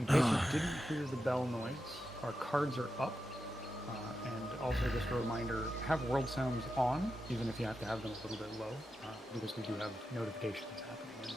In case you didn't hear the bell noise, our cards are up. And also just a reminder, have world sounds on, even if you have to have them a little bit low, because we do have notifications happening in world.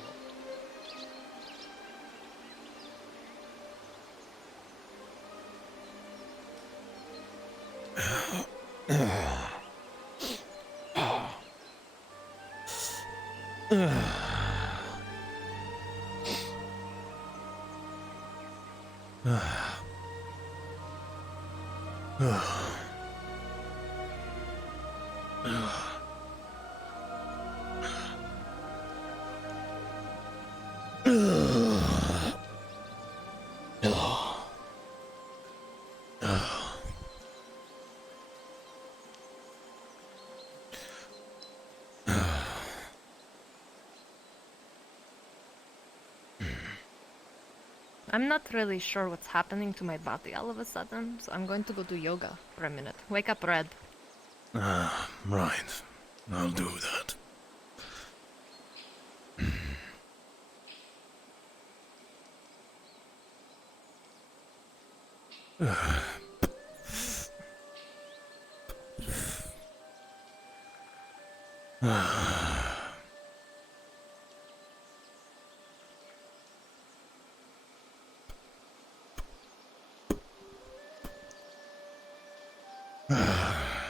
I'm not really sure what's happening to my body all of a sudden, so I'm going to go do yoga for a minute. Wake up, Red. Right. I'll do that.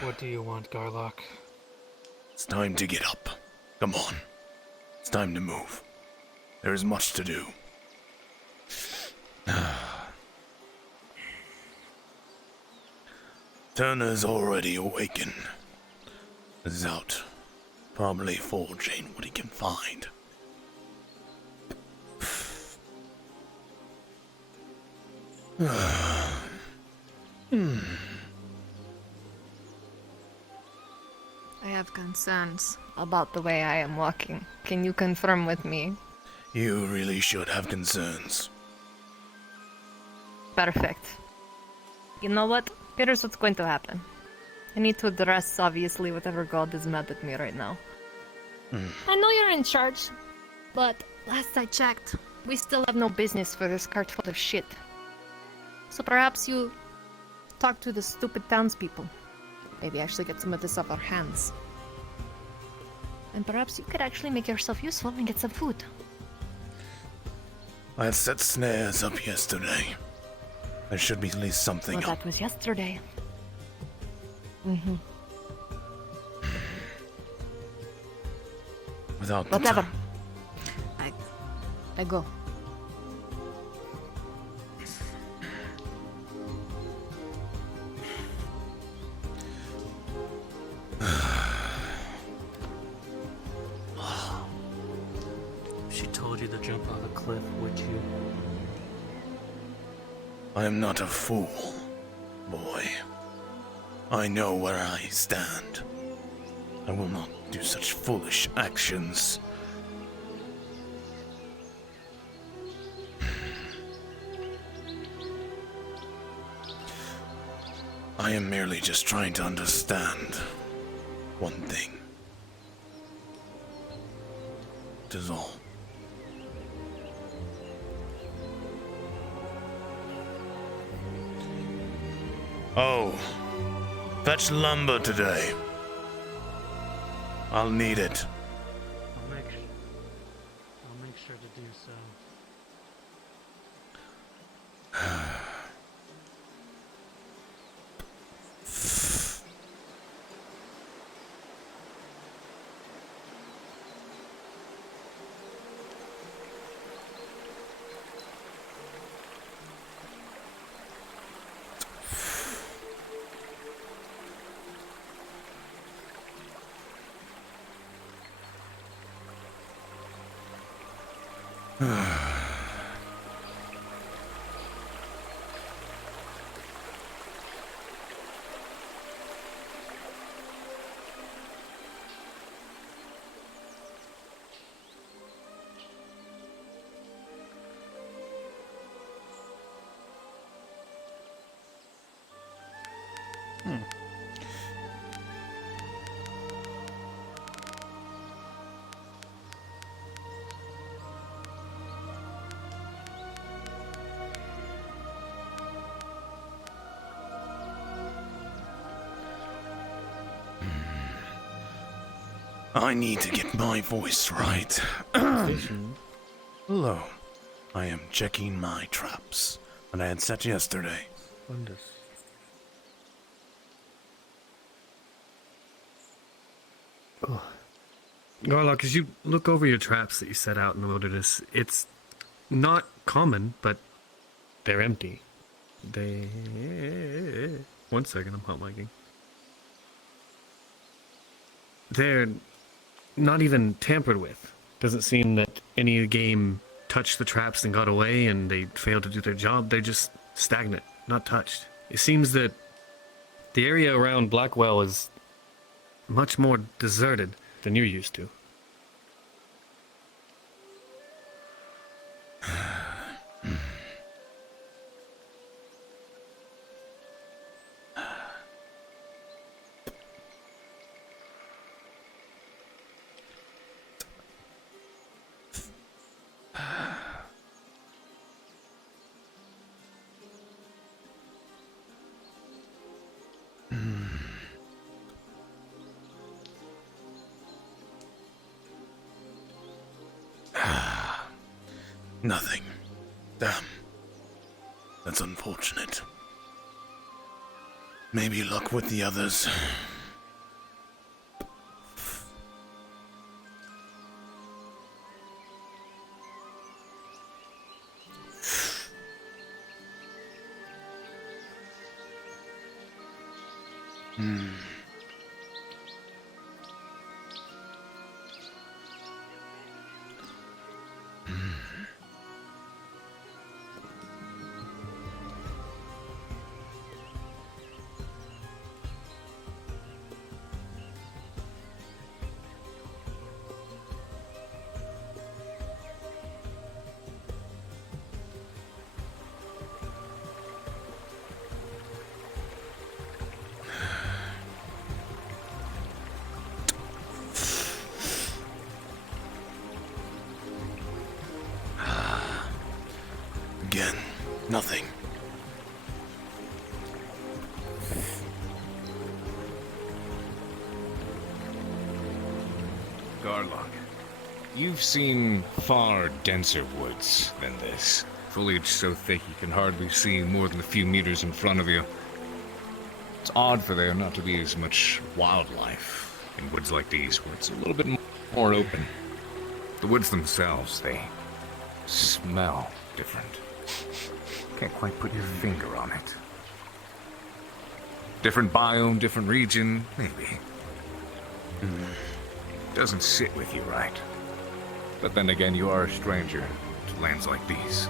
What do you want, Garlock? It's time to get up. Come on. It's time to move. There is much to do. Turner's already awakened. Is out, probably foraging what he can find. I have concerns about the way I am walking. Can you confirm with me? You really should have concerns. Perfect. You know what? Here's what's going to happen. I need to address, obviously, whatever god is mad at me right now. I know you're in charge, but last I checked, we still have no business for this cart full of shit. So perhaps you talk to the stupid townspeople. Maybe actually get some of this off our hands. And perhaps you could actually make yourself useful and get some food. I had set snares up yesterday. There should be at least something Well, up. that was yesterday. Mm-hmm. Without the Whatever. time. I go. She told you to jump off a cliff, would you? I am not a fool, boy. I know where I stand. I will not do such foolish actions. I am merely just trying to understand one thing. It is all. Oh, fetch lumber today. I'll need it. I'll make sure to do so. I need to get my voice right. Station. Hello. I am checking my traps that I had set yesterday. Wonders. Garlock, as you look over your traps that you set out in the wilderness, it's not common, but they're empty. They... One second, I'm hot micing. They're not even tampered with. Doesn't seem that any game touched the traps and got away and they failed to do their job. They're just stagnant, not touched. It seems that the area around Blackwell is much more deserted than you're used to. Nothing. Damn. That's unfortunate. Maybe luck with the others. Again, nothing. Garlock, you've seen far denser woods than this. Foliage so thick you can hardly see more than a few meters in front of you. It's odd for there not to be as much wildlife in woods like these, where it's a little bit more open. The woods themselves, they smell different. Can't quite put your finger on it. Different biome, different region, maybe. Doesn't sit with you right. But then again, you are a stranger to lands like these.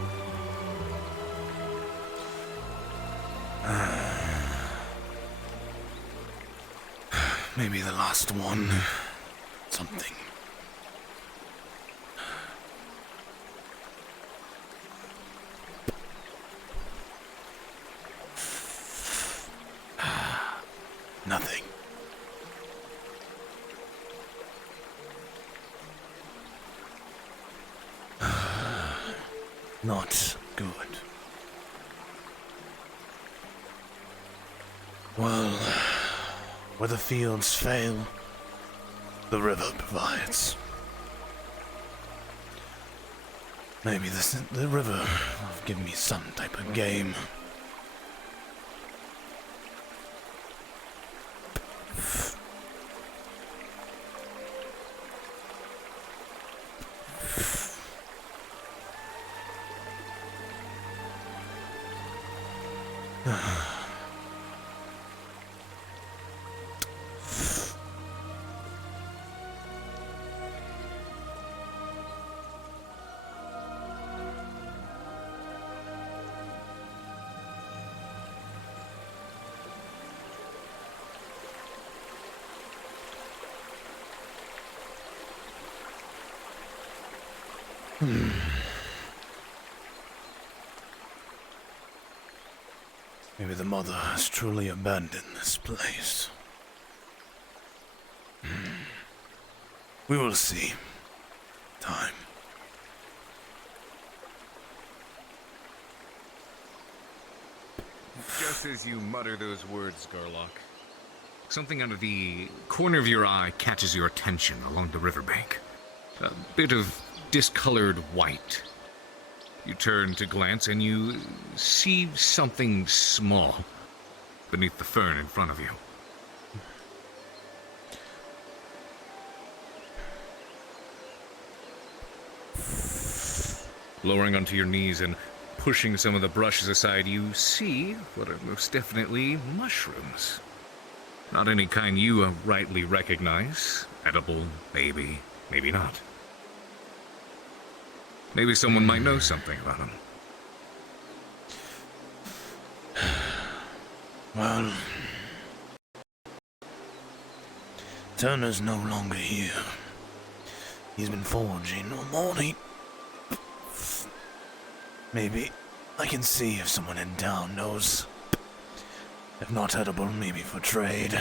Maybe the last one. Something. Nothing. Not good. Well, where the fields fail, the river provides. Maybe the river will give me some type of game. Maybe the mother has truly abandoned this place. We will see. Time. Just as you mutter those words, Garlock, Something out of the corner of your eye catches your attention along the riverbank. A bit of discolored white. You turn to glance and you see something small beneath the fern in front of you. Lowering onto your knees and pushing some of the brushes aside, you see what are most definitely mushrooms. Not any kind you rightly recognize. Edible, maybe, maybe not. Maybe someone might know something about them. Well, Turner's no longer here. He's been foraging all morning. Maybe I can see if someone in town knows. If not edible, maybe for trade.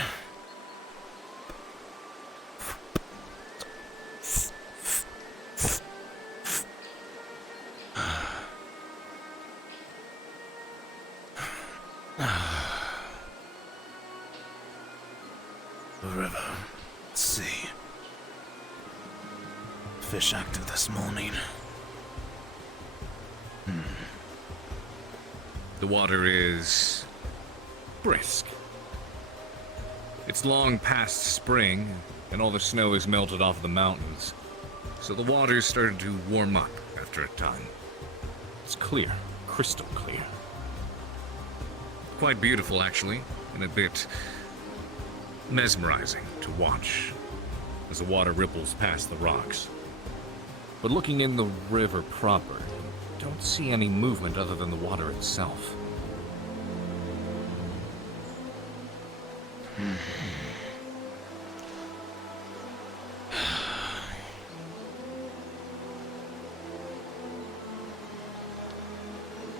The river. Let's see. Fish active this morning. The water is brisk. It's long past spring, and all the snow is melted off the mountains, so the water's started to warm up after a time. It's clear, crystal clear. Quite beautiful, actually, and a bit mesmerizing to watch as the water ripples past the rocks. But looking in the river proper, you don't see any movement other than the water itself.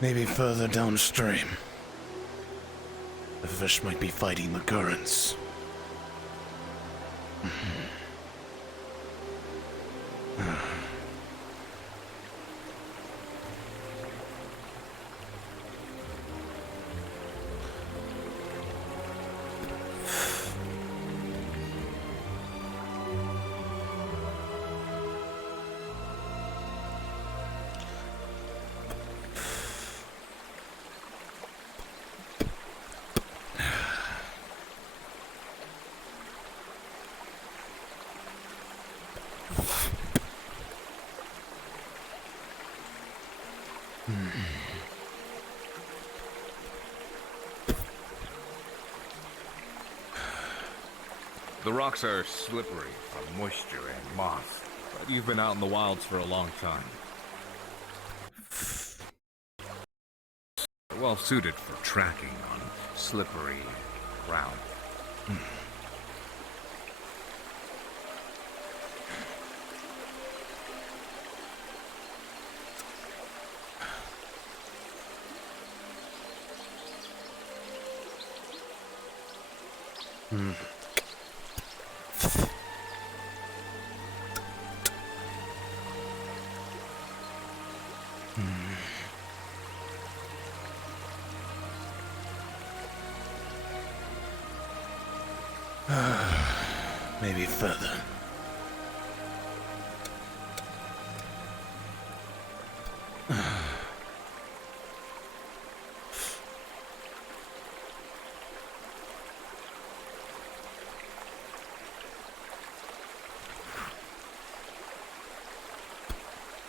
Maybe further downstream. The fish might be fighting the currents. The rocks are slippery from moisture and moss, but you've been out in the wilds for a long time. Well suited for tracking on slippery ground. Maybe further.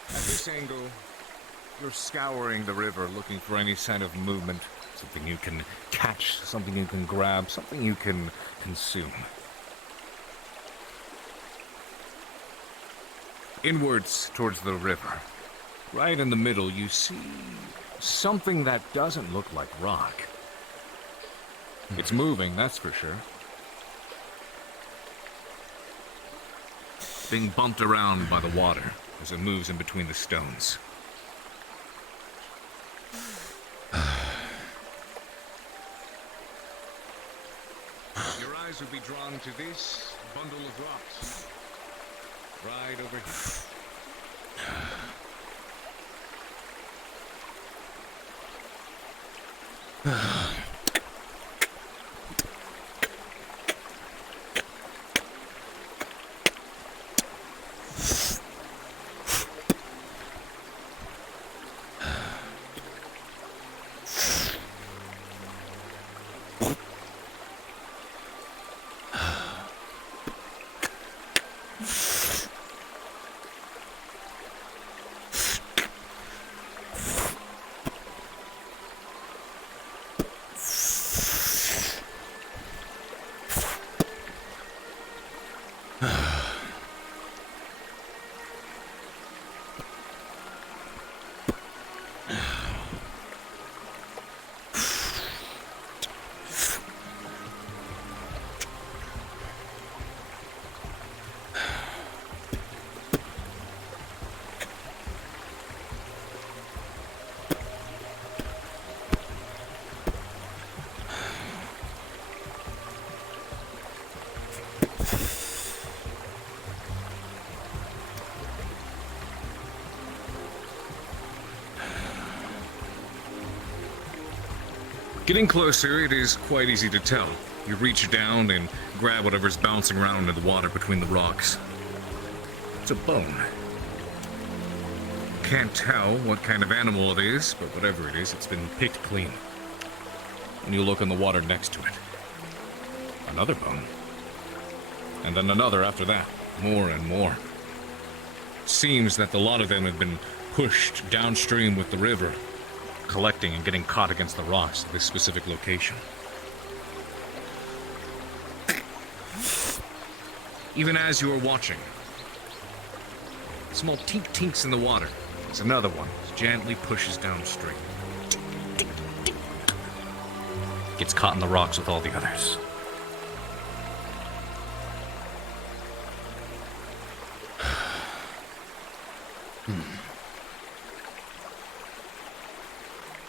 At this angle, you're scouring the river looking for any sign of movement, something you can catch, something you can grab, something you can consume. Inwards towards the river. Right in the middle, you see something that doesn't look like rock. It's moving, that's for sure. Being bumped around by the water as it moves in between the stones. Your eyes would be drawn to this bundle of rocks. Right over here. Getting closer, it is quite easy to tell. You reach down and grab whatever's bouncing around in the water between the rocks. It's a bone. Can't tell what kind of animal it is, but whatever it is, it's been picked clean. When you look in the water next to it, another bone. And then another after that. More and more. Seems that a lot of them have been pushed downstream with the river, collecting and getting caught against the rocks at this specific location. Even as you are watching, small tink tinks in the water. There's another one. Gently pushes downstream. Gets caught in the rocks with all the others.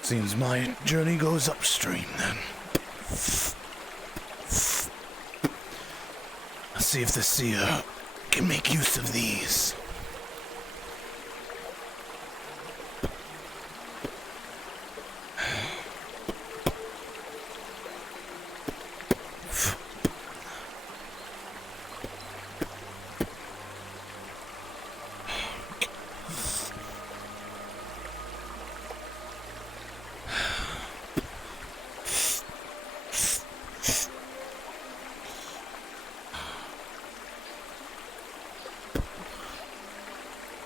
Seems my journey goes upstream then. Let's see if the seer can make use of these.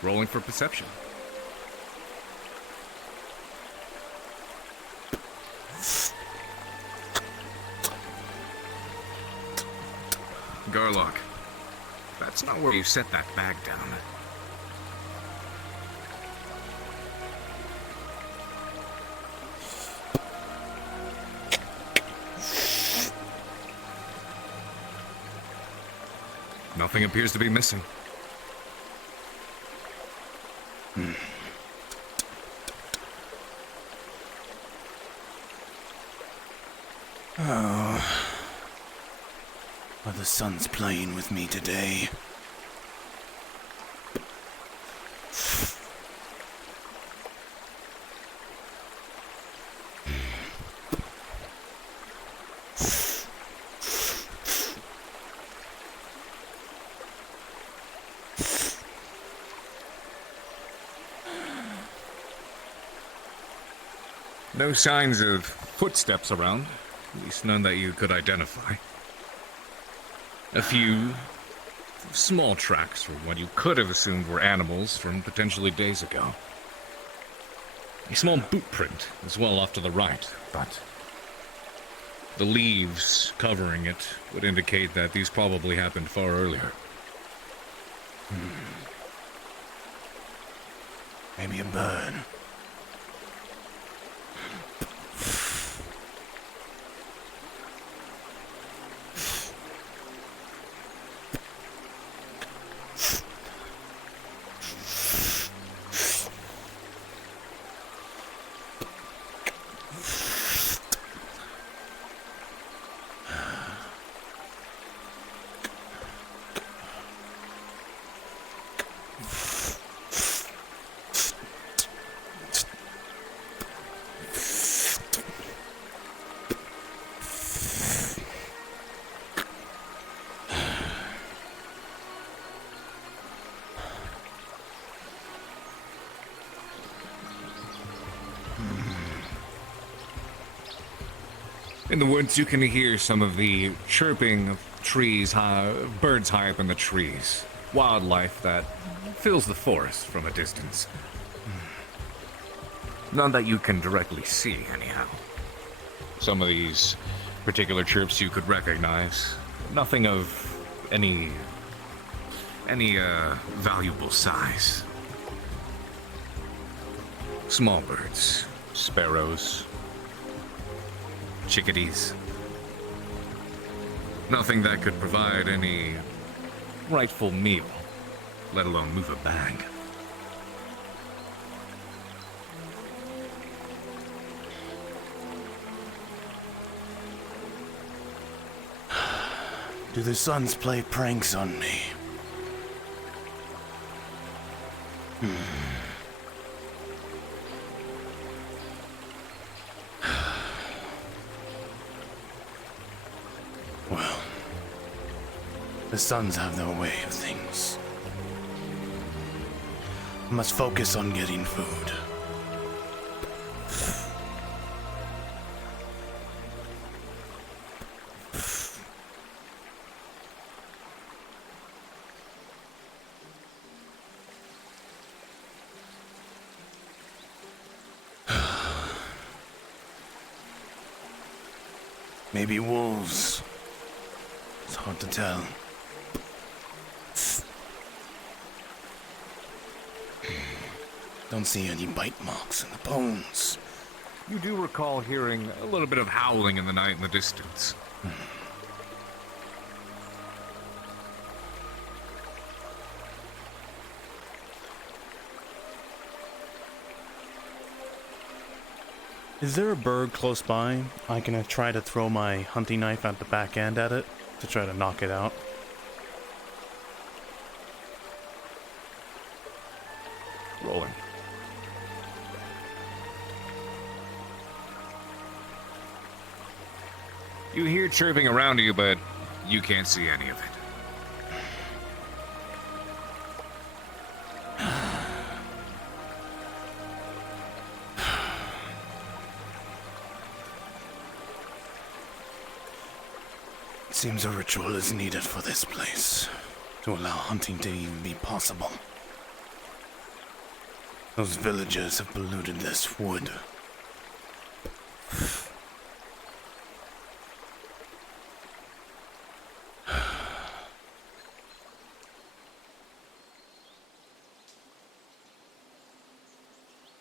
Rolling for perception. Garlock, that's not where you set that bag down. Nothing appears to be missing. Oh. Are the suns playing with me today? No signs of footsteps around, at least none that you could identify. A few small tracks from what you could have assumed were animals from potentially days ago. A small boot print as well off to the right, but the leaves covering it would indicate that these probably happened far earlier. Maybe a bird. In the woods, you can hear some of the chirping of trees, birds high up in the trees. Wildlife that fills the forest from a distance. None that you can directly see, anyhow. Some of these particular chirps you could recognize. Nothing of any valuable size. Small birds, sparrows, chickadees. Nothing that could provide any rightful meal, let alone move a bag. Do the suns play pranks on me? suns have their way of things. I must focus on getting food. Maybe wolves. It's hard to tell. Don't see any bite marks in the bones. You do recall hearing a little bit of howling in the night in the distance. Is there a bird close by? I can try to throw my hunting knife at the back end at it to try to knock it out. Rolling. You hear chirping around you, but you can't see any of it. Seems a ritual is needed for this place to allow hunting to even be possible. Those villagers have polluted this wood.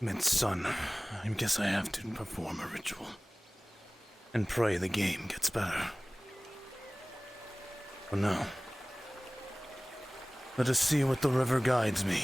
Mid-sun, I guess I have to perform a ritual and pray the game gets better. For now, let us see what the river guides me.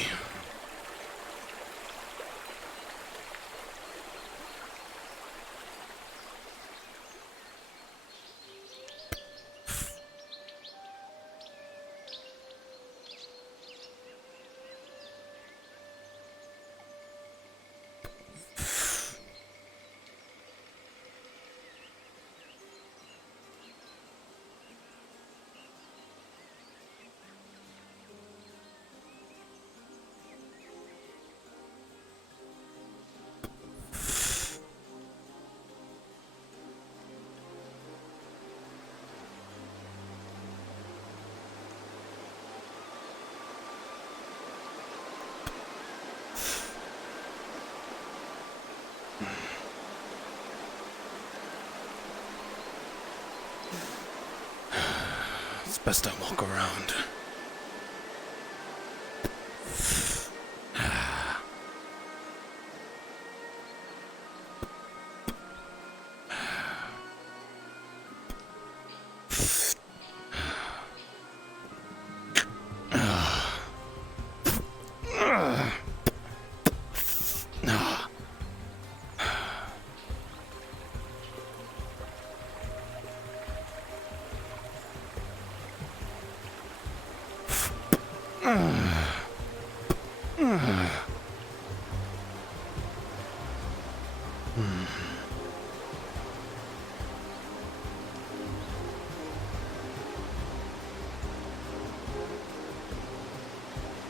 It's best I walk around.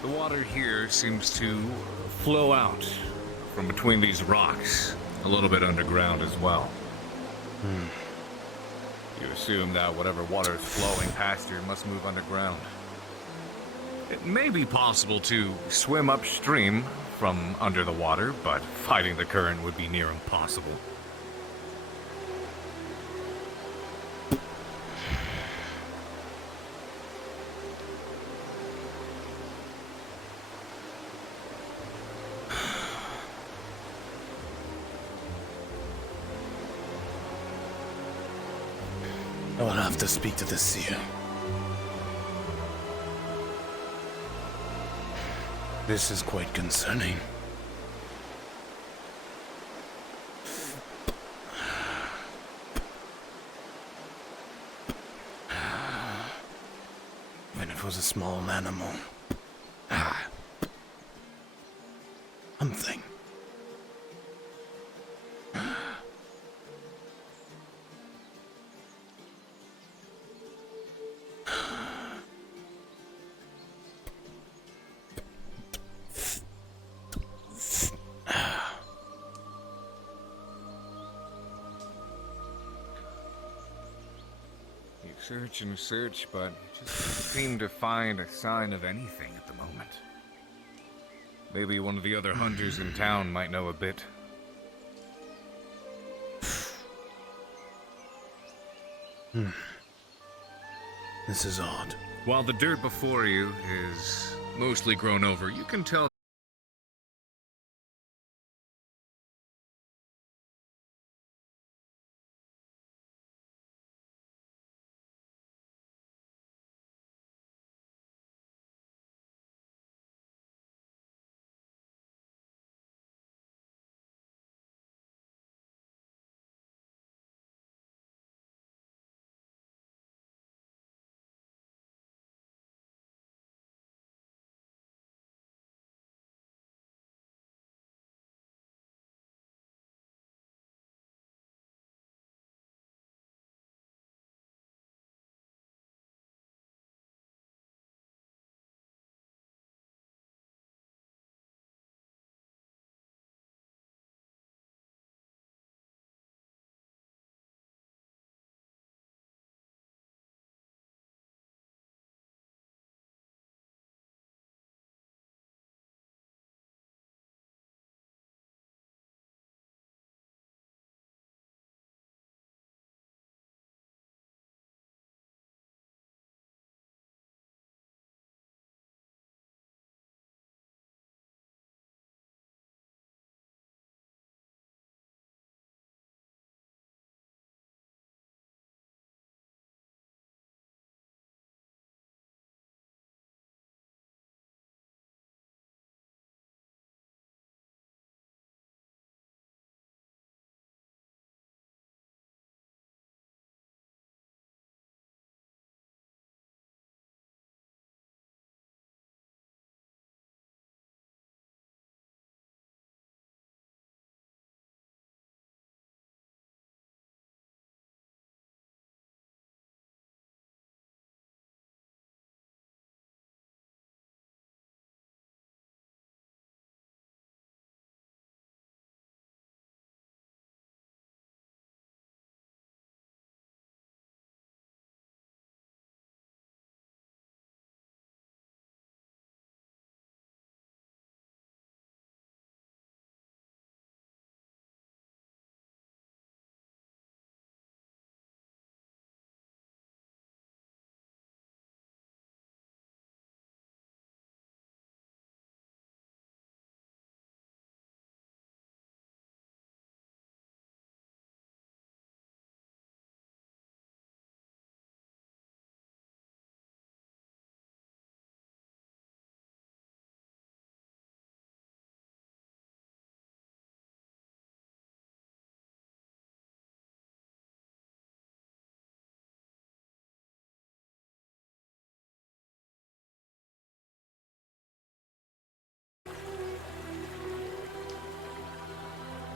The water here seems to flow out from between these rocks, a little bit underground as well. You assume that whatever water is flowing past here must move underground. It may be possible to swim upstream from under the water, but fighting the current would be near impossible. I will have to speak to the seer. This is quite concerning. Even if it was a small animal. Something. and search, but just can't seem to find a sign of anything at the moment. Maybe one of the other hunters in town might know a bit. This is odd. While the dirt before you is mostly grown over, you can tell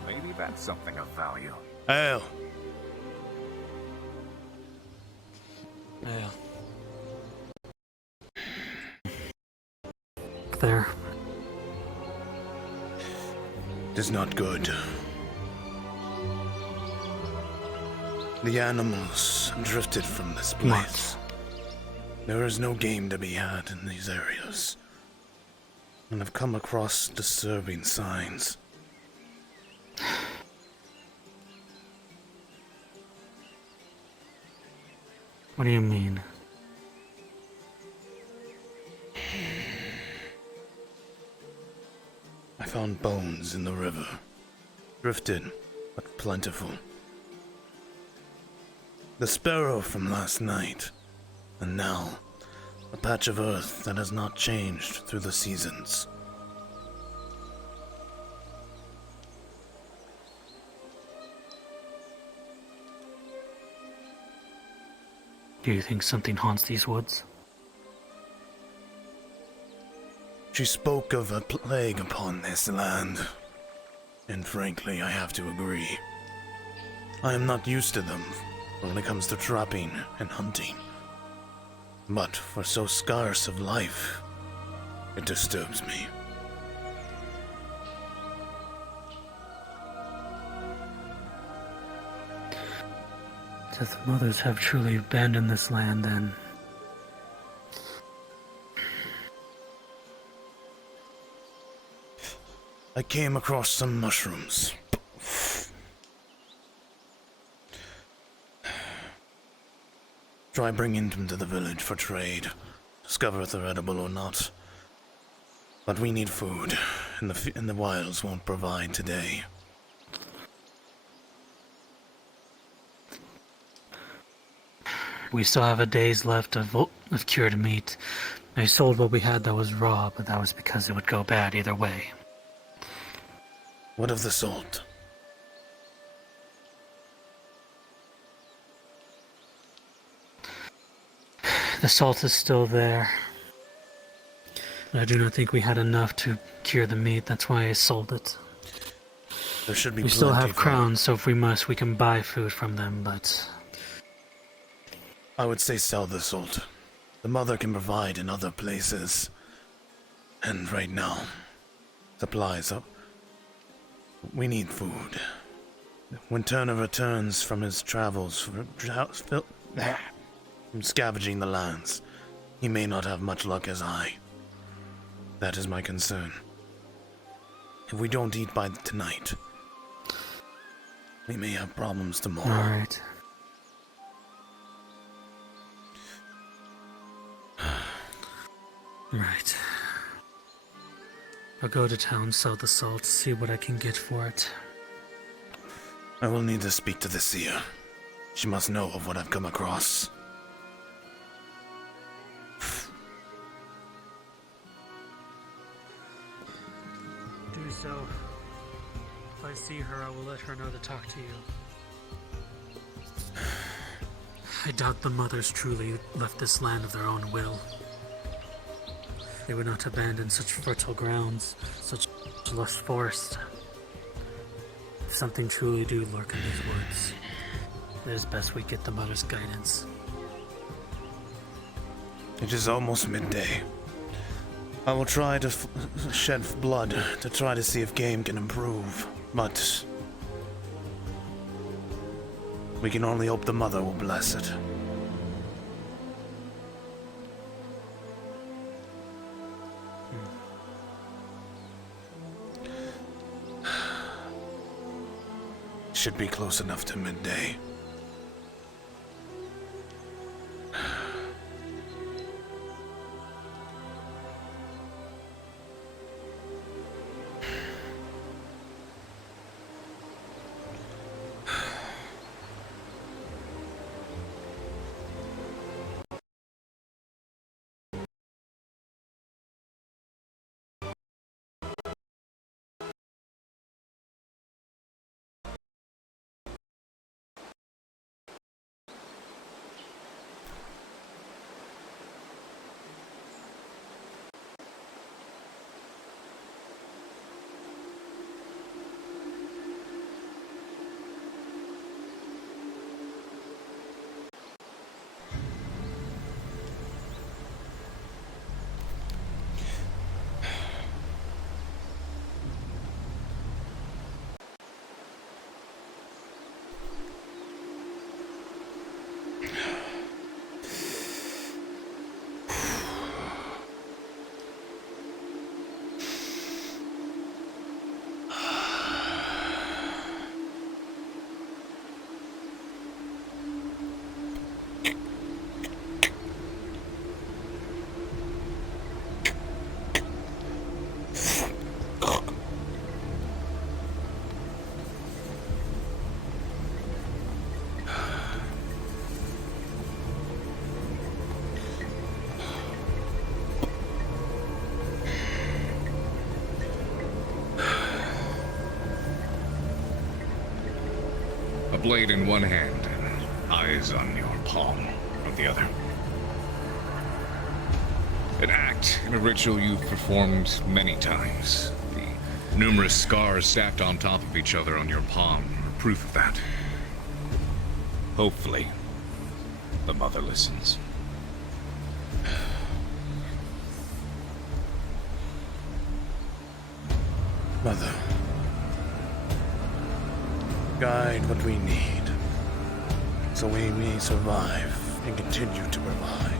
maybe that's something of value. Ale. Yeah. There. It is not good. The animals drifted from this place. There is no game to be had in these areas. And I've come across disturbing signs. What do you mean? I found bones in the river. Drifted, but plentiful. The sparrow from last night. And now, a patch of earth that has not changed through the seasons. Do you think something haunts these woods? She spoke of a plague upon this land. And frankly, I have to agree. I am not used to them when it comes to trapping and hunting. But for so scarce of life, it disturbs me. If the mothers have truly abandoned this land, then I came across some mushrooms. Try bringing them to the village for trade. Discover if they're edible or not. But we need food, and the wilds won't provide today. we still have a day's left of cured meat. I sold what we had that was raw, but that was because it would go bad either way. What of the salt? The salt is still there. But I do not think we had enough to cure the meat. That's why I sold it. There should be We still plenty have for- crowns, so if we must, we can buy food from them, but I would say sell the salt. The mother can provide in other places. And right now, supplies up. We need food. When Turner returns from his travels from scavenging the lands, he may not have much luck as I. That is my concern. If we don't eat by tonight, we may have problems tomorrow. alright. Right. I'll go to town, sell the salt, see what I can get for it. I will need to speak to the seer. She must know of what I've come across. Do so. If I see her, I will let her know to talk to you. I doubt the mothers truly left this land of their own will. They would not abandon such fertile grounds, such lush forest. If something truly do lurk in these woods, it is best we get the mother's guidance. It is almost midday. I will try to shed blood to try to see if game can improve, but we can only hope the mother will bless it. Should be close enough to midday. A blade in one hand and eyes on your palm with the other. An act in a ritual you've performed many times. The numerous scars stacked on top of each other on your palm are proof of that. Hopefully, the mother listens. Mother, guide what we need. so we may survive and continue to provide.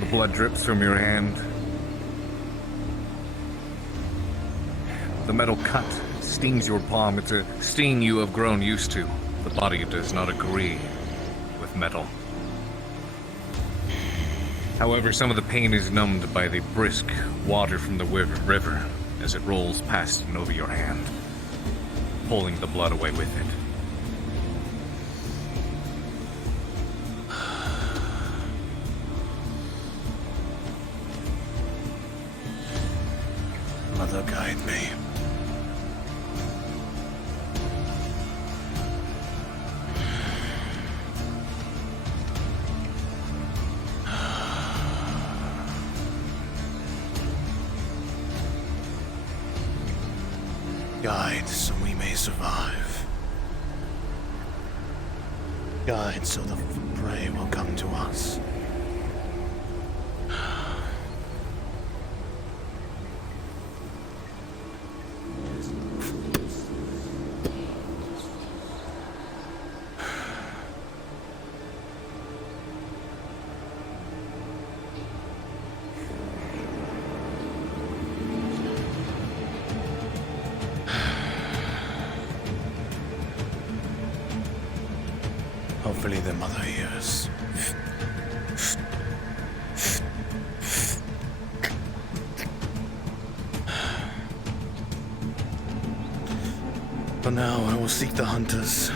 The blood drips from your hand. The metal cut stings your palm. It's a sting you have grown used to. The body does not agree with metal. However, some of the pain is numbed by the brisk water from the river as it rolls past and over your hand, pulling the blood away with it. Mother, guide me. Guide so we may survive. Guide so the prey will come to us. Hopefully the mother hears. For now, I will seek the hunters.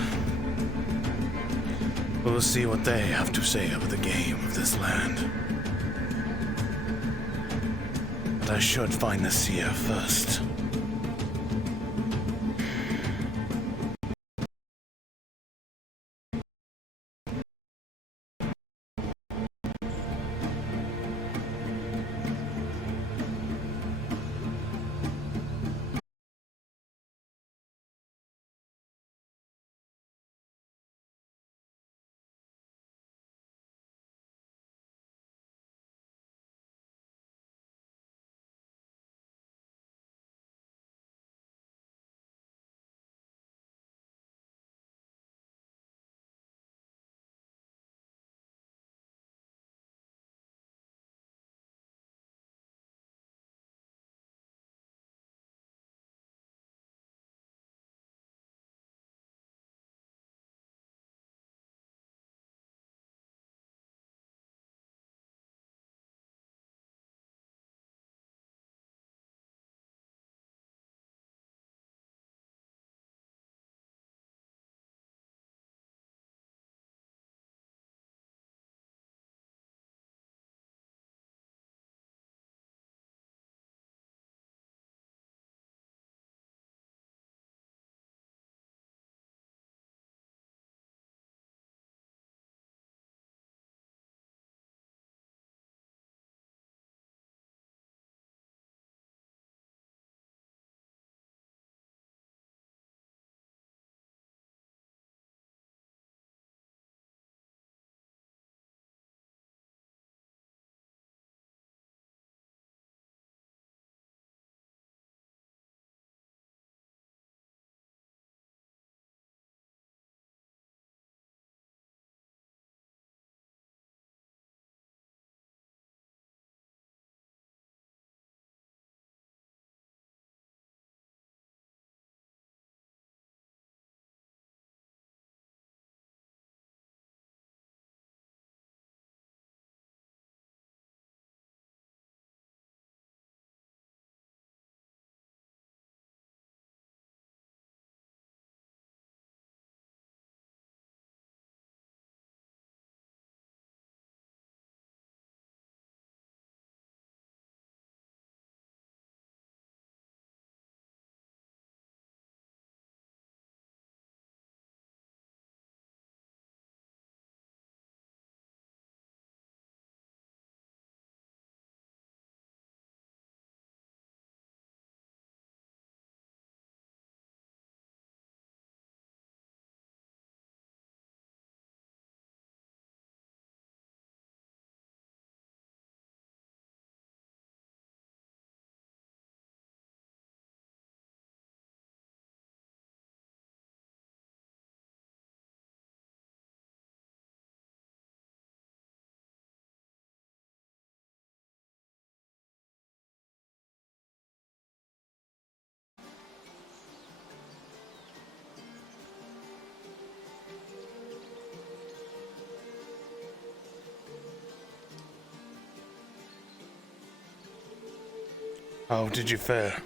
We will see what they have to say about the game of this land. But I should find the seer first. How did you fare?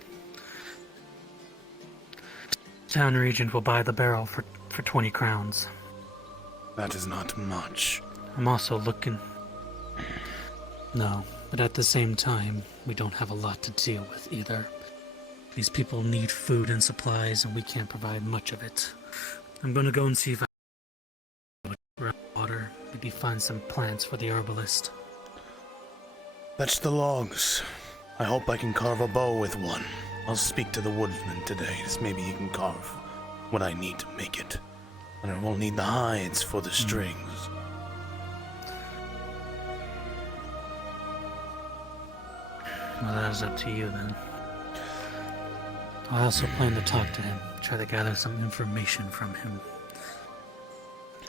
Town regent will buy the barrel for 20 crowns. That is not much. I'm also looking... No, but at the same time, we don't have a lot to deal with either. These people need food and supplies, and we can't provide much of it. I'm gonna go and see if I can grab water, maybe find some plants for the herbalist. Fetch the logs. I hope I can carve a bow with one. I'll speak to the woodsman today, as maybe he can carve what I need to make it. And I will need the hides for the strings. Well, that is up to you then. I also plan to talk to him, try to gather some information from him.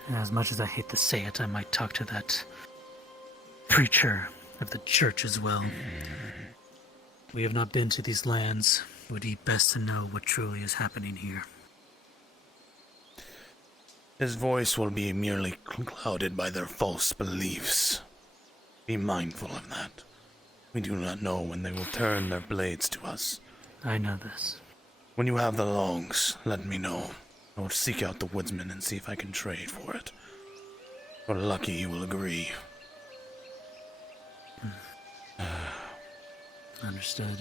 And as much as I hate to say it, I might talk to that preacher of the church as well. We have not been to these lands. It would be best to know what truly is happening here. His voice will be merely clouded by their false beliefs. Be mindful of that. We do not know when they will turn their blades to us. I know this. When you have the logs, let me know. I will seek out the woodsman and see if I can trade for it. If we're lucky, he will agree. Understood.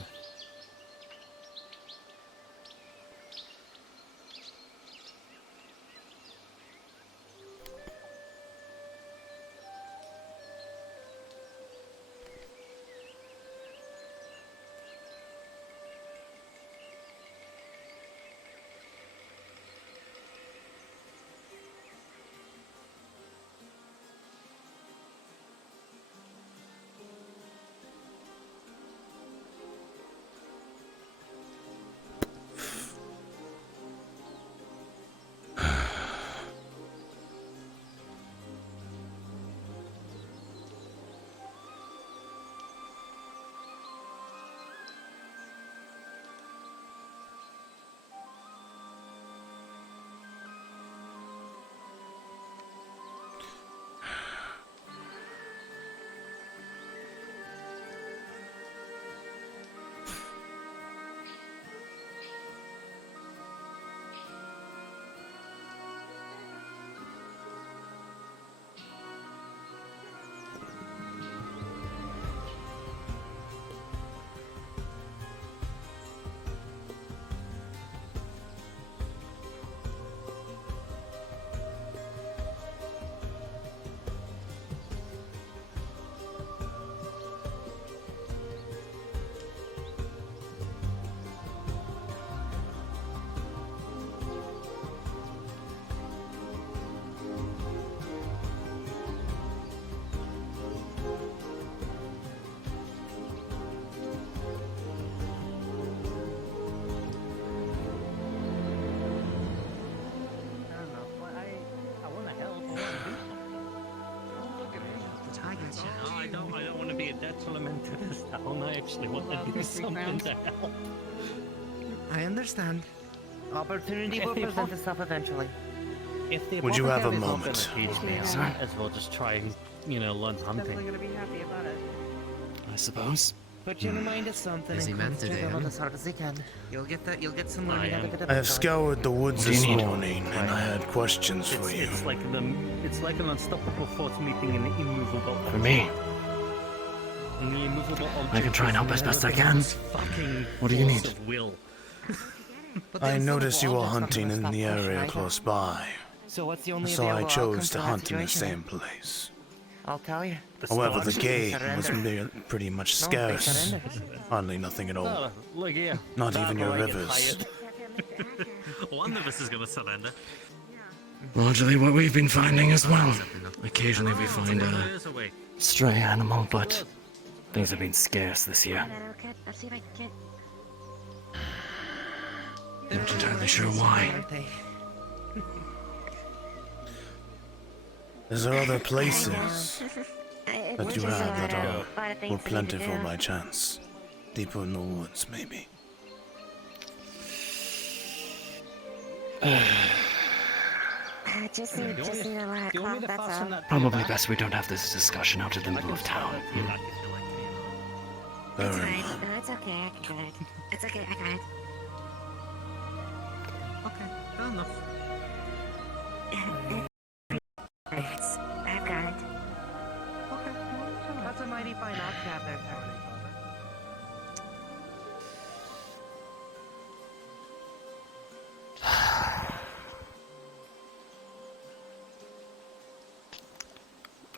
detriment to this town. I actually want to do something to help. I understand. Opportunity will present itself eventually. If the Would you have a apothecary's not moment? gonna teach me, I might as well just try and, learn Definitely hunting. gonna be happy about it. I suppose. Put your mind to something Is he and meant to concentrate do? on it as hard as he can. You'll get some I learning out am. of it I have eventually. scoured the woods What do this you need? morning, and I had questions for you. It's like an unstoppable force meeting an immovable For me, And the immovable object I can try and help as best I can. Fucking What do you force need? of will. But the I unstoppable noticed you were object's not hunting gonna in stop the pushing area either. close by, So what's the only so I available chose outcome to for that hunt in the situation? same place. I'll tell you. However, the start- game surrender. was pretty much No, they scarce. surrender. Hardly nothing at all. Oh, look here. Not That even or your I get rivers. hired. One of us is gonna surrender. largely what we've been finding as well. Occasionally we find a There's a way. stray animal, but things have been scarce this year. I'll see if I can. Not entirely sure why. Aren't they? Is there other places It's that you just have that a are lot of more things to need to plentiful do. by chance? Deeper in the woods, maybe. Just need to let Do you want me off, to that's fasten all. that Probably best we don't have this discussion out in the middle of town. Fair It's fine. enough. No, it's okay. okay, I got it. It's okay, I got it. Okay, fair enough. It's, I've got it. Okay, well, That's a mighty fine ox you have there, sir.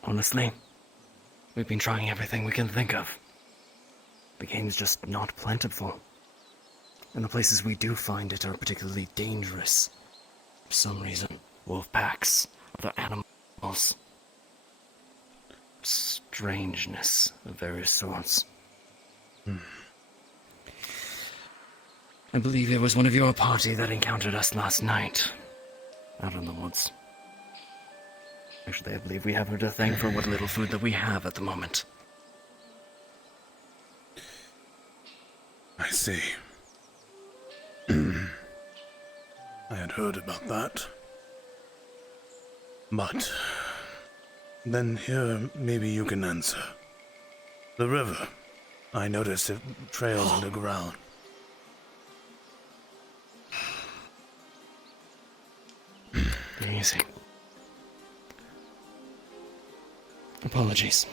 Honestly, we've been trying everything we can think of. The game's just not plentiful. And the places we do find it are particularly dangerous. For some reason, wolf packs, other animals. Strangeness of various sorts. I believe it was one of your party that encountered us last night. Out in the woods. Actually, I believe we have her to thank for what little food that we have at the moment. I see. I had heard about that. But then here, maybe you can answer. The river. I noticed it trails underground. Easy. Apologies.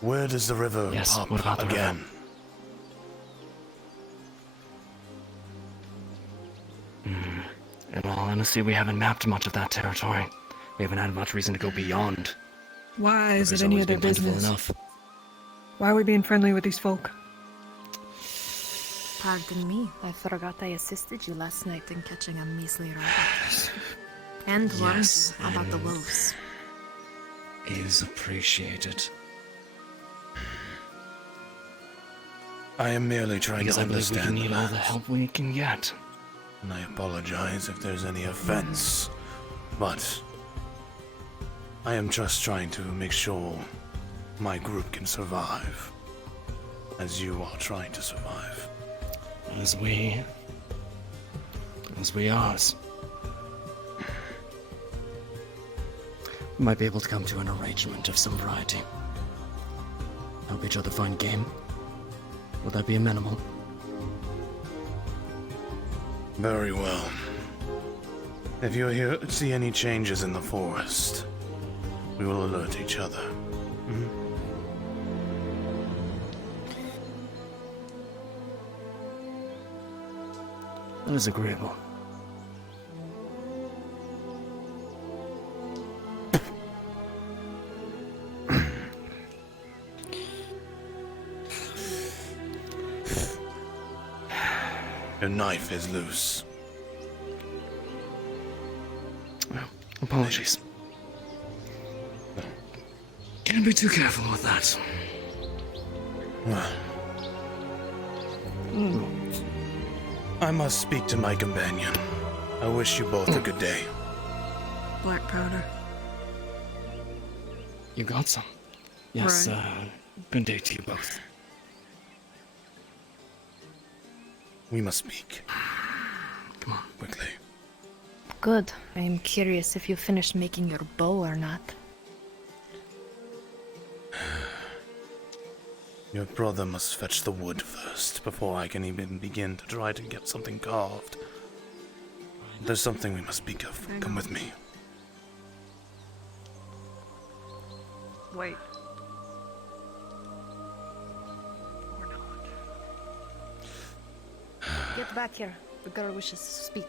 Where does the river Yes, pop what about the again? In all honesty, we haven't mapped much of that territory. We haven't had much reason to go beyond. Why is River's it any always of their been plentiful business? enough. Why are we being friendly with these folk? Pardon me, I forgot I assisted you last night in catching a measly rabbit. And warned Yes, you about the and- wolves. Is appreciated. I am merely trying Because to I believe we understand can need the all the land. help we can get. And I apologize if there's any offense, but I am just trying to make sure my group can survive, as you are trying to survive. As we ours. We might be able to come to an arrangement of some variety. Help each other find game. Will that be amenable? Very well. If you see any changes in the forest, we will alert each other. That is agreeable. Your knife is loose. Apologies. Can't be too careful with that. I must speak to my companion. I wish you both a good day. Black powder. You got some? Yes, Right. good day to you both. We must speak. Come on. Quickly. Good. I am curious if you finished making your bow or not. Your brother must fetch the wood first, before I can even begin to try to get something carved. There's something we must speak of. Come with me. Wait. Get back here. The girl wishes to speak.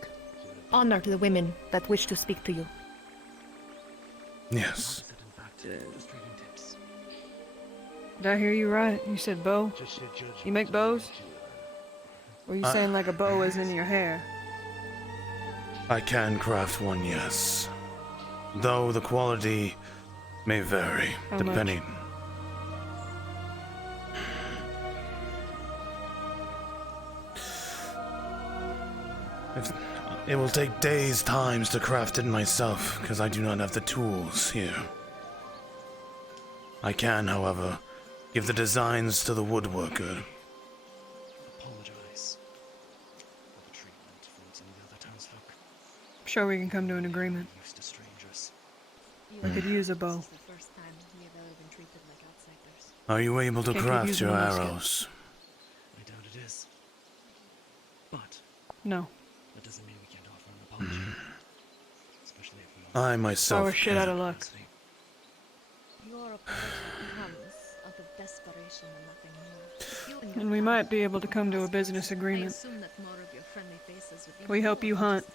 Honor the women that wish to speak to you. Yes. Did I hear you right? You said bow? You make bows? Or you saying like a bow is in your hair? I can craft one, yes. Though the quality may vary, How much? depending. It will take days' times to craft it myself, because I do not have the tools here. I can, however, give the designs to the woodworker. Apologize for the treatment towards any other townsfolk. I'm sure we can come to an agreement. Used to strangers. I could use a bow. the first time we have ever been treated like outsiders. Are you able to Can't keep craft using your the musket. arrows? But No. that doesn't mean we can't offer an apology. Especially if we I myself Our shit out of can. luck. Your apology comes out of desperation and nothing more. And we might be able to come to a business agreement. We help you hunt.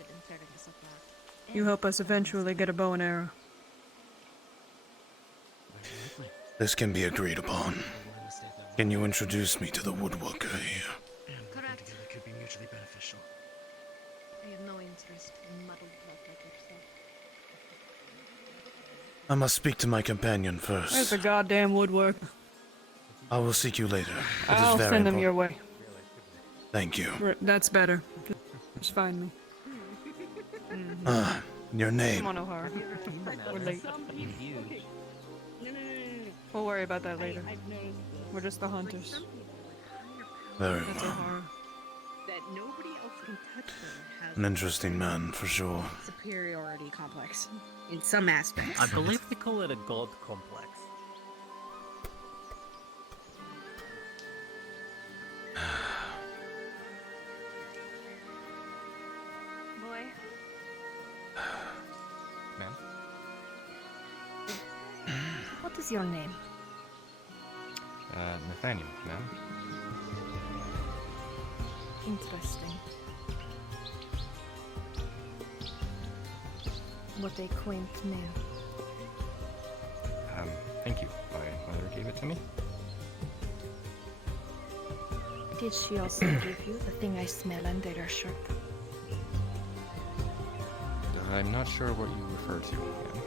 You help us eventually get a bow and arrow. This can be agreed upon. Can you introduce me to the woodworker here? Correct. Together could be mutually beneficial. I have no interest in muddled blood like yourself. I must speak to my companion There's first. a goddamn woodworker. I will seek you later. It is I'll very send him important. your way. Thank you. That's better. Just find me. Your Come name? on, O'Hara. We're late. We'll worry about that later. We're just the hunters. Very That's well. O'Hara. That nobody else can touch her has An interesting man, for sure. superiority complex in some aspects. I believe they call it a god complex. Boy, Ma'am? what is your name? Nathaniel, ma'am. Interesting. What a quaint name. Thank you. My mother gave it to me. Did she also give you the thing I smell under your shirt? I'm not sure what you refer to, ma'am.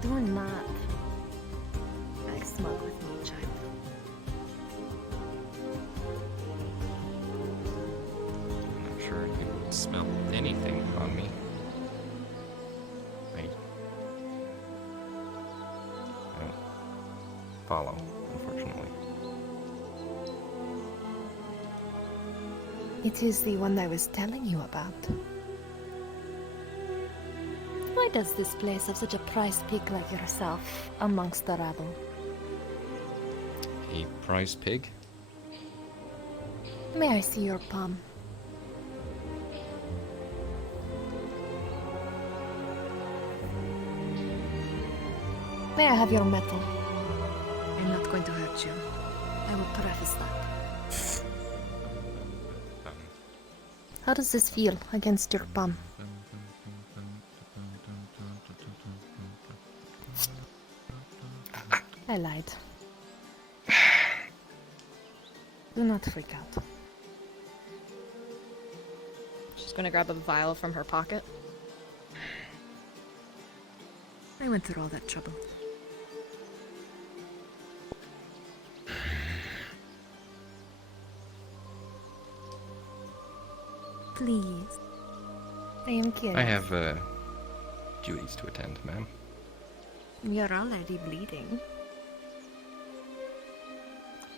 Do not act smug with me, child. I'm not sure you would smell anything on me. I don't follow, unfortunately. It is the one I was telling you about. Why does this place have such a prize pig like yourself amongst the rabble? A prize pig? May I see your palm? May I have your metal? I'm not going to hurt you. I will preface that. How does this feel against your palm? I lied. Do not freak out. She's gonna grab a vial from her pocket. I went through all that trouble. Please. I am curious. I have, duties to attend, ma'am. You're already bleeding.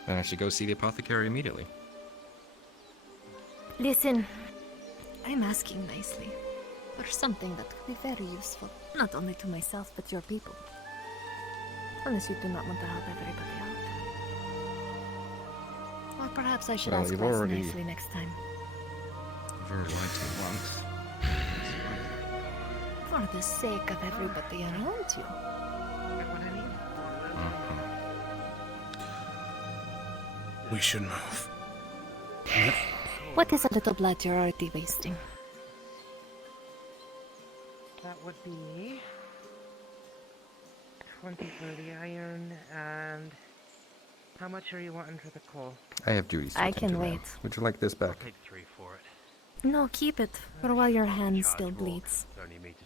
Then I should go see the apothecary immediately. Listen, I'm asking nicely for something that could be very useful, not only to myself but your people. Unless you do not want to help everybody out. Or perhaps I should Well, ask you've less already- nicely next time. I've already lied to you once. For the sake of everybody around you. We should move. What is a little blood you're already wasting? That would be 20 for the iron, and how much are you wanting for the coal? I have duties to I attend can to, ma'am. wait. Would you like this back? Take 3 for it. No, keep it, for while your hand still bleeds.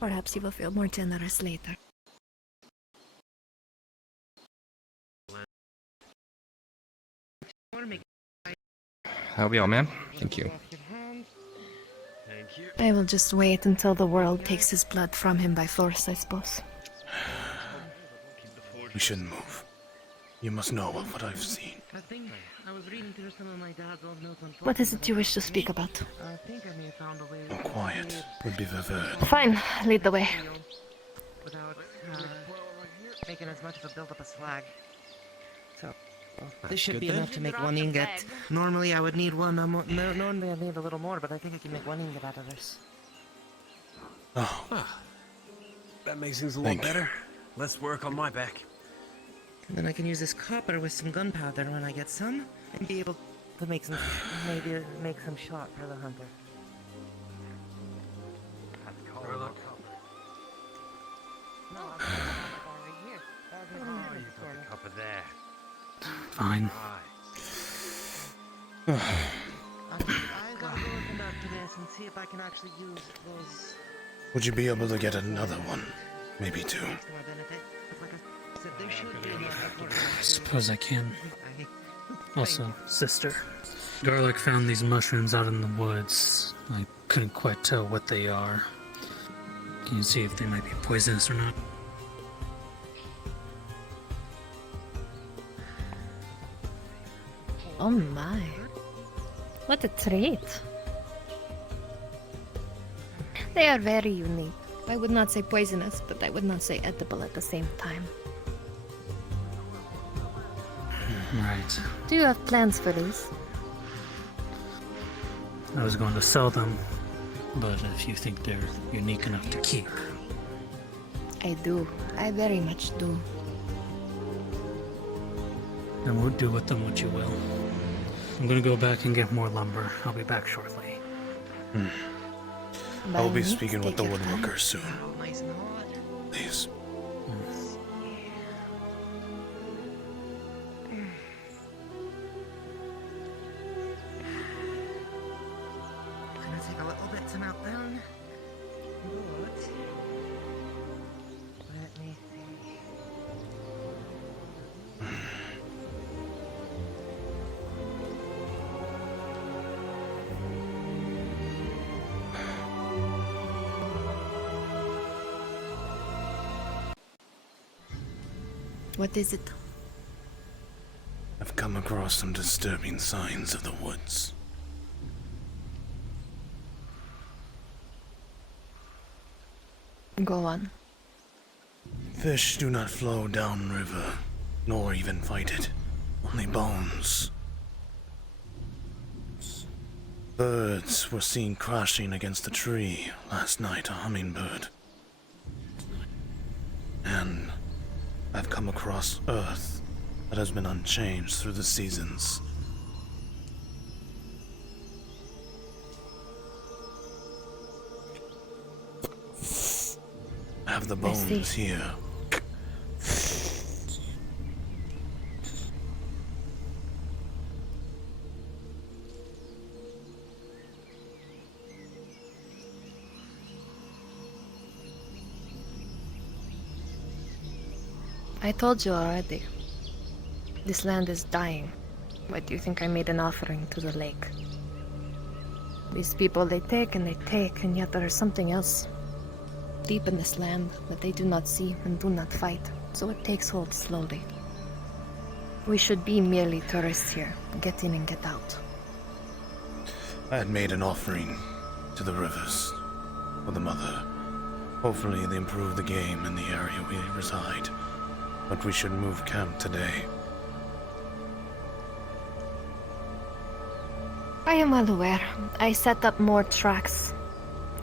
Perhaps you will feel more generous later. That'll be all, ma'am. Thank you. Thank you. I will just wait until the world takes his blood from him by force, I suppose. We shouldn't move. You must know of what I've seen. I think I was reading through some of my dad's old notes on What is it you wish to speak about? I think I may have found a way More quiet would be preferred. Fine, lead the way. without making as much of a build-up as flag. So, This should be enough to make one ingot. Normally I would need one more. No, normally I need a little more, but I think I can make one ingot out of this. Oh, That makes things a lot better. Less work on my back. And then I can use this copper with some gunpowder when I get some, and be able to make some, maybe make some shot for the hunter. Garlock. No, I'm right here. Oh, you got the copper there. Fine. Right. I gotta go look after this and see if I can actually use those. would you be able to get another one? Maybe two. To my benefit. Like I said, there should be enough. I suppose I can. Also, sister. Garlic found these mushrooms out in the woods. I couldn't quite tell what they are. Can you see if they might be poisonous or not? Oh my. What a treat. They are very unique. I would not say poisonous, but I would not say edible at the same time. Right. Do you have plans for these? I was going to sell them, but if you think they're unique enough to keep. I do. I very much do. Then we'll do with them what you will. I'm gonna go back and get more lumber. I'll be back shortly. I'll be By speaking with the take your time. woodworkers soon. Nice and hot. Please. It's gonna take a little bit to melt down. But let me see. What is it? I've come across some disturbing signs of the woods. Go on. Fish do not flow downriver, nor even fight it. Only bones. Birds were seen crashing against a tree last night, a hummingbird. And I've come across earth that has been unchanged through the seasons. I have the bones here. I told you already. This land is dying. Why do you think I made an offering to the lake? These people, they take, and yet there is something else deep in this land that they do not see and do not fight, so it takes hold slowly. We should be merely tourists here, get in and get out. I had made an offering to the rivers for the mother. Hopefully they improve the game in the area we reside. But we should move camp today. I am well aware. I set up more tracks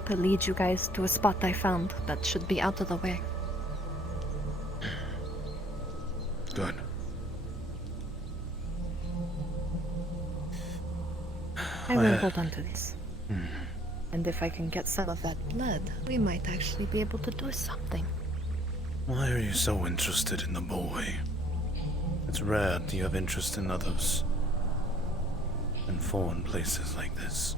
to lead you guys to a spot I found that should be out of the way. Good. I will hold on to this. And if I can get some of that blood, we might actually be able to do something. Why are you so interested in the boy? It's rare that you have interest in others. In foreign places like this.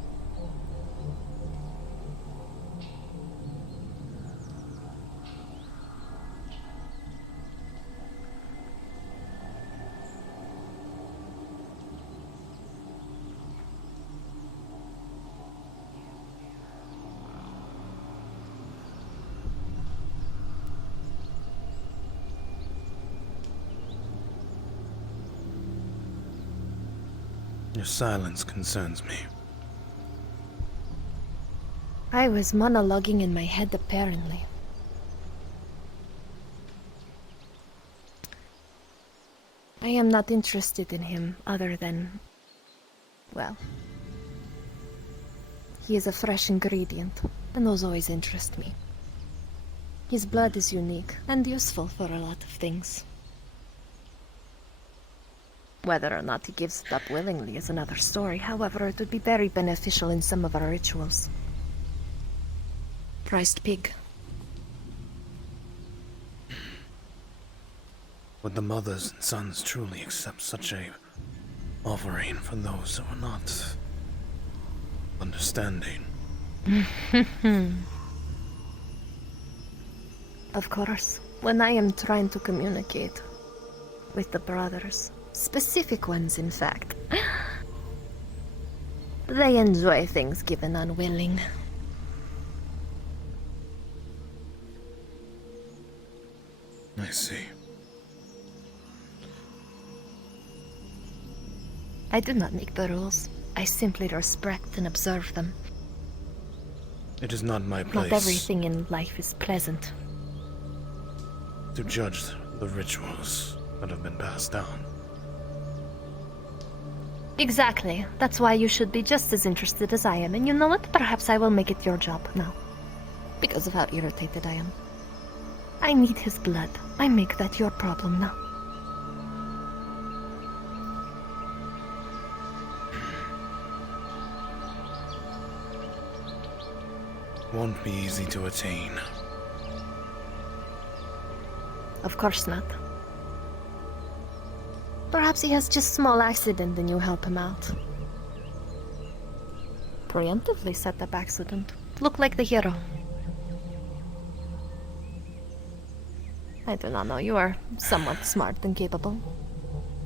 Your silence concerns me. I was monologuing in my head, apparently. I am not interested in him other than, well, he is a fresh ingredient, and those always interest me. His blood is unique and useful for a lot of things. Whether or not he gives it up willingly is another story. However, it would be very beneficial in some of our rituals. Priced pig. Would the mothers and sons truly accept such a offering for those who are not understanding? Of course, when I am trying to communicate with the brothers, specific ones in fact, they enjoy things given unwilling. I see. I do not make the rules. I simply respect and observe them. It is not my place Not everything in life is pleasant. to judge the rituals that have been passed down. Exactly. That's why you should be just as interested as I am. And you know what? Perhaps I will make it your job now. Because of how irritated I am. I need his blood. I make that your problem now. Won't be easy to attain. Of course not. Perhaps he has just small accident and you help him out. Preemptively set up accident. Look like the hero. I do not know. You are somewhat smart and capable.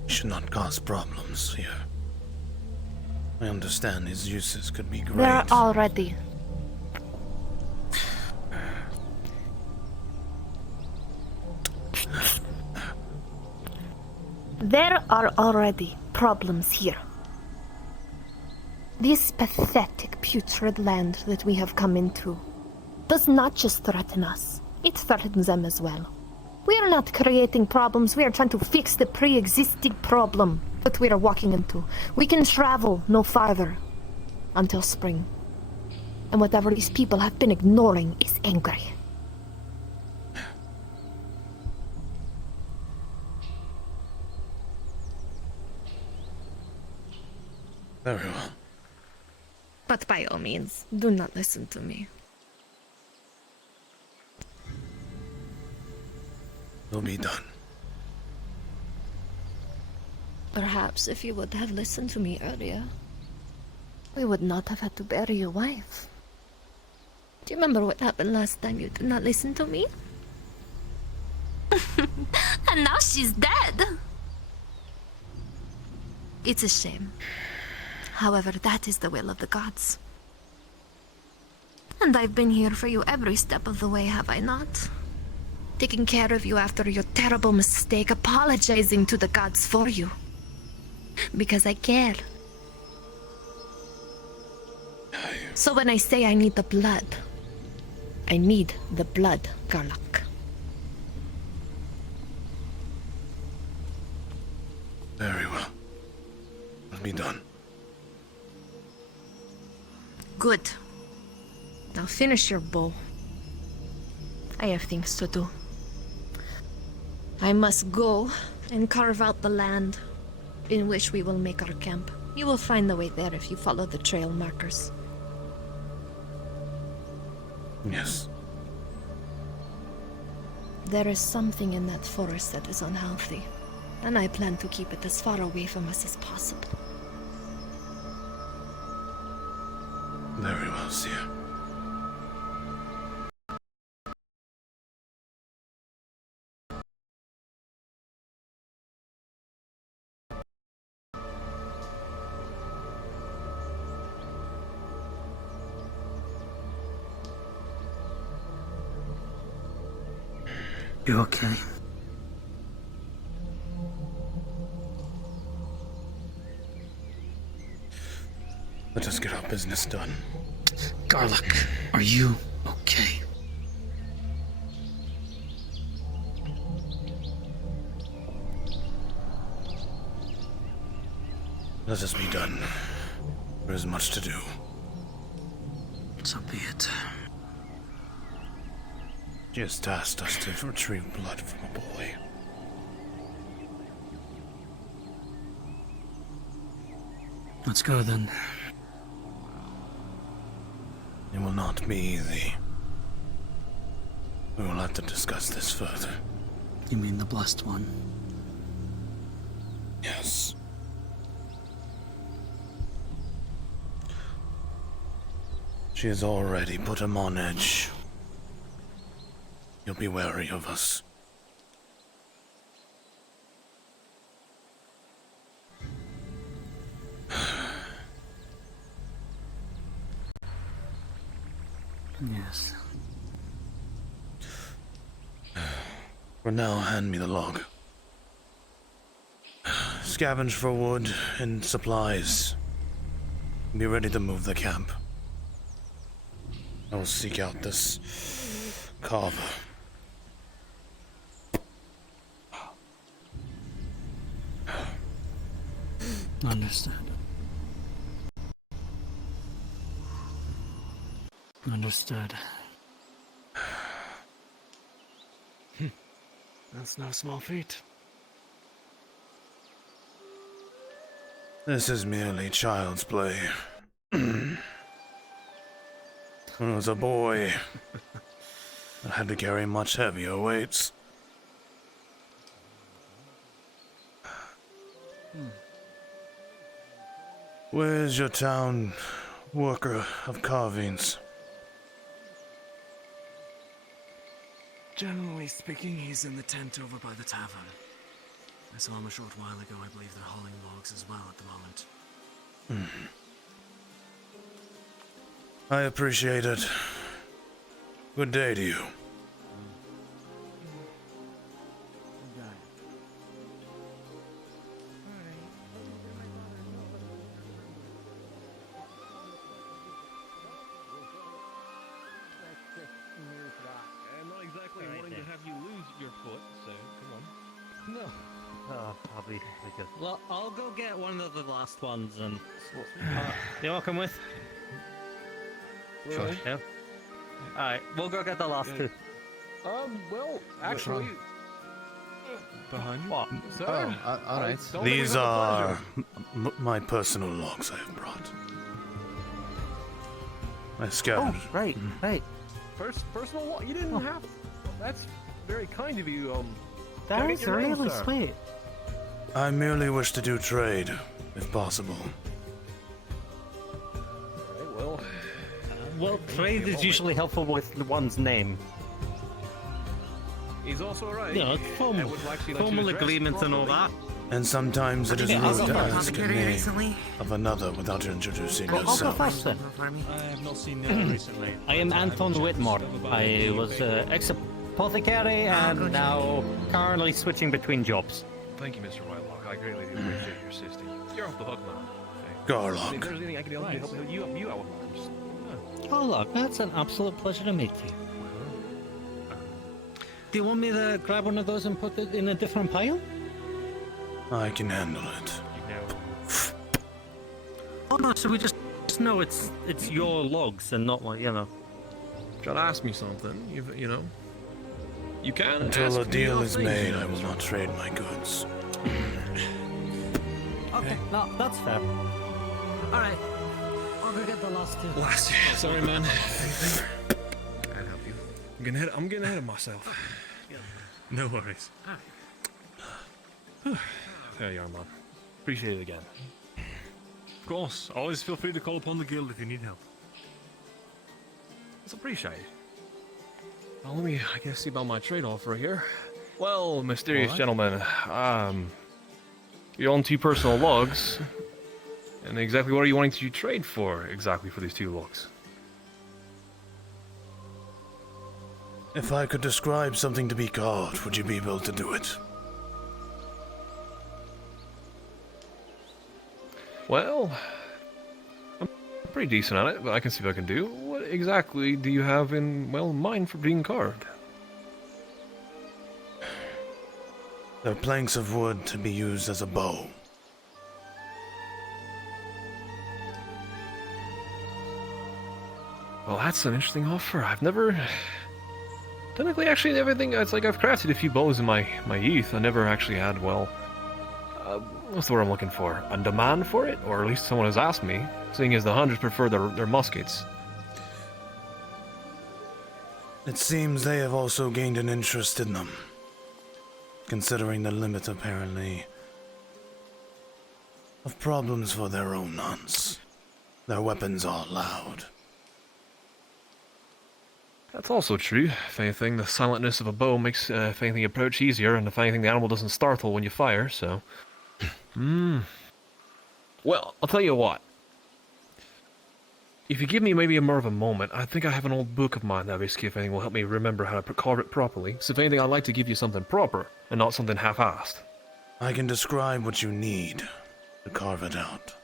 Should not cause problems here. I understand his uses could be great. There are already. There are already problems here. This pathetic, putrid land that we have come into does not just threaten us, it threatens them as well. We are not creating problems, we are trying to fix the pre-existing problem that we are walking into. We can travel no farther until spring. And whatever these people have been ignoring is angry. Very well. But by all means, do not listen to me. Will be done. Perhaps if you would have listened to me earlier, we would not have had to bury your wife. Do you remember what happened last time you did not listen to me? And now she's dead! It's a shame. However, that is the will of the gods. And I've been here for you every step of the way, have I not? Taking care of you after your terrible mistake, apologizing to the gods for you. Because I care. So when I say I need the blood, I need the blood, Garlock. Very well. Will be done. Good. Now finish your bow. I have things to do. I must go and carve out the land in which we will make our camp. You will find the way there if you follow the trail markers. Yes. There is something in that forest that is unhealthy, and I plan to keep it as far away from us as possible. Very well, Seer. You okay? Let us get our business done. Garlock, are you okay? Let us be done. There is much to do. So be it. She has tasked us to retrieve blood from a boy. Let's go then. It will not be easy. We will have to discuss this further. You mean the blessed one? Yes. She has already put him on edge. You'll be wary of us. Yes. For now, hand me the log. Scavenge for wood and supplies. Be ready to move the camp. I will seek out this carver. Understood. Understood. That's no small feat. This is merely child's play. When I was a boy, I had to carry much heavier weights. Where's your town worker of carvings? Generally speaking, he's in the tent over by the tavern. I saw him a short while ago. I believe they're hauling logs as well at the moment. I appreciate it. Good day to you. I'm not exactly wanting to have you lose your foot, so come on. No. Probably because. Well, I'll go get one of the last ones and. You want to come with? Sure. Yeah. Alright, we'll go get the last two. Well, actually. Behind you? What? Oh, alright. These are my personal logs I have brought. I scavenged. Oh, right, right. Personal law? You didn't have. That's very kind of you. That can I is get your name, really sir? sweet. I merely wish to do trade, if possible. Alright, well. Well, trade is usually helpful with one's name. He's also right. You know, it's formal, formal agreements and all that. And sometimes it is Yeah, I'll rude go to first. ask a Apothecary name recently? of another without introducing I'll go yourself. first then. For me. I have not seen them recently. I am Anton Whitmore. I was ex-apothecary and now currently switching between jobs. Thank you, Mr. Whitelock. I greatly do appreciate your assisting. You're off the hook, man. If Garlock. there's anything I can help you out with, man. Just, Oh look, that's an absolute pleasure to meet you. Do you want me to grab one of those and put it in a different pile? I can handle it. you know. Oh no, so we just know it's your logs and not like, you know. Gotta ask me something. You know. You can. Until ask a me deal your is things, made, you know. I will not trade my goods. Okay, no, that's fair. Alright, I'll go get the last two. Last. Sorry, man. Can't help you. I'm getting ahead of myself. No worries. There you are, man. Appreciate it again. Of course. Always feel free to call upon the guild if you need help. It's appreciated. Well, let me, I guess, see about my trade offer here. Well, mysterious gentleman, you own 2 personal logs. And exactly what are you wanting to trade for, exactly, for these 2 logs? If I could describe something to be carved, would you be able to do it? Well, I'm pretty decent at it, but I can see what I can do. What exactly do you have in, well, mind for being carved? They're planks of wood to be used as a bow. Well, that's an interesting offer. I've never... Technically, actually, everything... It's like I've crafted a few bows in my youth. I never actually had, well... what's the word I'm looking for? A demand for it? Or at least someone has asked me, seeing as the hunters prefer their muskets. It seems they have also gained an interest in them. Considering the limit, apparently, of problems for their own hunts. Their weapons are loud. That's also true. If anything, the silentness of a bow makes, if anything, approach easier, and if anything, the animal doesn't startle when you fire, so... Well, I'll tell you what. If you give me maybe more of a moment, I think I have an old book of mine that basically, if anything, will help me remember how to carve it properly. So if anything, I'd like to give you something proper, and not something half-assed. I can describe what you need to carve it out.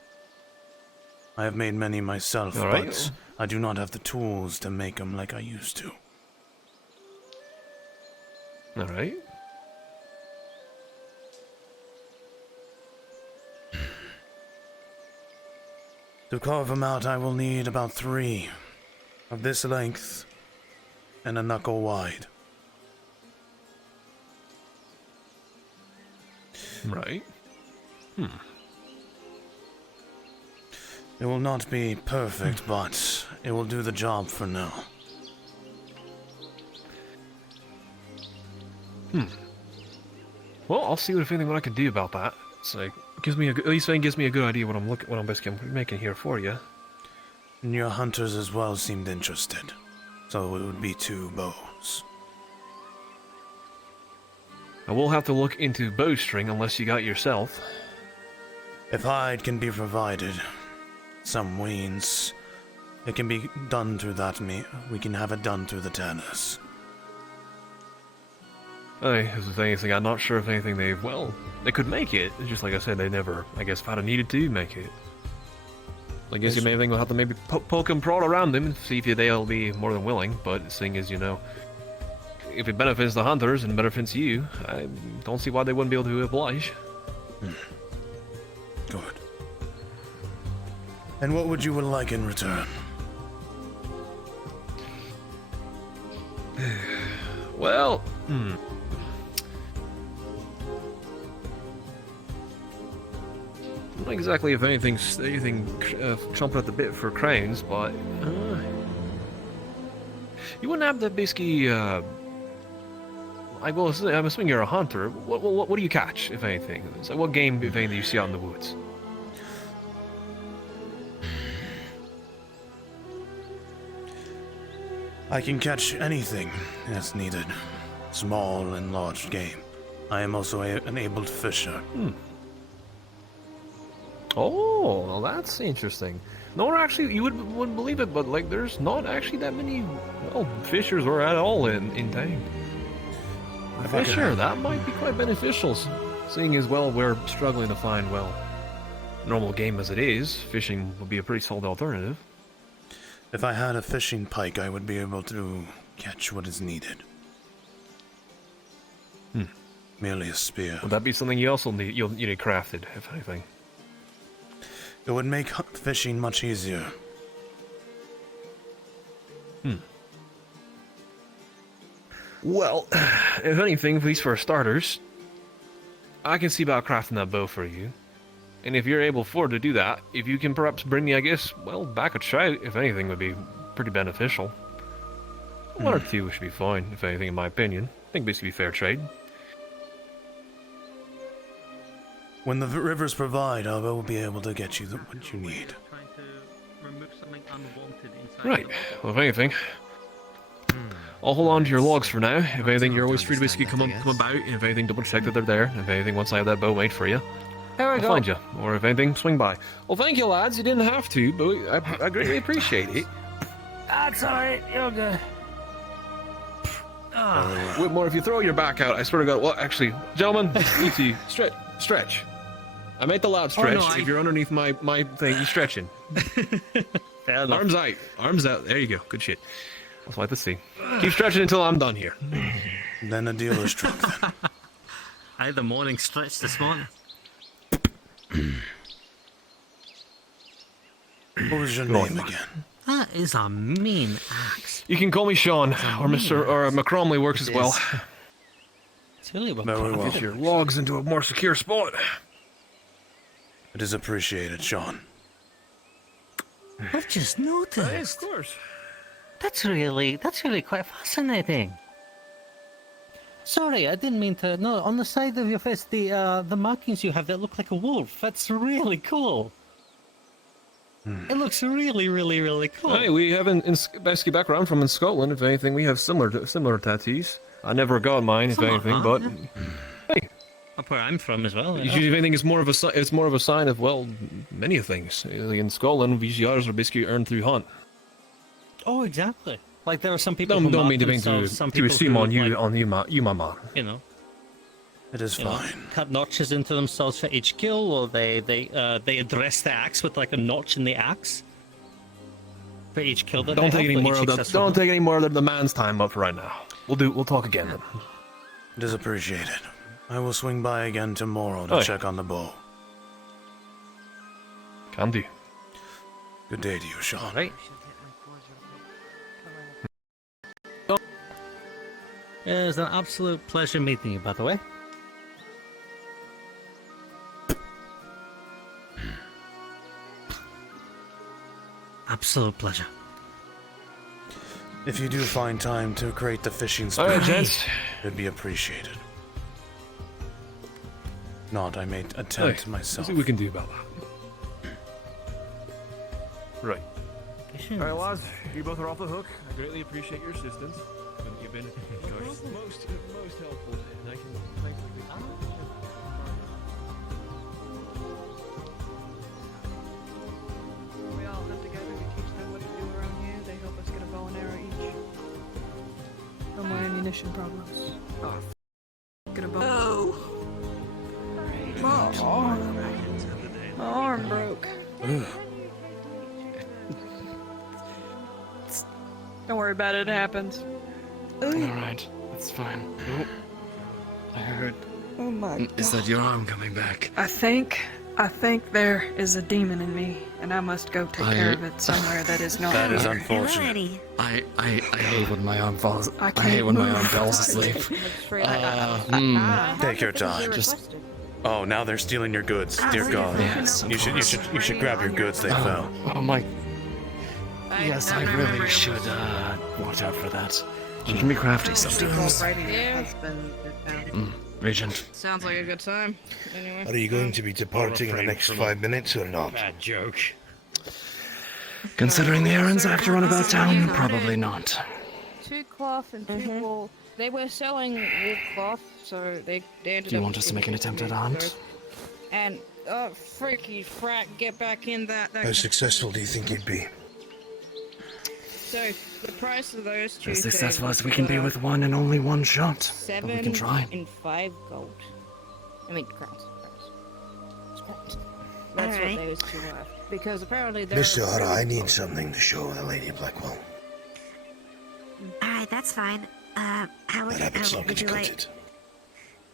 I have made many myself, but I do not have the tools to make them like I used to. Alright. To carve them out, I will need about 3 of this length and a knuckle wide. Right. It will not be perfect, but it will do the job for now. Well, I'll see if anything what I can do about that. It's like gives me at least it gives me a good idea what I'm basically making here for you. And your hunters as well seemed interested, so it would be 2 bows. I will have to look into bowstring unless you got it yourself. If hide can be provided, some means it can be done through that. We can have it done through the tanners. If anything, I'm not sure if anything they could make it. It's just like I said, they never, I guess, found a needed to make it. I guess you may think we'll have to maybe poke and prod around them and see if they'll be more than willing, but seeing as, you know, if it benefits the hunters and benefits you, I don't see why they wouldn't be able to oblige. Good. And what would you like in return? Well, not exactly if anything chomping at the bit for cranes, but you wouldn't have to basically. I'm assuming you're a hunter. What do you catch, if anything? So what game, if anything, do you see out in the woods? I can catch anything as needed, small and large game. I am also an abled fisher. Oh, well, that's interesting. No, actually, you wouldn't believe it, but like, there's not actually that many fishers or at all in town. Fisher, that might be quite beneficial, seeing as well we're struggling to find normal game as it is. Fishing would be a pretty solid alternative. If I had a fishing pike, I would be able to catch what is needed. Merely a spear. Would that be something you also need? You'll need it crafted, if anything. It would make fishing much easier. Well, if anything, at least for starters, I can see about crafting that bow for you. And if you're able to do that, if you can perhaps bring me, I guess, back a trout, if anything, would be pretty beneficial. 1 or 2 should be fine, if anything, in my opinion. I think basically fair trade. When the rivers provide, I will be able to get you what you need. Right. Well, if anything, I'll hold on to your logs for now. If anything, you're always free to basically come about. If anything, double check that they're there. If anything, once I have that bow made for you, I'll find you. Or if anything, swing by. Well, thank you, lads. You didn't have to, but I greatly appreciate it. That's alright. You're good. Whitmore, if you throw your back out, I swear to God. Well, actually, gentlemen, you two, stretch. I made the loud stretch. Oh, no, if you're underneath my thing, you're stretching. Arms out. There you go. Good shit. Let's like to see. Keep stretching until I'm done here. Then a deal is struck then. I had the morning stretch this morning. What was your name again? That is a mean axe. You can call me Sean, or Mr. or McCromley works as well. It's really about Very well. Get your logs into a more secure spot. It is appreciated, Sean. I've just noticed. Of course. That's really quite fascinating. Sorry, I didn't mean to. No, on the side of your face, the markings you have that look like a wolf. That's really cool. It looks really, really, really cool. Hey, we have basically background from in Scotland. If anything, we have similar tattoos. I never got mine, if anything, but hey, Up where I'm from as well. usually, if anything, it's more of a sign of, well, many things. Like in Scotland, VCRs are basically earned through hunt. Oh, exactly. Like there are some people. Don't mean to bring to assume on you, my man. You know. It is fine. Cut notches into themselves for each kill, or they address the axe with like a notch in the axe for each kill that Don't they take any have, more for of each the. successful Don't take any more of the man's time up right now. We'll talk again then. It is appreciated. I will swing by again tomorrow to check on the bow. Can do. Good day to you, Sean. Right. It is an absolute pleasure meeting you, by the way. Absolute pleasure. If you do find time to create the fishing spot, Alright, gents. it'd be appreciated. Not, I may attempt Hey, myself. Let's see what we can do about that. Right. Alright, lads, you both are off the hook. I greatly appreciate your assistance. You've been most helpful. And I can thankfully be. We all live together, we teach them what to do around here, they help us get a bow and arrow each. No more ammunition problems. Oh, get a bow. My arm broke. Don't worry about it, it happens. Alright, that's fine. Oh, I heard. Oh my god. Is that your arm coming back? I think there is a demon in me, and I must go take care of it somewhere that is not That is here. unfortunate. I hate when my arm falls. I I can't hate when my move. arm falls asleep. Take your time. Just Oh, now they're stealing your goods. Dear God. Yes, You should grab your goods. They fell. oh my. Yes, I really should watch out for that. You can be crafty sometimes. Regent. Sounds like a good time. Anyway. Are you going to be departing in the next 5 minutes or not? Bad joke. Considering the errands I have to run about town, probably not. 2 cloth and 2 wool. They were selling wool cloth, so they ended up. Do you want us to make an attempt at a hunt? And freaky frat, get back in that. How successful do you think you'd be? So the price of those 2 As things successful as we can be with one and only one shot. But we can 7 try. and 5 gold. I mean crowns. Crowns. That's Alright. what those 2 are. Because apparently they're. Mr. Hara, I need something to show the Lady Blackwell. Alright, that's fine. How would, That rabbit's how not would you cut like? it.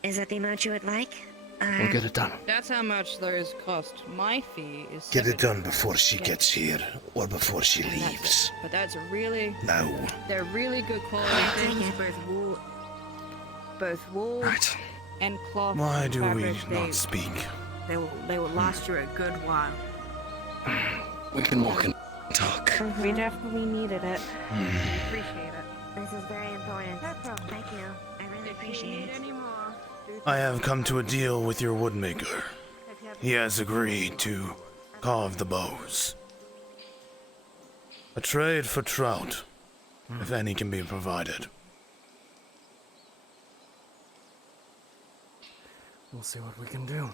Is that the amount you would like? We'll get it done. That's how much those cost. My fee is. Get it 7. done before she gets here, or before she And that's it. leaves. But that's really. No. They're really good quality things. Both wool Right. and cloth. Why and do we fabric, not speak? They will last you a good while. We can walk and talk. We definitely needed it. We appreciate it. This is very important. No problem. Thank you. I really appreciate it. I have come to a deal with your woodmaker. He has agreed to carve the bows. A trade for trout, if any can be provided. We'll see what we can do.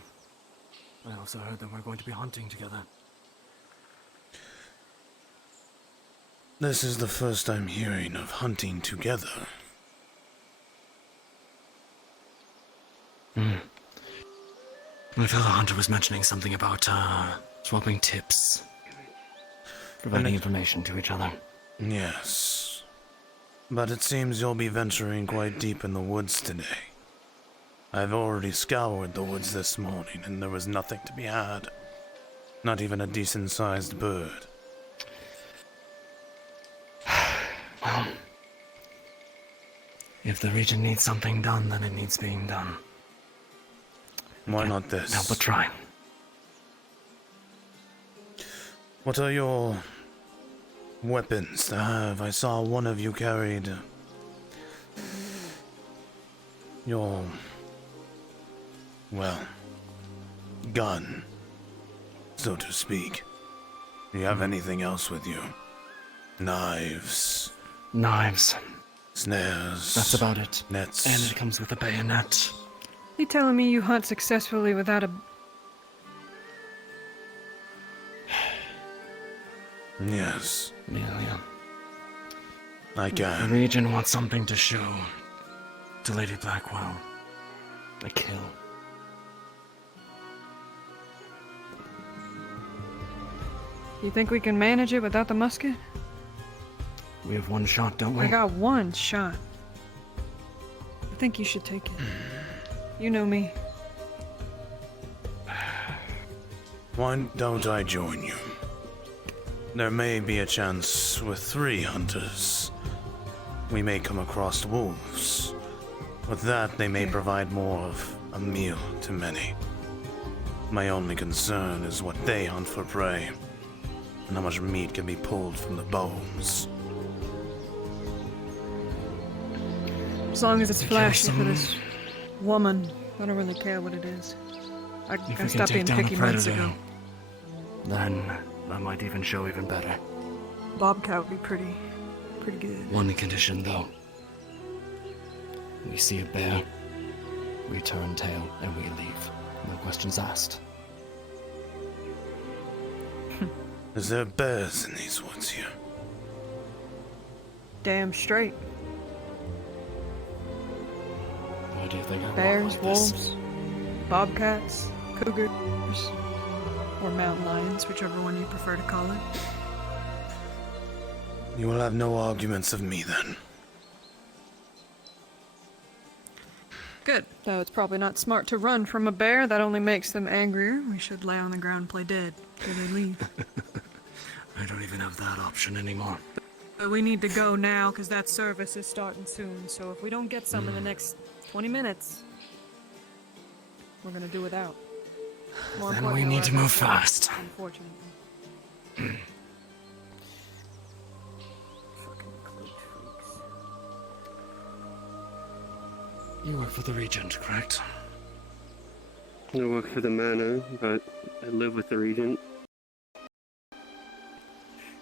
I also heard that we're going to be hunting together. This is the first I'm hearing of hunting together. My fellow hunter was mentioning something about swapping tips. Providing information to each other. Yes. But it seems you'll be venturing quite deep in the woods today. I've already scoured the woods this morning, and there was nothing to be had. Not even a decent-sized bird. If the region needs something done, then it needs being done. Why not this? Help but try. What are your weapons to have? I saw one of you carried your, well, gun, so to speak. Do you have anything else with you? Knives? Knives. Snares? That's about it. Nets? And it comes with a bayonet. You telling me you hunt successfully without a... Yes. Yeah. I The can. region wants something to show to Lady Blackwell. A kill. You think we can manage it without the musket? We have one shot, don't we? I got one shot. I think you should take it. You know me. Why don't I join you? There may be a chance with 3 hunters. We may come across wolves. With that, they may provide more of a meal to many. My only concern is what they hunt for prey, and how much meat can be pulled from the bones. As long as it's We kill flashy for some- this woman, I don't really care what it is. I If we I can stopped take being down the picky months predator, ago. then that might even show even better. Bobcat would be pretty good. One condition, though. We see a bear, we turn tail, and we leave. No questions asked. Is there bears in these woods here? Damn straight. Why do you think I walk Bears, like this? wolves, bobcats, cougars, or mountain lions, whichever one you prefer to call it. You will have no arguments of me then. Good. Though it's probably not smart to run from a bear. That only makes them angrier. We should lay on the ground and play dead till they leave. I don't even have that option anymore. But we need to go now because that service is starting soon. So if we don't get some in the next 20 minutes, we're gonna do without. More Then we importantly, need to however, move fast. Unfortunately. You work for the Regent, correct? I work for the manor, but I live with the regent.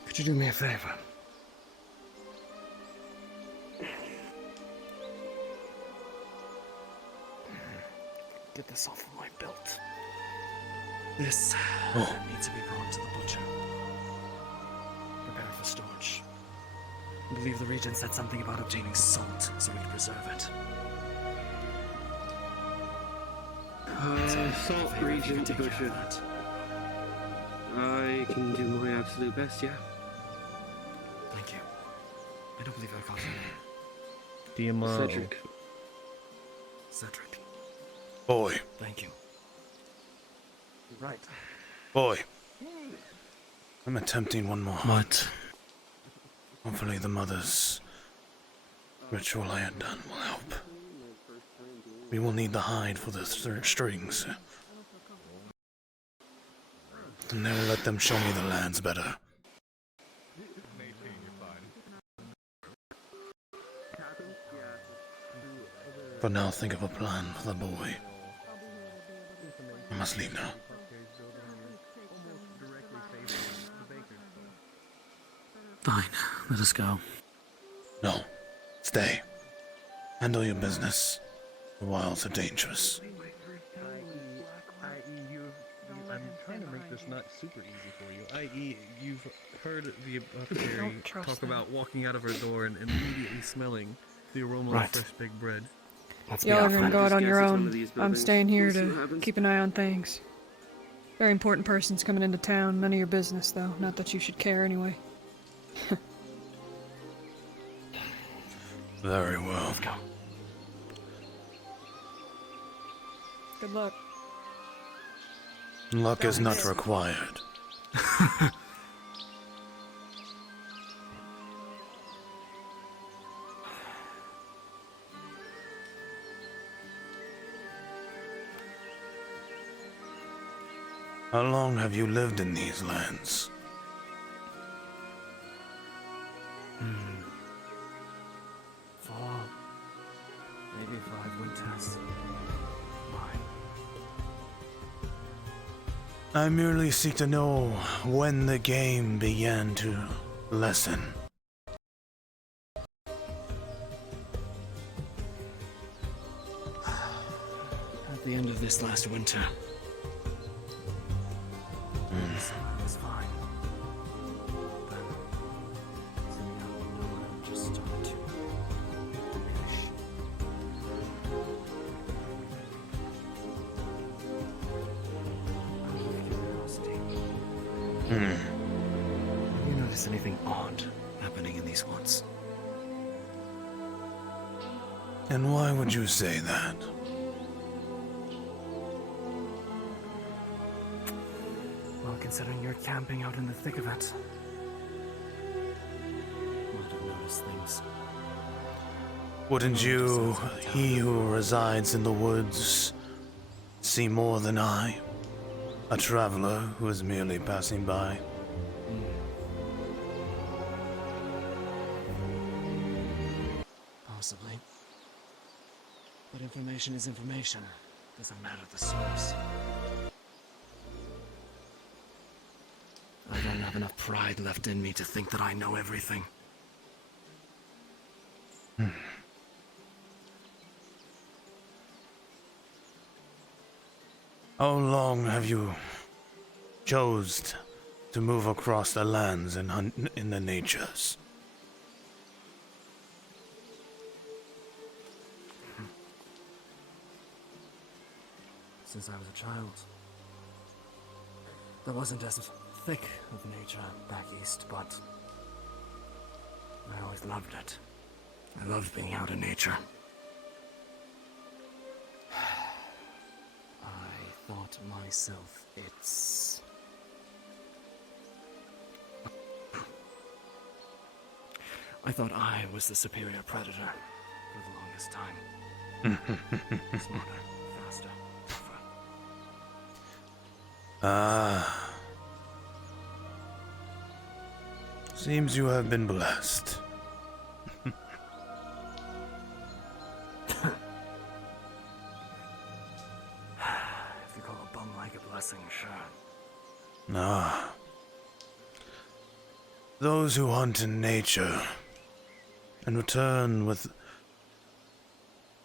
Could you do me a favor? Get this off of my belt. This needs to be brought to the butcher. Prepare for storage. I believe the Regent said something about obtaining salt so we can preserve it. Salt regent butcher. I can do my absolute best, yeah. Thank you. I don't believe I caught your name. Cedric. Cedric. Boy. Thank you. Right. Boy. I'm attempting one more. What? Hopefully the mother's ritual I had done will help. We will need the hide for the strings. And then let them show me the lands better. But now think of a plan for the boy. I must leave now. Fine, let us go. No, stay. Handle your business. The wilds are dangerous. I'm trying to make this not super easy for you. I.e., you've heard the apothecary talk about walking out of her door and immediately smelling the aroma of fresh baked bread. Y'all are gonna go out on your own. I'm staying here to keep an eye on things. Very important person's coming into town. None of your business, though. Not that you should care anyway. Very well. Let's go. Good luck. Luck is not required. How long have you lived in these lands? Four, maybe 5 winters. Why? I merely seek to know when the game began to lessen. At the end of this last winter. Summer was fine. Then, something out of nowhere just started to diminish. Out of curiosity, have you noticed anything odd happening in these woods? And why would you say that? Well, considering you're camping out in the thick of it, might have noticed things. Wouldn't you, he who resides in the woods, see more than I? A traveler who is merely passing by? Possibly. But information is information. Doesn't matter the source. I don't have enough pride left in me to think that I know everything. How long have you chose to move across the lands and hunt in the natures? Since I was a child. There wasn't as thick of nature back east, but I always loved it. I loved being out in nature. I thought to myself, it's... I thought I was the superior predator for the longest time. Smarter, faster, tougher. Ah. Seems you have been blessed. If you call a bum like a blessing, sure. Ah. Those who hunt in nature and return with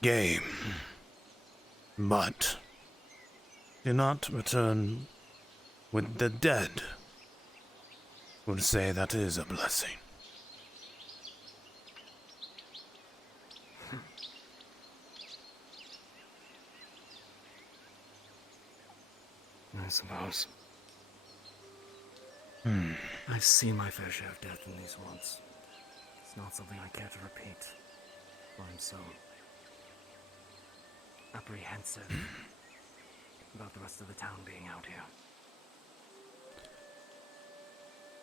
game, but do not return with the dead, would say that is a blessing. I suppose. I've seen my fair share of death in these woods. It's not something I care to repeat. Why I'm so apprehensive about the rest of the town being out here.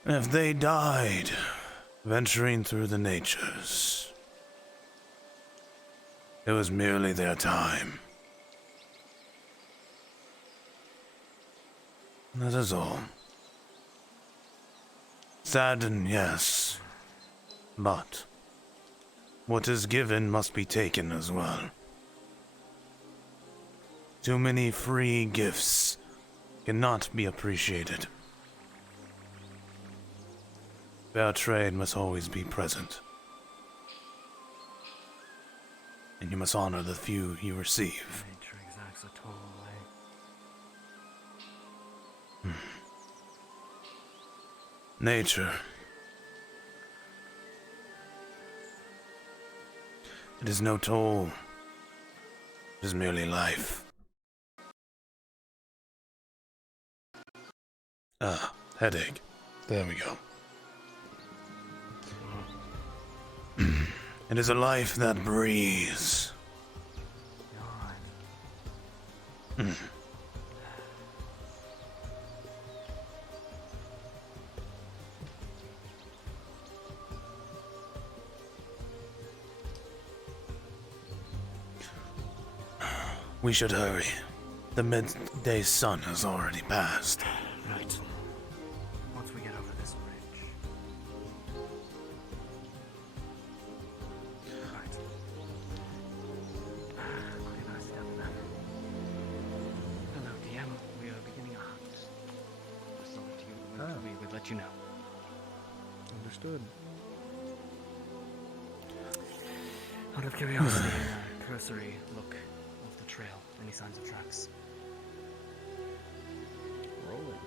If they died venturing through the natures, it was merely their time. That is all. Saddened, yes, but what is given must be taken as well. Too many free gifts cannot be appreciated. Fair trade must always be present, and you must honor the few you receive. Nature exacts a toll, Nature. It is no toll. It is merely life. Ah, headache. There we go. It is a life that breathes. We should hurry. The midday sun has already passed. Right. Once we get over this bridge. Right. Clean our step then. Hello, DM. We are beginning a hunt. I saw it to you when we would let you know. Understood. Out of curiosity, cursory look of the trail. Any signs of tracks? Rolling.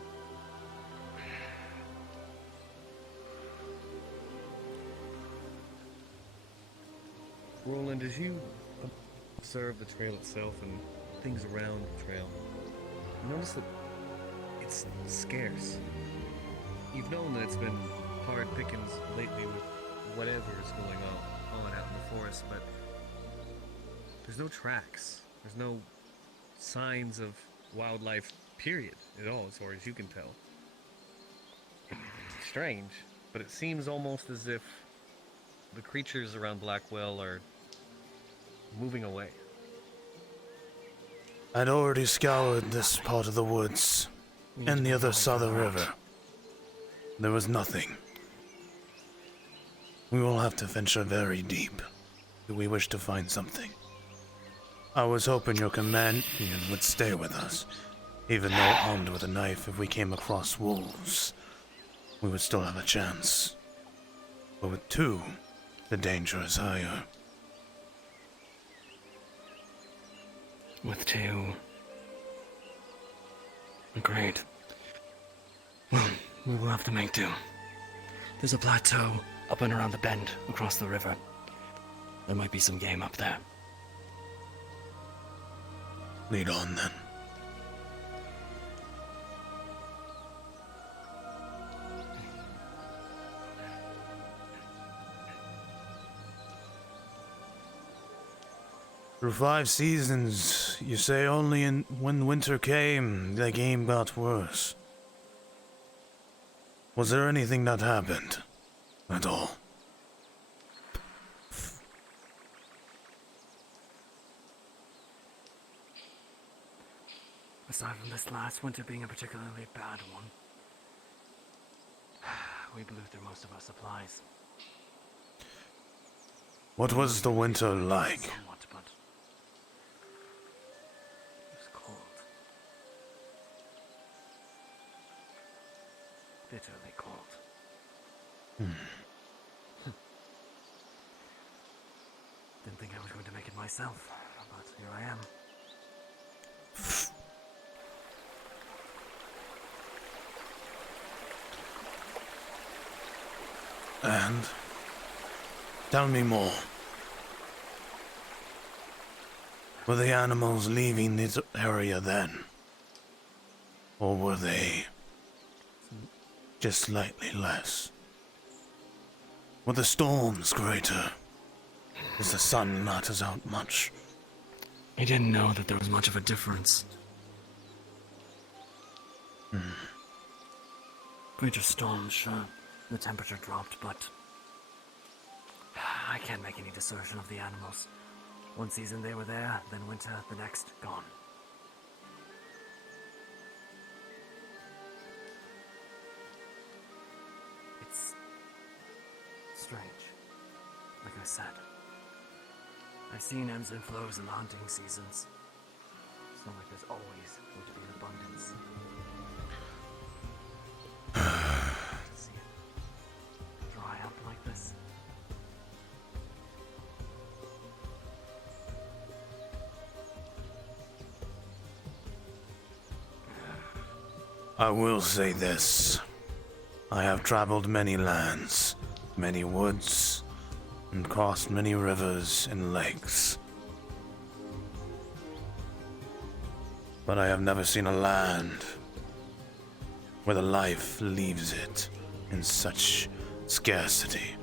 Roland, as you observe the trail itself and things around the trail, you notice that it's scarce. You've known that it's been hard pickings lately with whatever is going on out in the forest, but there's no tracks. There's no signs of wildlife, period, at all, as far as you can tell. It's strange, but it seems almost as if the creatures around Blackwell are moving away. I'd already scoured this part of the woods and the other side of the river. There was nothing. We will have to venture very deep if we wish to find something. I was hoping your companion would stay with us, even though armed with a knife. If we came across wolves, we would still have a chance. But with two, the danger is higher. With two. Agreed. Well, we will have to make do. There's a plateau up and around the bend across the river. There might be some game up there. Lead on then. Through 5 seasons, you say only when winter came, the game got worse. Was there anything that happened at all? Aside from this last winter being a particularly bad one, we blew through most of our supplies. What was the winter like? Somewhat, but it was cold. Bitterly cold. Didn't think I was going to make it myself, but here I am. And? Tell me more. Were the animals leaving this area then? Or were they just slightly less? Were the storms greater? Does the sun not us out much? I didn't know that there was much of a difference. Greater storms, sure. The temperature dropped, but I can't make any discernment of the animals. One season they were there, then winter, the next, gone. It's strange. Like I said, I've seen ebbs and flows in the hunting seasons. It's not like there's always going to be an abundance. See it dry up like this. I will say this. I have traveled many lands, many woods, and crossed many rivers and lakes. But I have never seen a land where the life leaves it in such scarcity.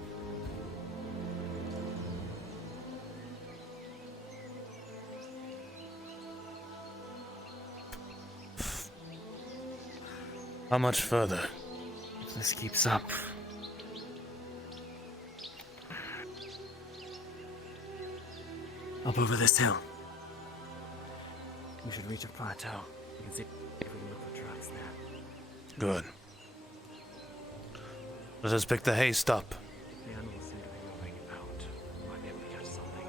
How much further? If this keeps up, up over this hill. We should reach a plateau. We can see if we can look for tracks there. Good. Let us pick the haste up. The animals seem to be moving out. We might be able to catch something.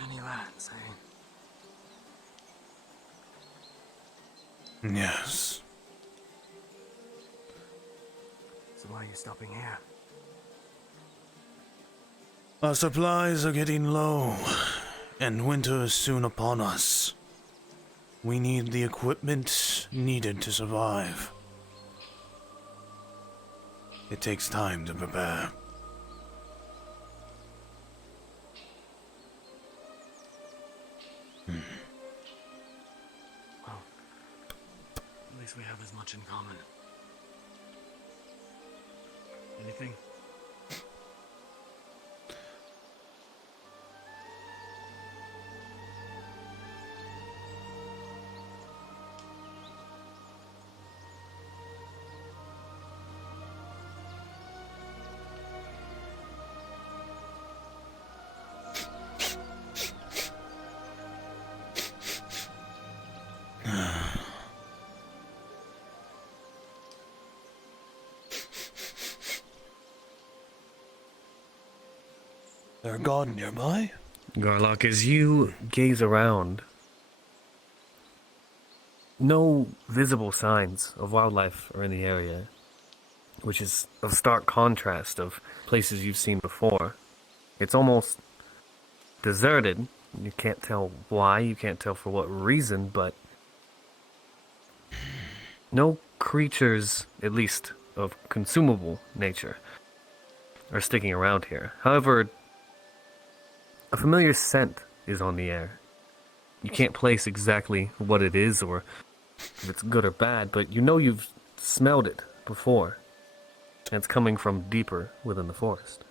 Many lands, eh? Yes. So why are you stopping here? Our supplies are getting low, and winter is soon upon us. We need the equipment needed to survive. It takes time to prepare. Well, at least we have as much in common. Anything? There a god nearby? Garlock, as you gaze around, no visible signs of wildlife are in the area, which is a stark contrast of places you've seen before. It's almost deserted. You can't tell why, you can't tell for what reason, but no creatures, at least of consumable nature, are sticking around here. However, a familiar scent is on the air. You can't place exactly what it is or if it's good or bad, but you know you've smelled it before. And it's coming from deeper within the forest.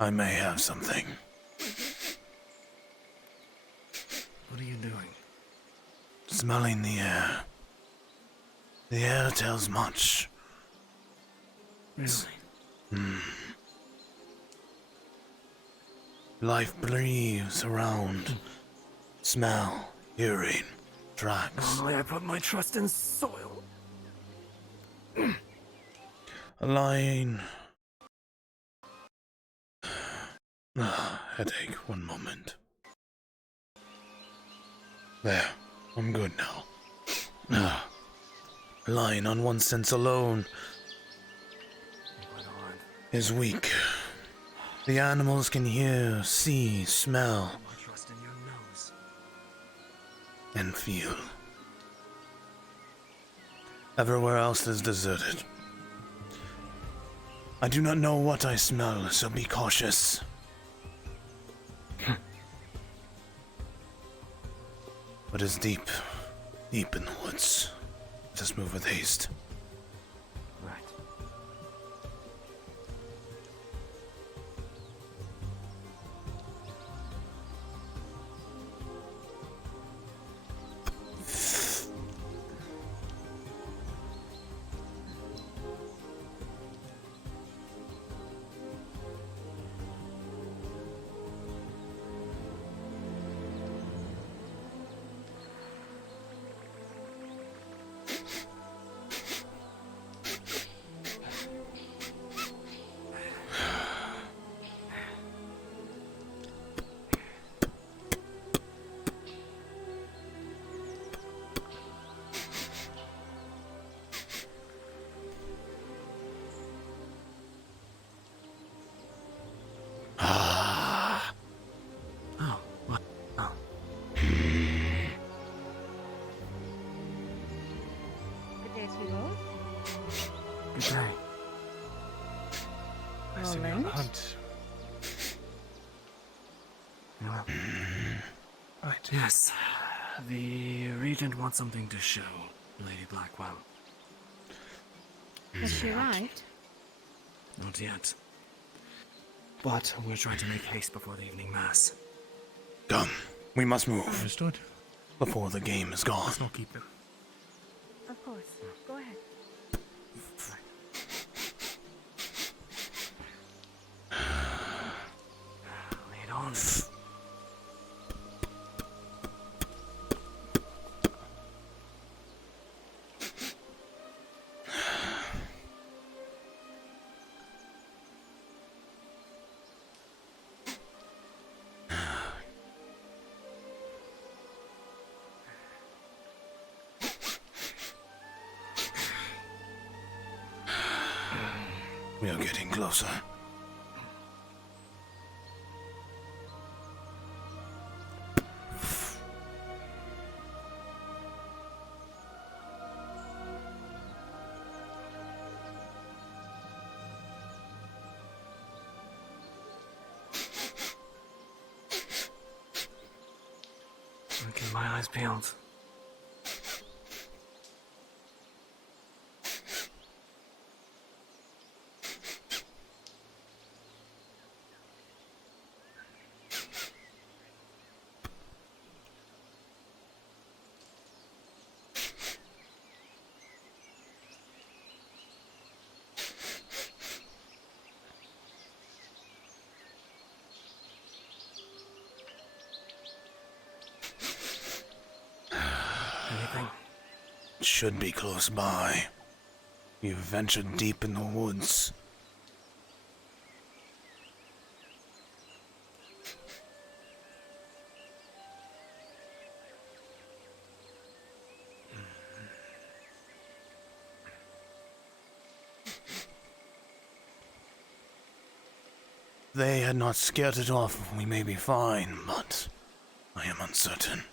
I may have something. What are you doing? Smelling the air. The air tells much. Really? Life breathes around. Smell, hearing, tracks. Normally I put my trust in soil. A line. Headache, one moment. There, I'm good now. Relying on one sense alone is weak. The animals can hear, see, smell, I trust in your nose. and feel. Everywhere else is deserted. I do not know what I smell, so be cautious. But it's deep, deep in the woods. Let us move with haste. Right. Good day. I see we're on the hunt. Well, Right. yes. The Regent wants something to show, Lady Blackwell. Has she arrived? Not yet. But we're trying to make haste before the evening mass. Come, we must move. Understood. Before the game is gone. Let's not keep them. Of course. Go ahead. Lead on. We are getting closer. I'm keeping my eyes peeled. Anything? Should be close by. You've ventured deep in the woods. If they had not scared it off, we may be fine, but I am uncertain.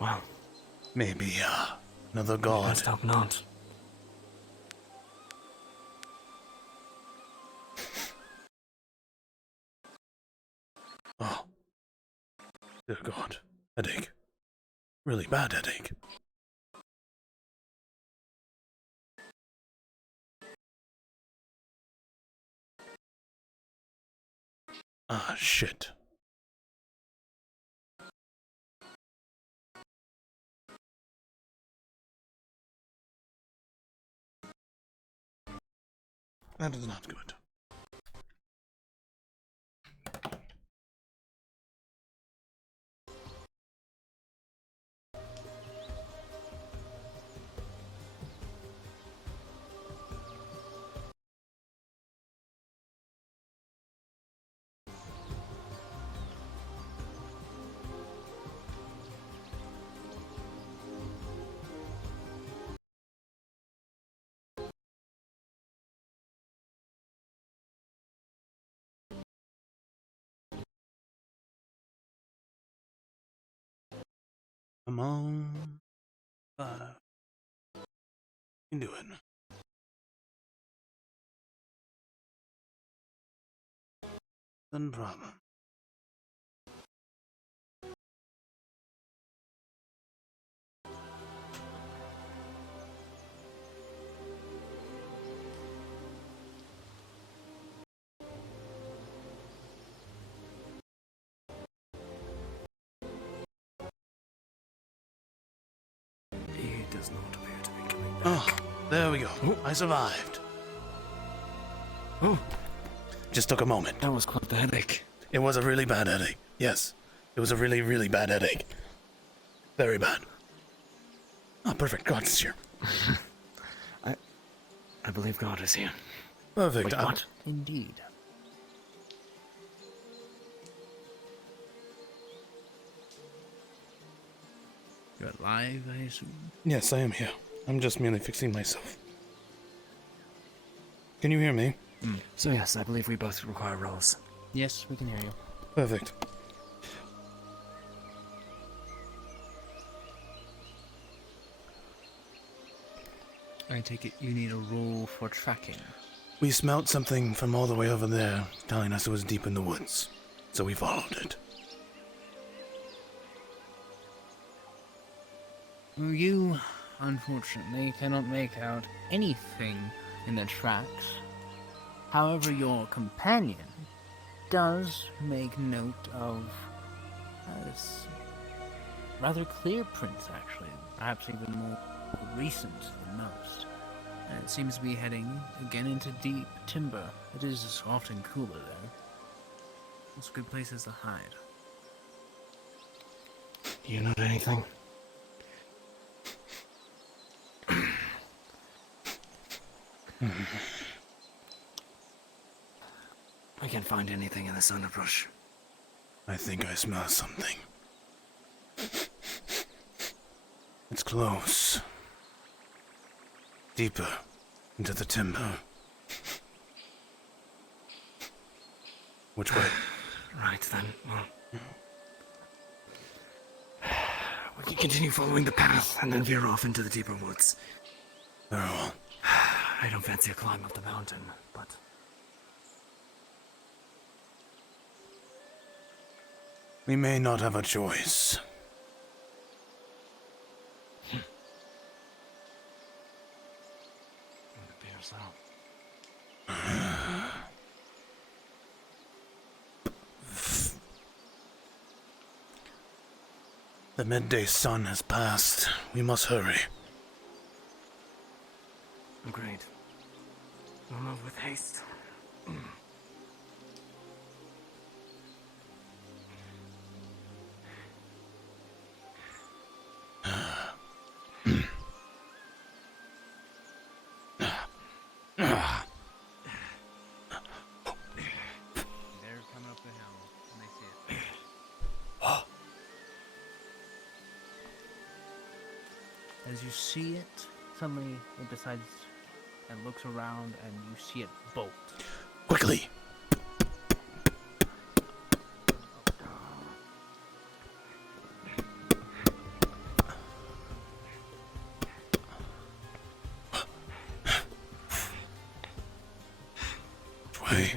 Well, maybe, another god. Let's hope not. Oh. Dear God. Headache. Really bad headache. Ah, shit. That is not good. Come on. You can do it. No problem. He does not appear to be coming back. Oh, there we go. I survived. Oh. Just took a moment. That was quite the headache. It was a really bad headache. Yes. It was a really, really bad headache. Very bad. Oh, perfect. God is here. I believe God is here. Perfect. Wait, what? Indeed. You're alive, I assume? Yes, I am here. I'm just merely fixing myself. Can you hear me? So yes, I believe we both require rolls. Yes, we can hear you. Perfect. I take it you need a roll for tracking. We smelt something from all the way over there, telling us it was deep in the woods. So we followed it. Well, you, unfortunately, cannot make out anything in the tracks. However, your companion does make note of this rather clear prints, actually, perhaps even more recent than most. And it seems to be heading again into deep timber. It is often cooler there. It's good places to hide. Do you know anything? I can't find anything in this underbrush. I think I smell something. It's close. Deeper into the timber. Which way? Right then, well... We can continue following the path and then veer off into the deeper woods. Very well. I don't fancy a climb up the mountain, but... We may not have a choice. It appears so. The midday sun has passed. We must hurry. Agreed. We'll move with haste. They're coming up the hill, and they see it. As you see it, suddenly it decides and looks around, and you see it bolt. Quickly! Which way?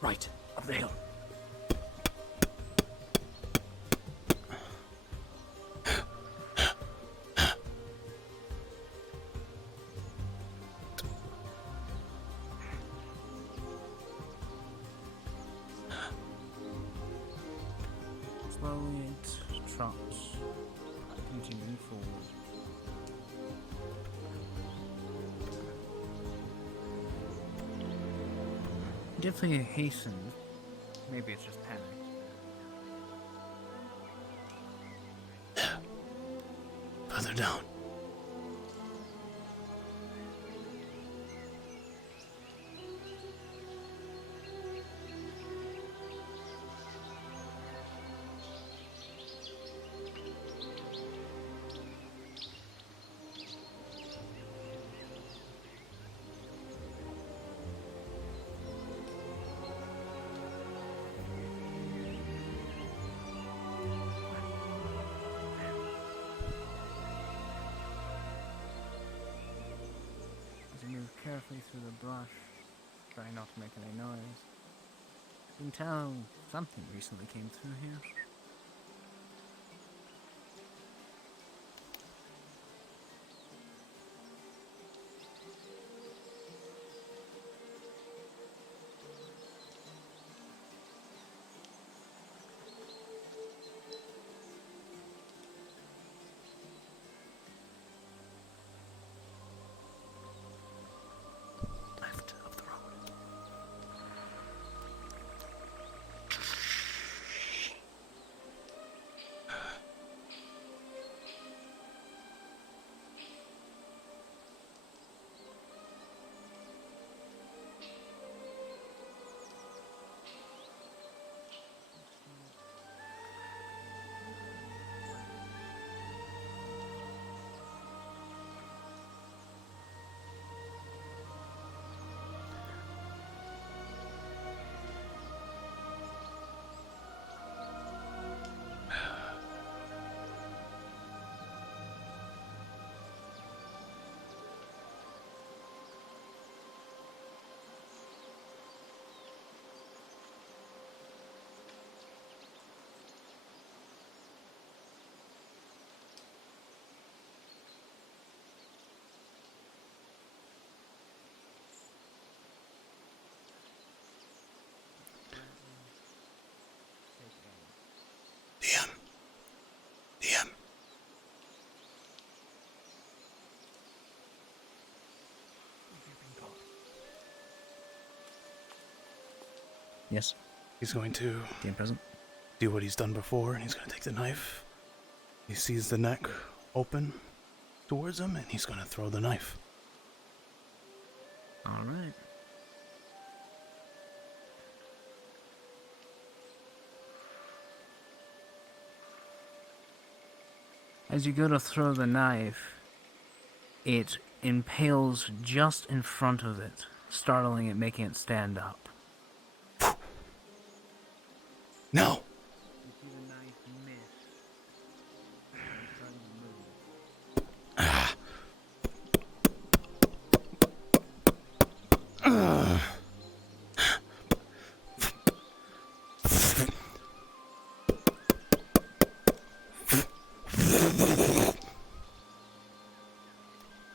Right, up the hill. Slowly it trots, continuing forward. Definitely hastened. Maybe it's just panic. Further down. As you move carefully through the brush, trying not to make any noise, you can tell something recently came through here. Left of the road. Yes. He's going to Game present. do what he's done before, and he's going to take the knife. He sees the neck open towards him, and he's going to throw the knife. All right. As you go to throw the knife, it impales just in front of it, startling it, making it stand up. No!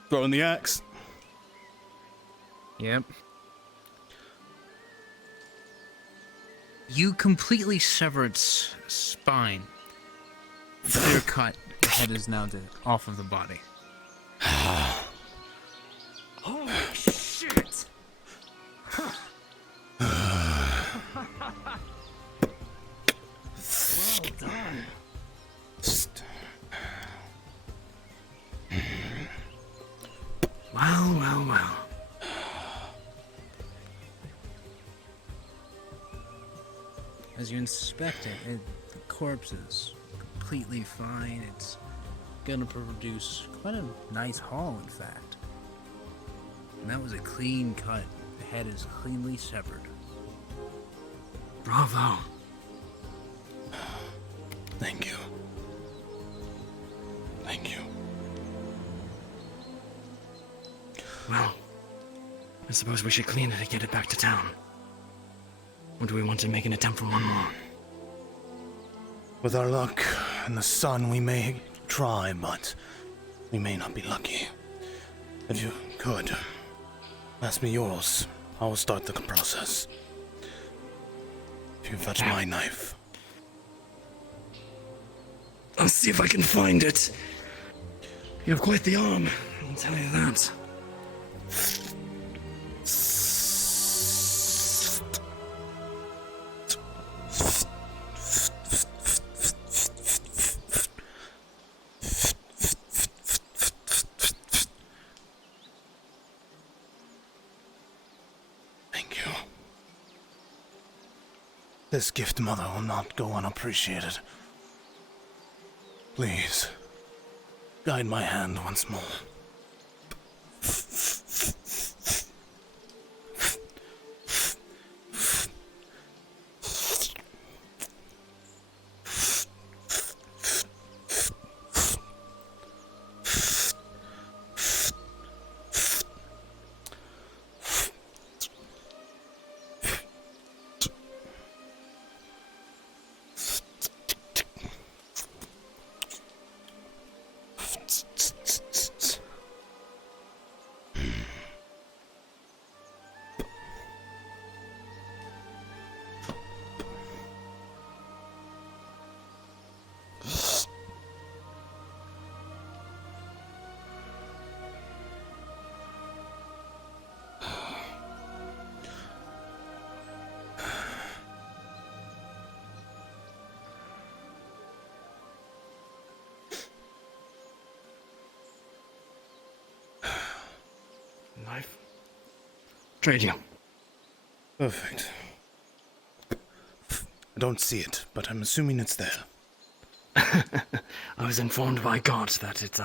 Throwing the axe. Yep. You completely sever its spine. Clear cut. The head is now off of the body. Holy shit! Well done. Well, well, well. As you inspect it, the corpse is completely fine. It's gonna produce quite a nice haul, in fact. And that was a clean cut. The head is cleanly severed. Bravo. Thank you. Thank you. Well, I suppose we should clean it and get it back to town. Or do we want to make an attempt for one more? With our luck and the sun, we may try, but we may not be lucky. If you could, pass me yours. I will start the process. If you fetch my knife. I'll see if I can find it. You have quite the arm, I'll tell you that. Thank you. This gift, Mother, will not go unappreciated. Please, guide my hand once more. Knife. Trade you. Perfect. I don't see it, but I'm assuming it's there. I was informed by God that it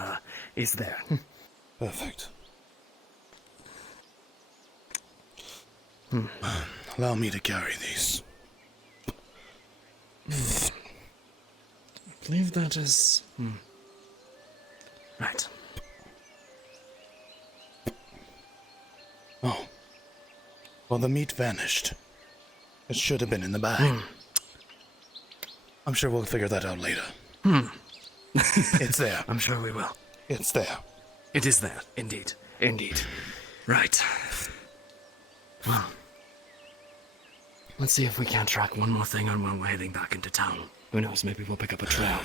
is there. Perfect. Allow me to carry these. I believe that is... Right. Oh. Well, the meat vanished. It should have been in the bag. I'm sure we'll figure that out later. It's there. I'm sure we will. It's there. It is there, indeed. Indeed. Right. Well, let's see if we can't track one more thing on when we're heading back into town. Who knows, maybe we'll pick up a trail.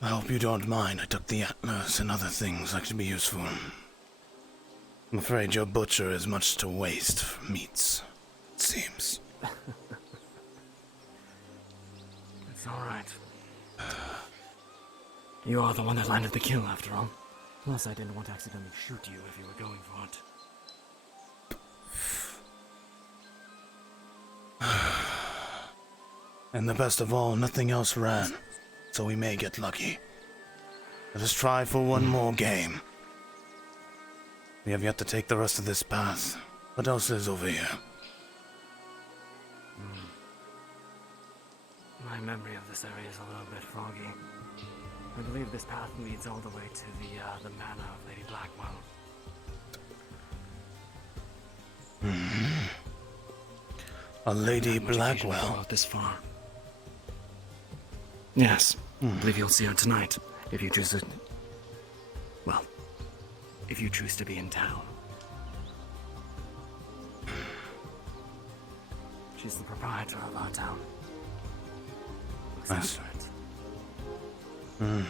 I hope you don't mind. I took the atlas and other things that could be useful. I'm afraid your butcher is much to waste for meats, it seems. It's alright. You are the one that landed the kill, after all. Plus, I didn't want to accidentally shoot you if you were going for it. And the best of all, nothing else ran, so we may get lucky. Let us try for one more game. We have yet to take the rest of this path. What else is over here? My memory of this area is a little bit foggy. I believe this path leads all the way to the manor of Lady Blackwell. A Lady Much occasion to go Blackwell. out this far. Yes, I believe you'll see her tonight, if you choose to... Well, if you choose to be in town. She's the proprietor of our town. Looks Nice. after it.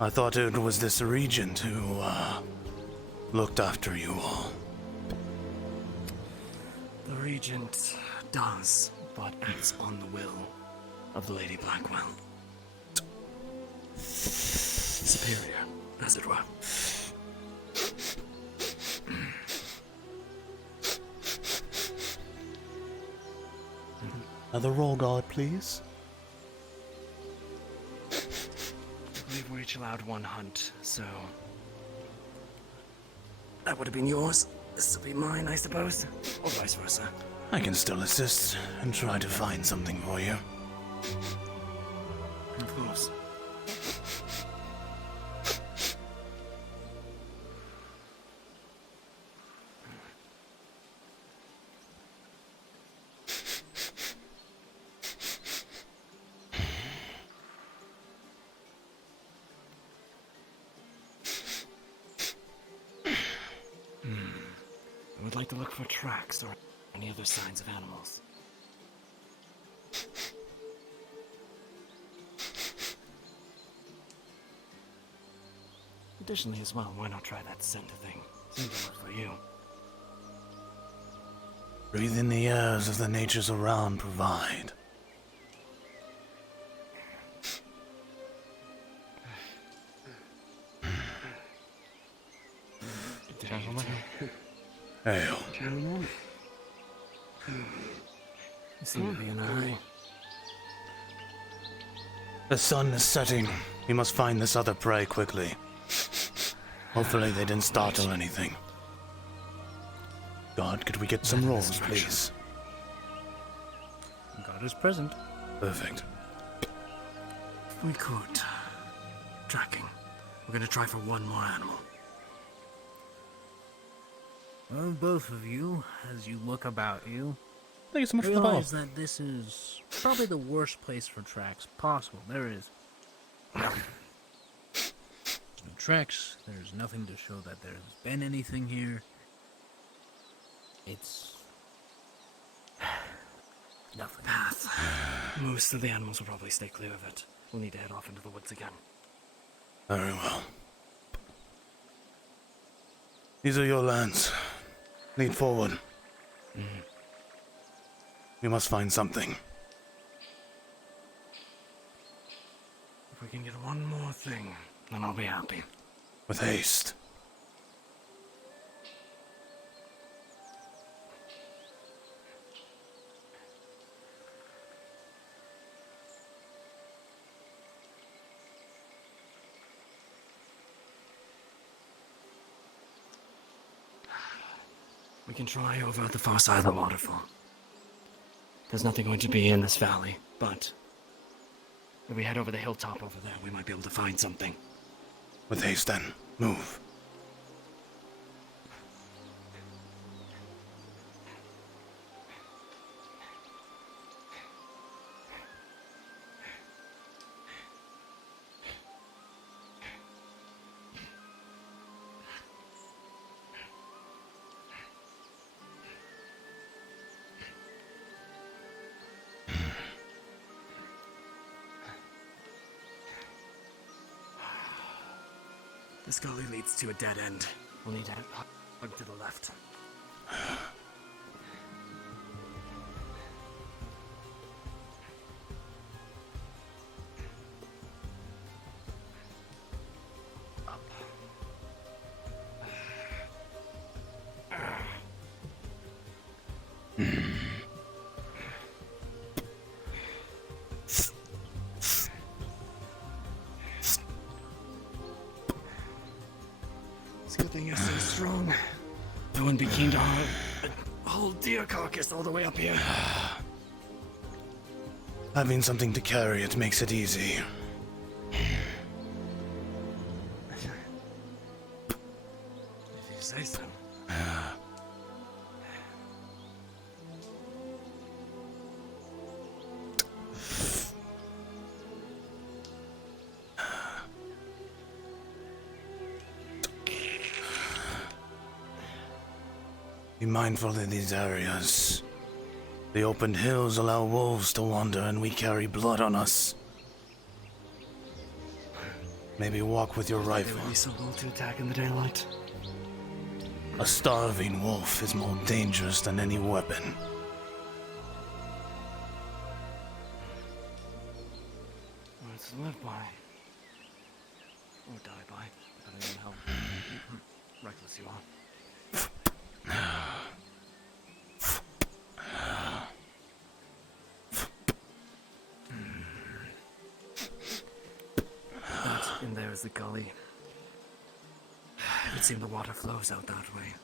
I thought it was this regent who, looked after you all. The Regent does, but acts on the will of the Lady Blackwell. Superior, as it were. Another roll guard, please. I believe we're each allowed one hunt, so... That would have been yours. This will be mine, I suppose. Or vice versa. I can still assist and try to find something for you. Of course. I would like to look for tracks or any other signs of animals. Additionally as well, why not try that scent thing? Seems to work for you. Breathe in the airs of the natures around provide. Gentlemen. Hail. Gentlemen. You seem to be in a hurry. The sun is setting. We must find this other prey quickly. Hopefully they didn't startle anything. God, could we get some rolls, please? God is present. Perfect. If we could. Tracking. We're gonna try for one more animal. Well, both of you, as you look about you, Thank you so much for the realize ball. that this is probably the worst place for tracks possible. There is nothing. There's no tracks. There's nothing to show that there's been anything here. It's nothing. Path. Most of the animals will probably stay clear of it. We'll need to head off into the woods again. Very well. These are your lands. Lead forward. We must find something. If we can get one more thing, then I'll be happy. With haste. We can try over at the far side of the waterfall. There's nothing going to be in this valley, but if we head over the hilltop over there, we might be able to find something. With haste then. Move. This gully leads to a dead end. We'll need to head Hug to the left. Up. It's a good thing you're so strong. I wouldn't be keen to haul a whole deer carcass all the way up here. Having something to carry it makes it easy. If you say so. Be mindful in these areas. The open hills allow wolves to wander and we carry blood on us. Maybe walk with your They rifle. would be so bold to attack in the daylight. A starving wolf is more dangerous than any weapon. Words to live by. Or die by, depending on how reckless you are. That in there is the gully. It would seem the water flows out that way.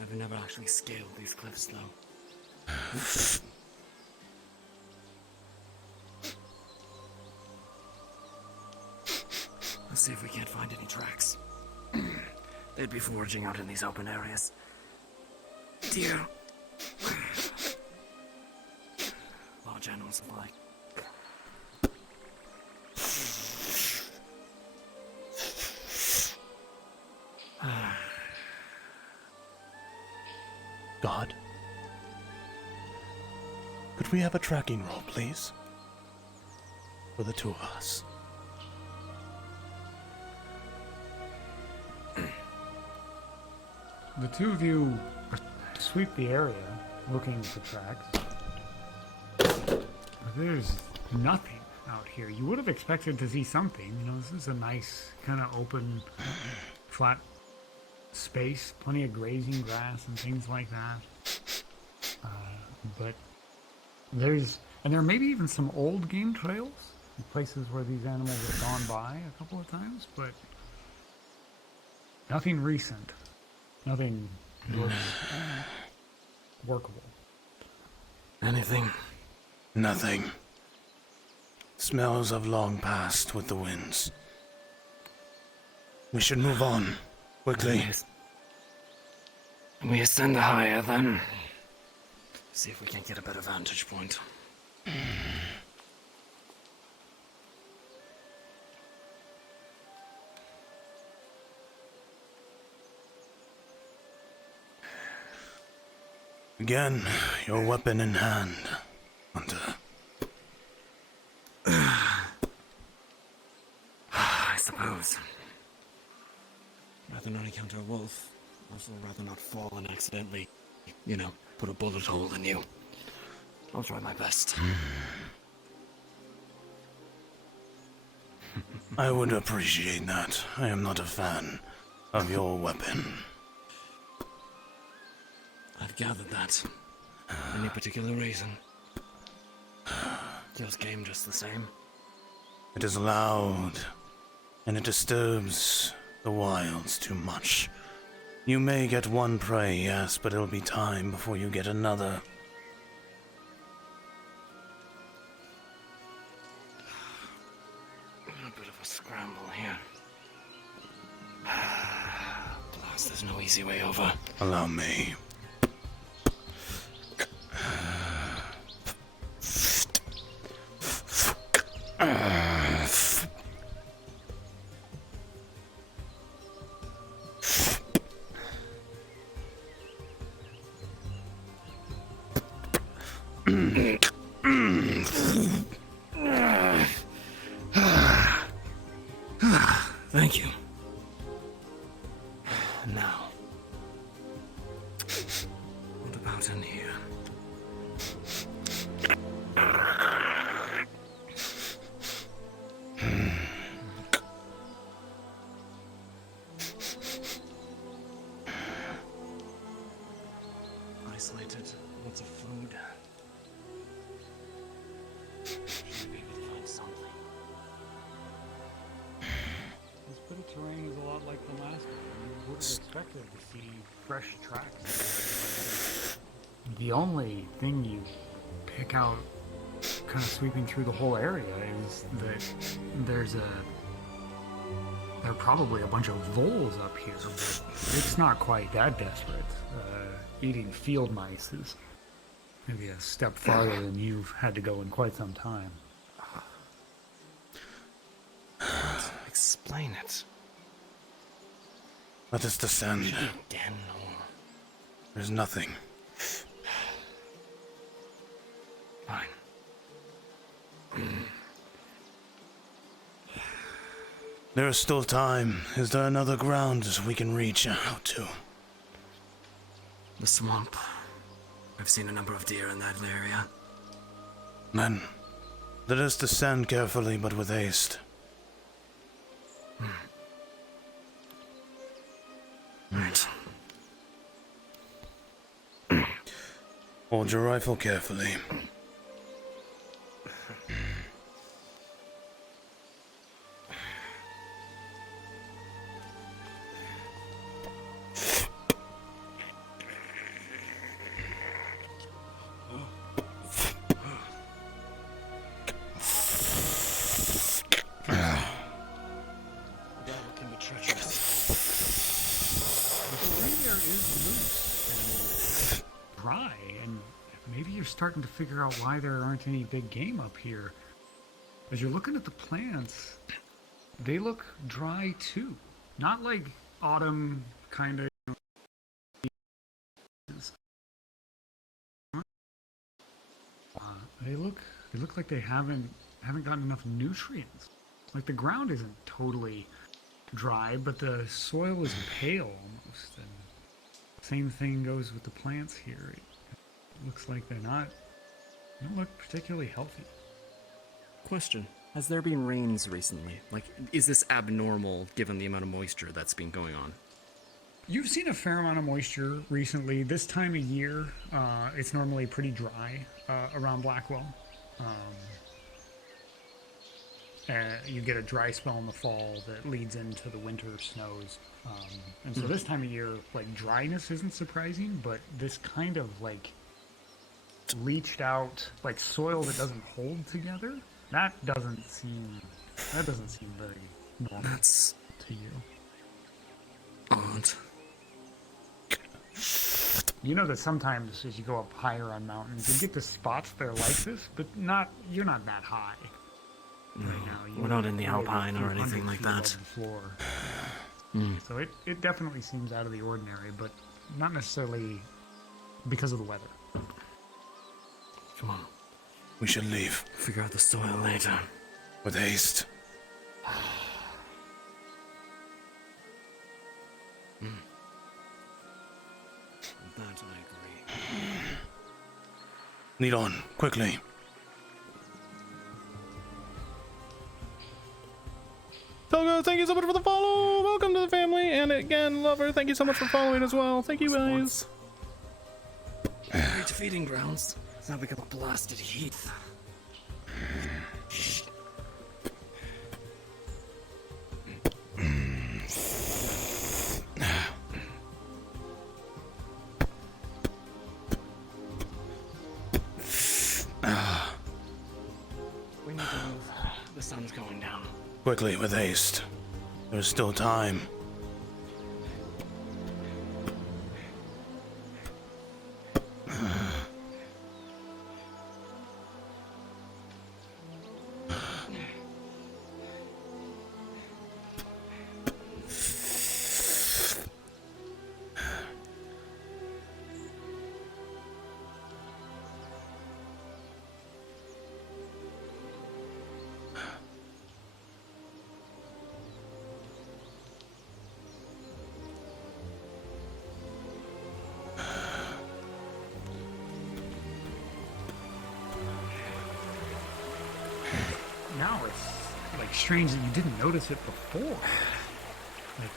I've never actually scaled these cliffs though. Let's see if we can't find any tracks. They'd be foraging out in these open areas. Deer. Large animals alike. God? Could we have a tracking roll, please? For the two of us. The two of you sweep the area, looking for tracks. But there's nothing out here. You would have expected to see something. You know, this is a nice, kind of open, flat space. Plenty of grazing grass and things like that. But there may be even some old game trails, places where these animals have gone by a couple of times, but nothing recent. Nothing workable. Anything? Nothing. Smells have long passed with the winds. We should move on. Quickly. We ascend higher then. See if we can get a better vantage point. Again, your weapon in hand, Hunter. I suppose. Rather not encounter a wolf. Also rather not fall and accidentally, put a bullet hole in you. I'll try my best. I would appreciate that. I am not a fan of your weapon. I've gathered that. Any particular reason? Just game just the same? It is loud, and it disturbs the wilds too much. You may get one prey, yes, but it'll be time before you get another. A bit of a scramble here. Blast, there's no easy way over. Allow me. Thank you. Now, out in here. Isolated, lots of food. Should be able to find something. This bit of terrain is a lot like the last one. You would have expected to see fresh tracks. The only thing you pick out kind of sweeping through the whole area is that there are probably a bunch of voles up here, but it's not quite that desperate. Eating field mice is maybe a step farther than you've had to go in quite some time. Explain it. Let us descend. Should be a den or... There's nothing. Fine. There is still time. Is there another ground we can reach out to? The swamp. I've seen a number of deer in that area. Then, let us descend carefully but with haste. Right. Hold your rifle carefully. Starting to figure out why there aren't any big game up here. As you're looking at the plants, they look dry too. Not like autumn kind of. They look like they haven't gotten enough nutrients. Like the ground isn't totally dry, but the soil is pale almost. And same thing goes with the plants here. Looks like they don't look particularly healthy. Question. Has there been rains recently? Like, is this abnormal given the amount of moisture that's been going on? You've seen a fair amount of moisture recently. This time of year, it's normally pretty dry around Blackwell. You get a dry spell in the fall that leads into the winter snows. And so this time of year, like, dryness isn't surprising, but this kind of, like, leached out, like, soil that doesn't hold together, that doesn't seem very normal. That's to you. Odd. You know that sometimes as you go up higher on mountains, you get the spots that are like this, but you're not that high. No, right now. we're not in the Alpine or anything like that. Floor. So it definitely seems out of the ordinary, but not necessarily because of the weather. Come on. We should leave. Figure out the soil later. With haste. That I agree. Lead on, quickly. Togo, thank you so much for the follow. Welcome to the family. And again, Lover, thank you so much for following as well. Thank you guys. Great feeding grounds. Now we got a blasted heath. We need to move. The sun's going down. Quickly, with haste. There's still time. strange that you didn't notice it before. Like,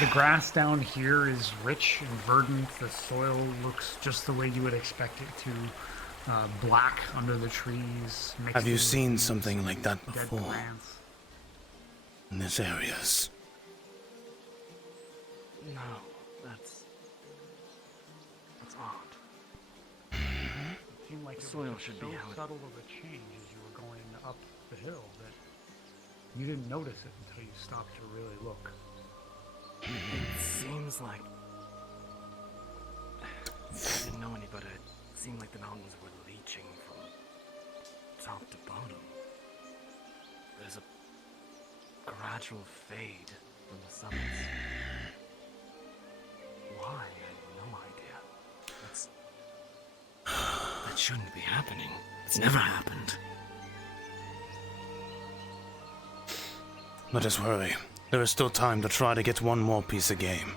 the grass down here is rich and verdant. The soil looks just the way you would expect it to. Black under the trees. Have you seen something like that dead before? plants. In these areas? No, that's odd. It seemed like The it soil was should so be how it- subtle of a change as you were going up the hill that you didn't notice it until you stopped to really look. It seems like I didn't know any better. It seemed like the mountains were leeching from top to bottom. There's a gradual fade from the summits. Why? I have no idea. That shouldn't be happening. It's never happened. Let us hurry. There is still time to try to get one more piece of game.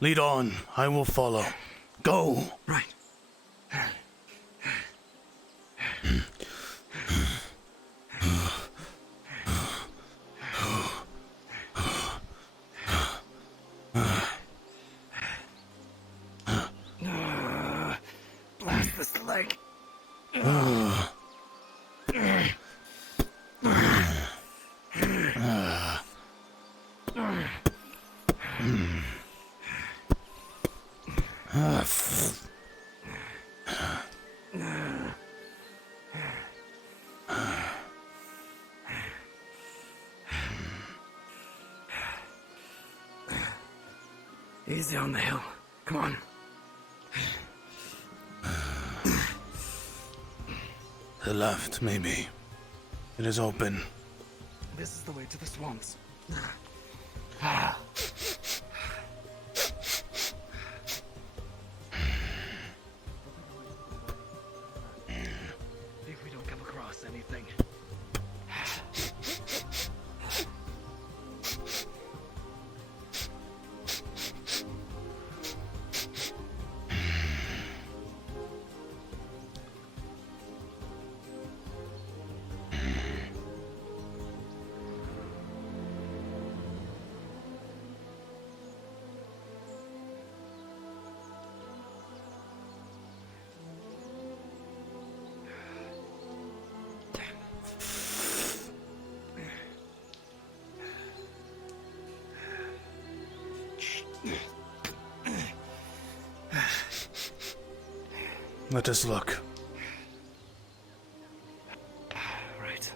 Lead on. I will follow. Go! Right. Blast this leg. Easy on the hill. Come on. The left, maybe. It is open. This is the way to the swamps. If we don't come across anything. Let us look. Right.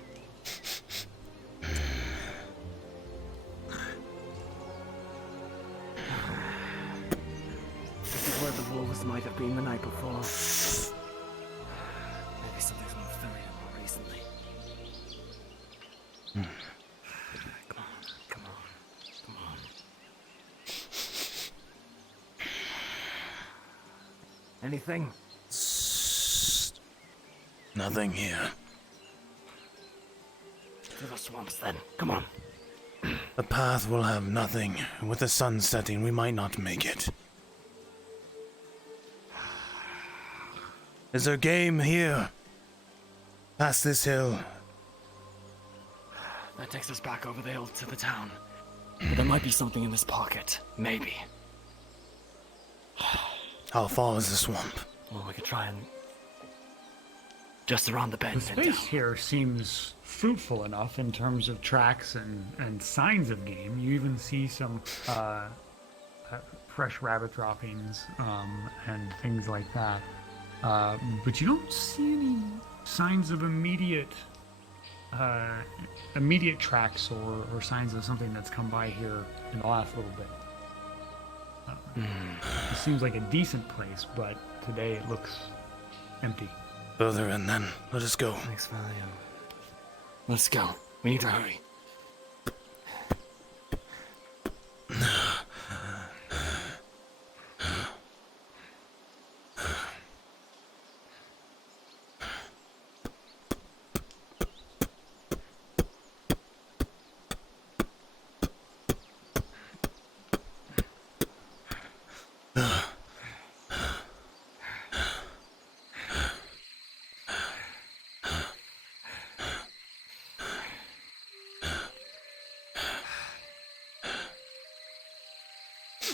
This is where the wolves might have been the night before. Maybe something's more familiar more recently. Come on, come on, come on. Anything? Nothing here. To the swamps then. Come on. The path will have nothing. With the sun setting, we might not make it. Is there game here? Past this hill. That takes us back over the hill to the town. But there might be something in this pocket. Maybe. How far is the swamp? Well, we could try and... just around the bend The and down. space here seems fruitful enough in terms of tracks and signs of game. You even see some fresh rabbit droppings and things like that. But you don't see any signs of immediate tracks or signs of something that's come by here in the last little bit. It seems like a decent place, but today it looks empty. Further in then. Let us go. Thanks, Valium. Let's go. We need to hurry.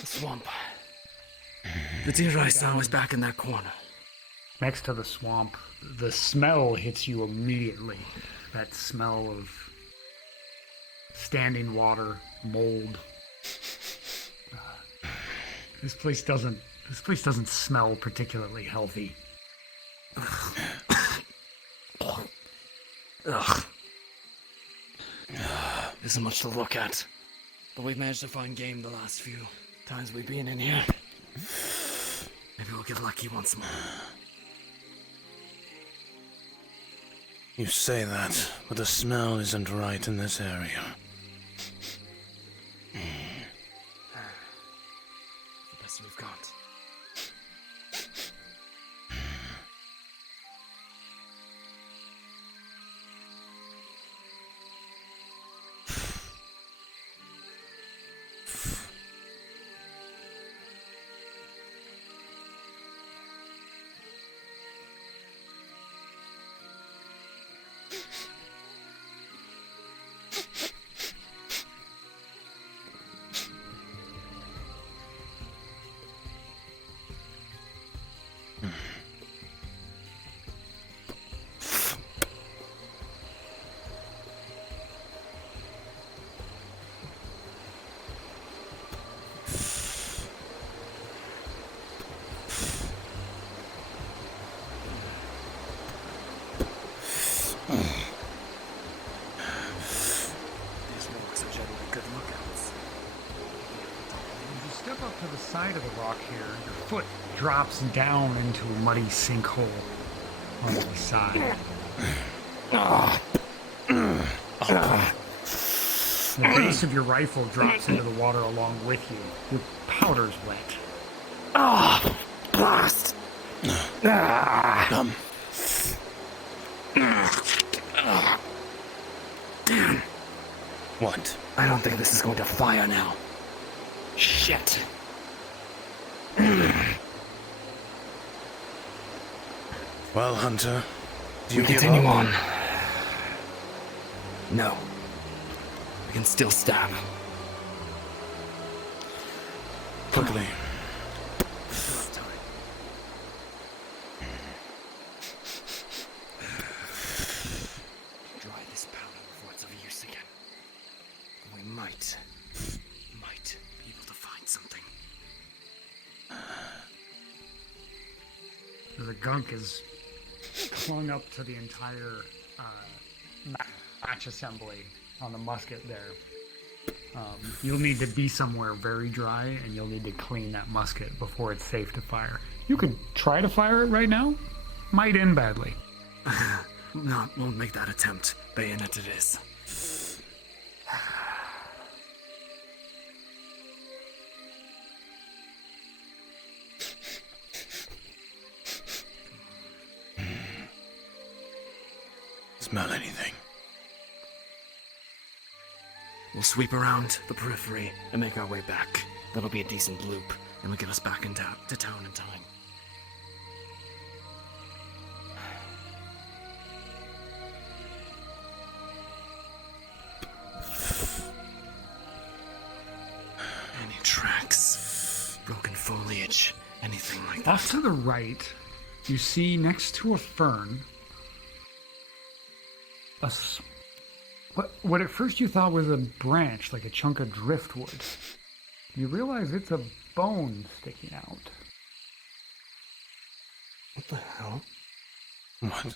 The swamp. The deer I saw was back in that corner. Next to the swamp, the smell hits you immediately. That smell of standing water, mold. This place doesn't smell particularly healthy. Ugh. Isn't much to look at. But we've managed to find game the last few times we've been in here. Maybe we'll get lucky once more. You say that, but the smell isn't right in this area. The best we've got. To the side of the rock here, your foot drops down into a muddy sinkhole on the side. The base of your rifle drops into the water along with you. Your powder's wet. Blast! Come. Damn. What? I don't think this is going to fire now. Shit. Well, Hunter, do you We give continue up? on. No. We can still stab. Quickly. Dry this powder before it's of use again. We might be able to find something. The gunk is clung up to the entire match assembly on the musket there. You'll need to be somewhere very dry, and you'll need to clean that musket before it's safe to fire. You could try to fire it right now. Might end badly. No, won't make that attempt. Bayonet it is. Smell anything? We'll sweep around the periphery and make our way back. That'll be a decent loop, and will get us back to town in time. foliage, anything like that. Off to the right, you see next to a fern, what at first you thought was a branch, like a chunk of driftwood. You realize it's a bone sticking out. What the hell? What?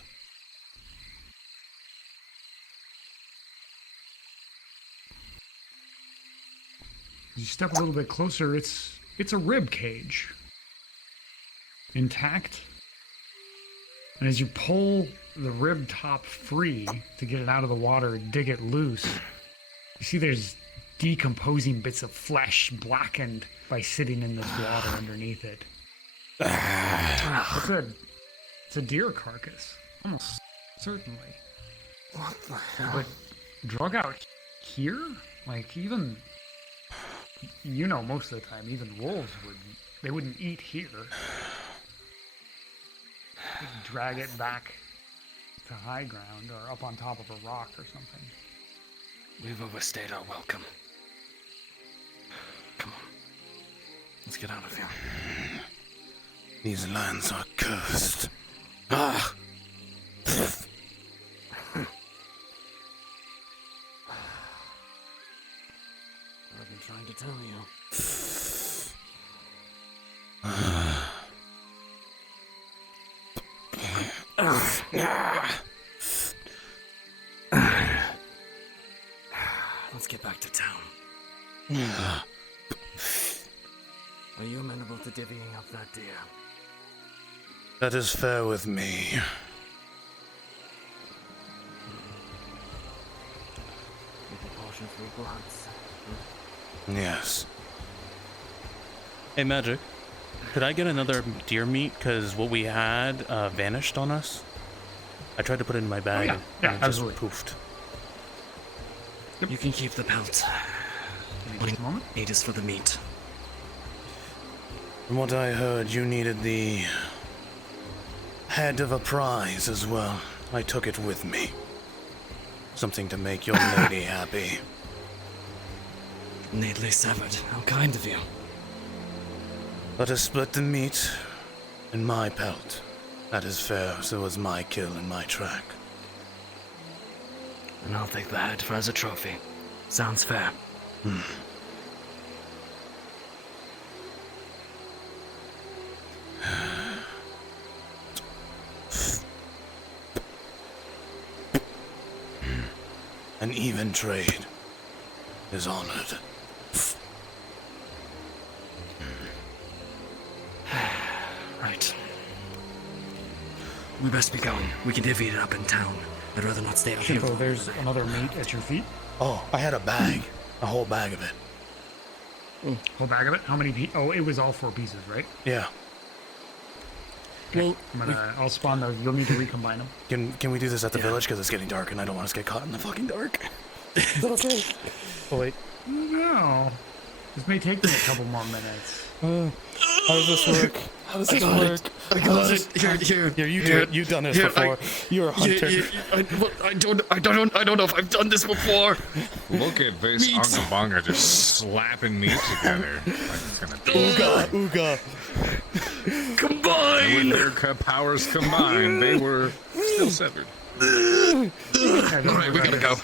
As you step a little bit closer, it's a rib cage. Intact. And as you pull the rib top free to get it out of the water and dig it loose, you see there's decomposing bits of flesh blackened by sitting in this water underneath it. It's a deer carcass. Almost certainly. What the hell? But drug out here? Like, even... You know, most of the time, even wolves wouldn't eat here. They'd drag it back to high ground or up on top of a rock or something. We've overstayed our welcome. Come on. Let's get out of here. These lands are cursed. Ah! I've been trying to tell you. Let's get back to town. Are you amenable to divvying up that deer? That is fair with me. With a portion for equal hunts. Yes. Hey, Magic. Could I get another deer meat? Because what we had vanished on us. I tried to put it in my bag and it just poofed. Yep. You can keep the pelt. What you need is for the meat. From what I heard, you needed the head of a prize as well. I took it with me. Something to make your lady happy. Neatly severed. How kind of you. Let us split the meat and my pelt. That is fair, so is my kill and my track. And I'll take the head as a trophy. Sounds fair. An even trade is honored. Right. We best be going. We can divvy it up in town. I'd rather not stay out here. Shinpho, there's another meat at your feet. Oh, I had a bag. A whole bag of it. Whole bag of it? How many Oh, it was all 4 pieces, right? Yeah. Okay. I'll spawn those. You'll need to recombine them. Can we do this at the village? Because it's getting dark and I don't want us to get caught in the fucking dark. Is that okay? Oh, wait. No. This may take me a couple more minutes. How does this work? How does this work? I got it. Here, you do it. You've done this before. You're a hunter. I don't know if I've done this before. Look at this Ungabunga just slapping meat together. Like it's gonna Ooga. Combine! With their powers combined, they were still severed. Alright, we gotta go.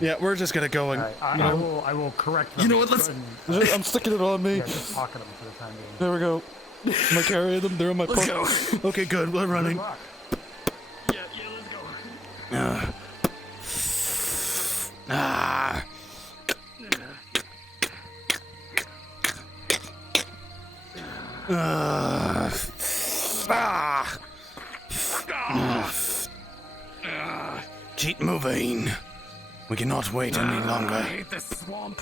Yeah, we're just gonna go and... I will correct them. You know what, let's... I'm sticking it on me. Yeah, just pocket them for the time being. There we go. Am I carrying them? They're in my pocket. Let's go. Okay, good. We're running. Yeah, let's go. Keep moving. We cannot wait any longer. I hate this swamp.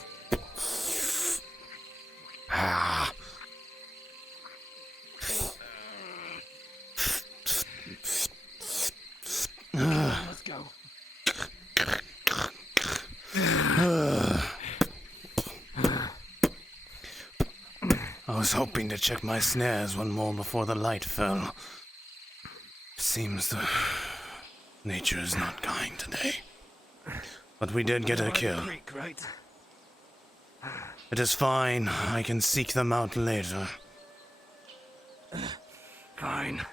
Let's go. I was hoping to check my snares one more before the light fell. Seems the nature is not kind today. But we did get a kill. Right. It is fine. I can seek them out later. Fine.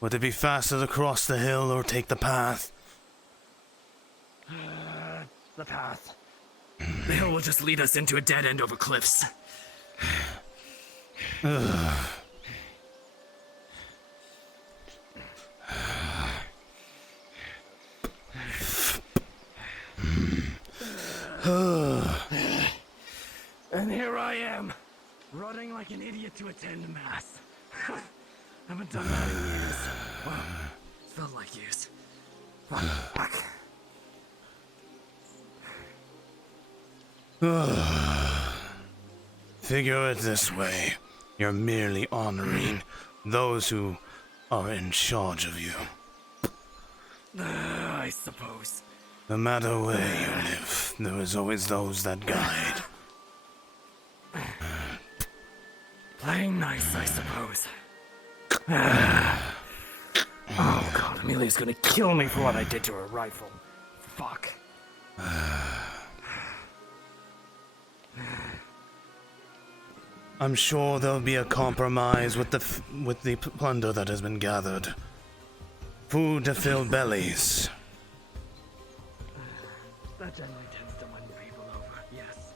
Would it be faster to cross the hill or take the path? The path. The hill will just lead us into a dead end over cliffs. And here I am, running like an idiot to attend mass. Haven't done that in years. Well, it's felt like years. Fuck. Figure it this way. You're merely honoring those who are in charge of you. I suppose. No matter where you live, there is always those that guide. Playing nice, I suppose. Oh god, Amelia's gonna kill me for what I did to her rifle. Fuck. I'm sure there'll be a compromise with the plunder that has been gathered. Food to fill bellies. That generally tends to win people over, yes.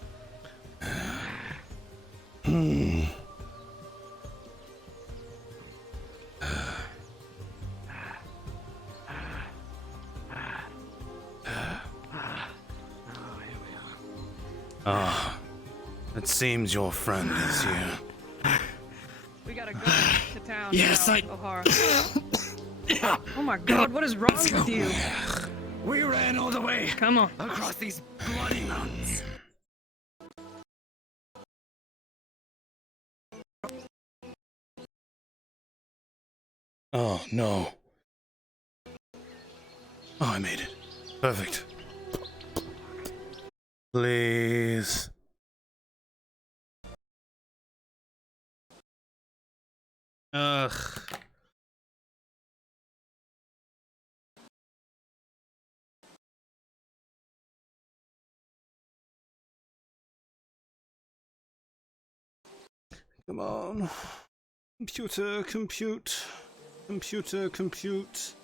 Ah, it seems your friend is here. We gotta go to town. Yes, now, I- O'Hara. Oh my god, what is wrong with you? We ran all the way. Come on. Across these bloody mountains. Oh, no. Oh, I made it. Perfect. Please. Ugh. Come on. Computer, compute. Computer, compute.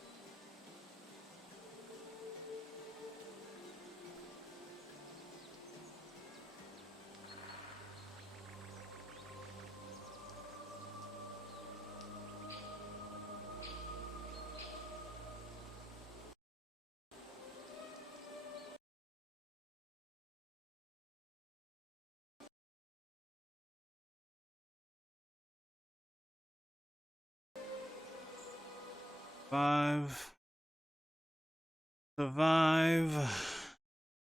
Survive.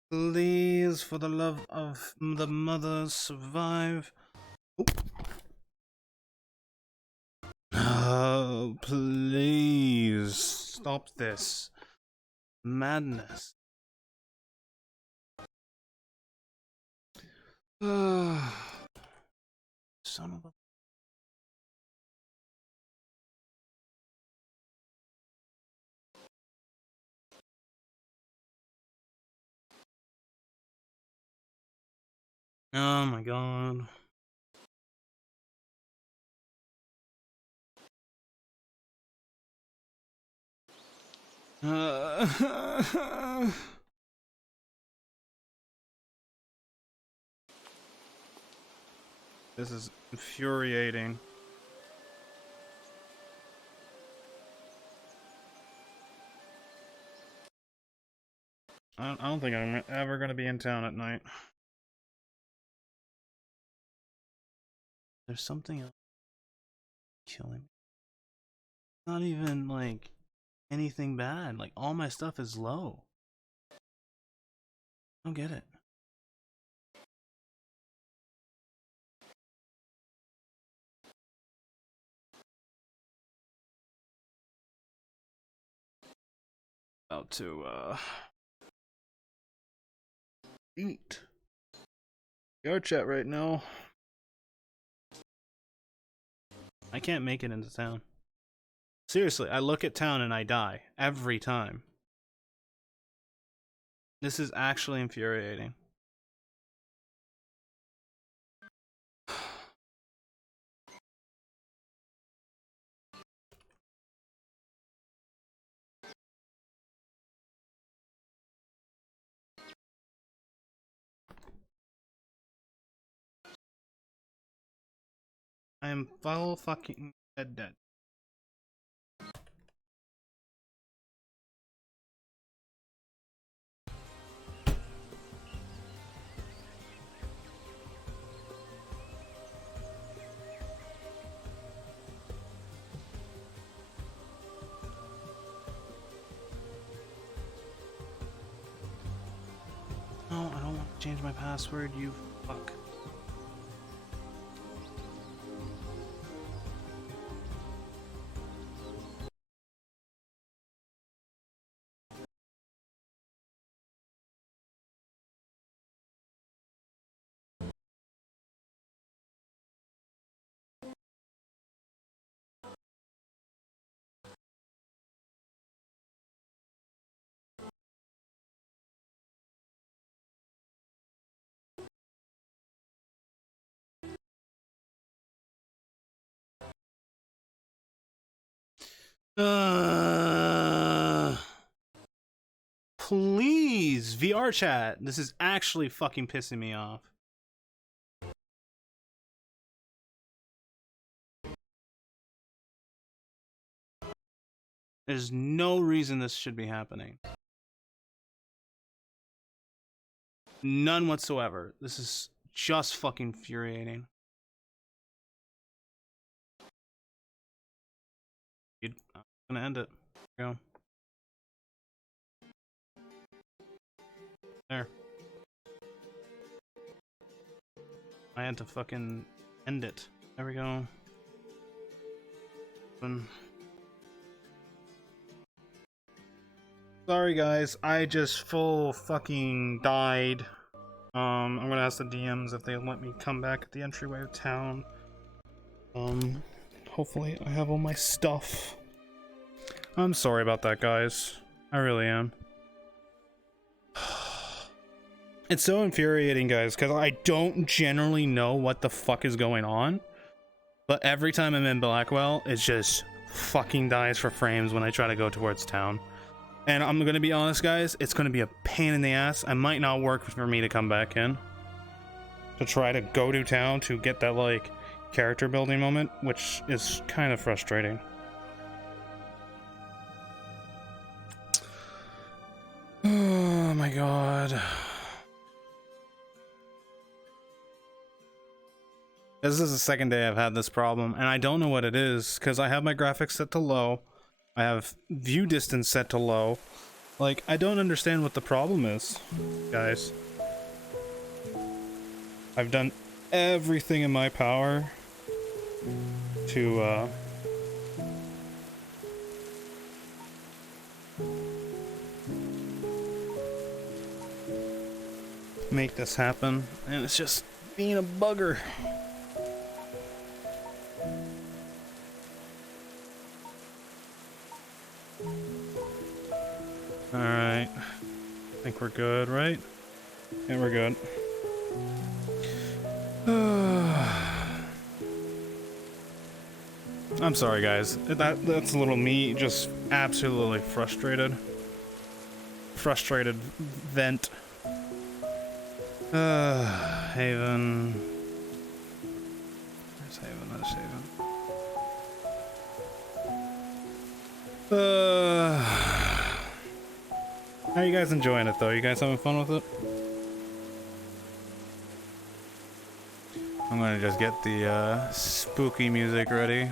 Please, for the love of the mother, survive. Oh, please. Stop this. Madness. Son of a... Oh my god. This is infuriating. I don't think I'm ever going to be in town at night. There's something else killing me. Not even like anything bad. Like all my stuff is low. I don't get it. About to eat. Your chat right now. I can't make it into town. Seriously, I look at town and I die every time. This is actually infuriating. I am full fucking dead. No, I don't want to change my password, you fuck. Please, VR chat. This is actually fucking pissing me off. There's no reason this should be happening. None whatsoever. This is just fucking infuriating. I'm gonna end it. There you go. There. I had to fucking end it. There we go. Sorry guys, I just full fucking died. I'm gonna ask the DMs if they'll let me come back at the entryway of town. Hopefully I have all my stuff. I'm sorry about that, guys. I really am. It's so infuriating, guys, because I don't generally know what the fuck is going on. But every time I'm in Blackwell, it just fucking dies for frames when I try to go towards town. And I'm gonna be honest, guys, it's gonna be a pain in the ass. I might not work for me to come back in. To try to go to town to get that, like, character building moment, which is kind of frustrating. Oh my god. This is the second day I've had this problem, and I don't know what it is, because I have my graphics set to low. I have view distance set to low. Like, I don't understand what the problem is, guys. I've done everything in my power to, make this happen, and it's just being a bugger. Alright. I think we're good, right? Yeah, we're good. I'm sorry, guys. That's a little me just absolutely frustrated. Frustrated vent. Haven. There's Haven, there's Haven. How are you guys enjoying it, though? You guys having fun with it? I'm gonna just get the spooky music ready.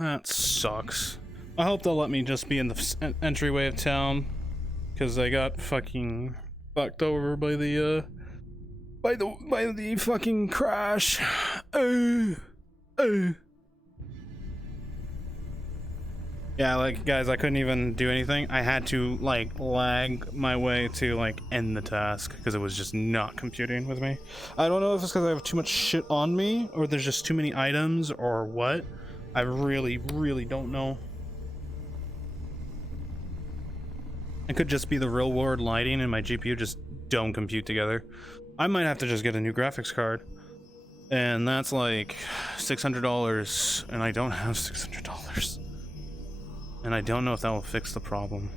That sucks. I hope they'll let me just be in the entryway of town, because I got fucking fucked over by the fucking crash. Yeah, like, guys, I couldn't even do anything. I had to, like, lag my way to, like, end the task, because it was just not computing with me. I don't know if it's because I have too much shit on me, or there's just too many items, or what. I really, really don't know. It could just be the real world lighting and my GPU just don't compute together. I might have to just get a new graphics card. And that's like $600, and I don't have $600. And I don't know if that will fix the problem.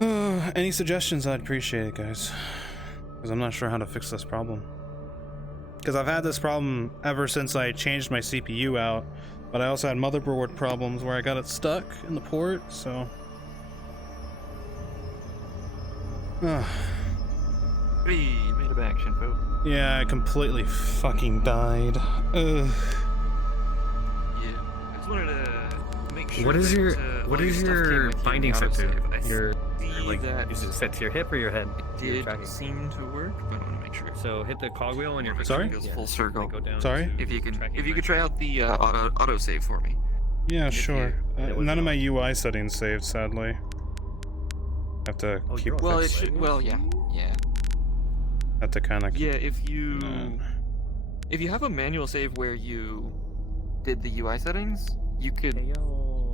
Any suggestions? I'd appreciate it, guys. Because I'm not sure how to fix this problem. Because I've had this problem ever since I changed my CPU out, but I also had motherboard problems where I got it stuck in the port, so... Hey, you made it back, Shinpho. Yeah, I completely fucking died. Ugh. Yeah, I just wanted to make sure. What is your all what is stuff came your with you in binding the set to? autosave. I Your see like that is it set to your hip or your head? Your did tracking? seem to work, but I want to make sure. So hit the cogwheel on your. Sorry? It goes full circle. Go down Sorry? to If you tracking could try out the autosave for me. Yeah, sure. it was None of on. my UI settings saved, sadly. Have to Oh, keep you're on Well, it fixing. should. Well, yeah. Have to kind of keep. Yeah, if you have a manual save where you did the UI settings, you could.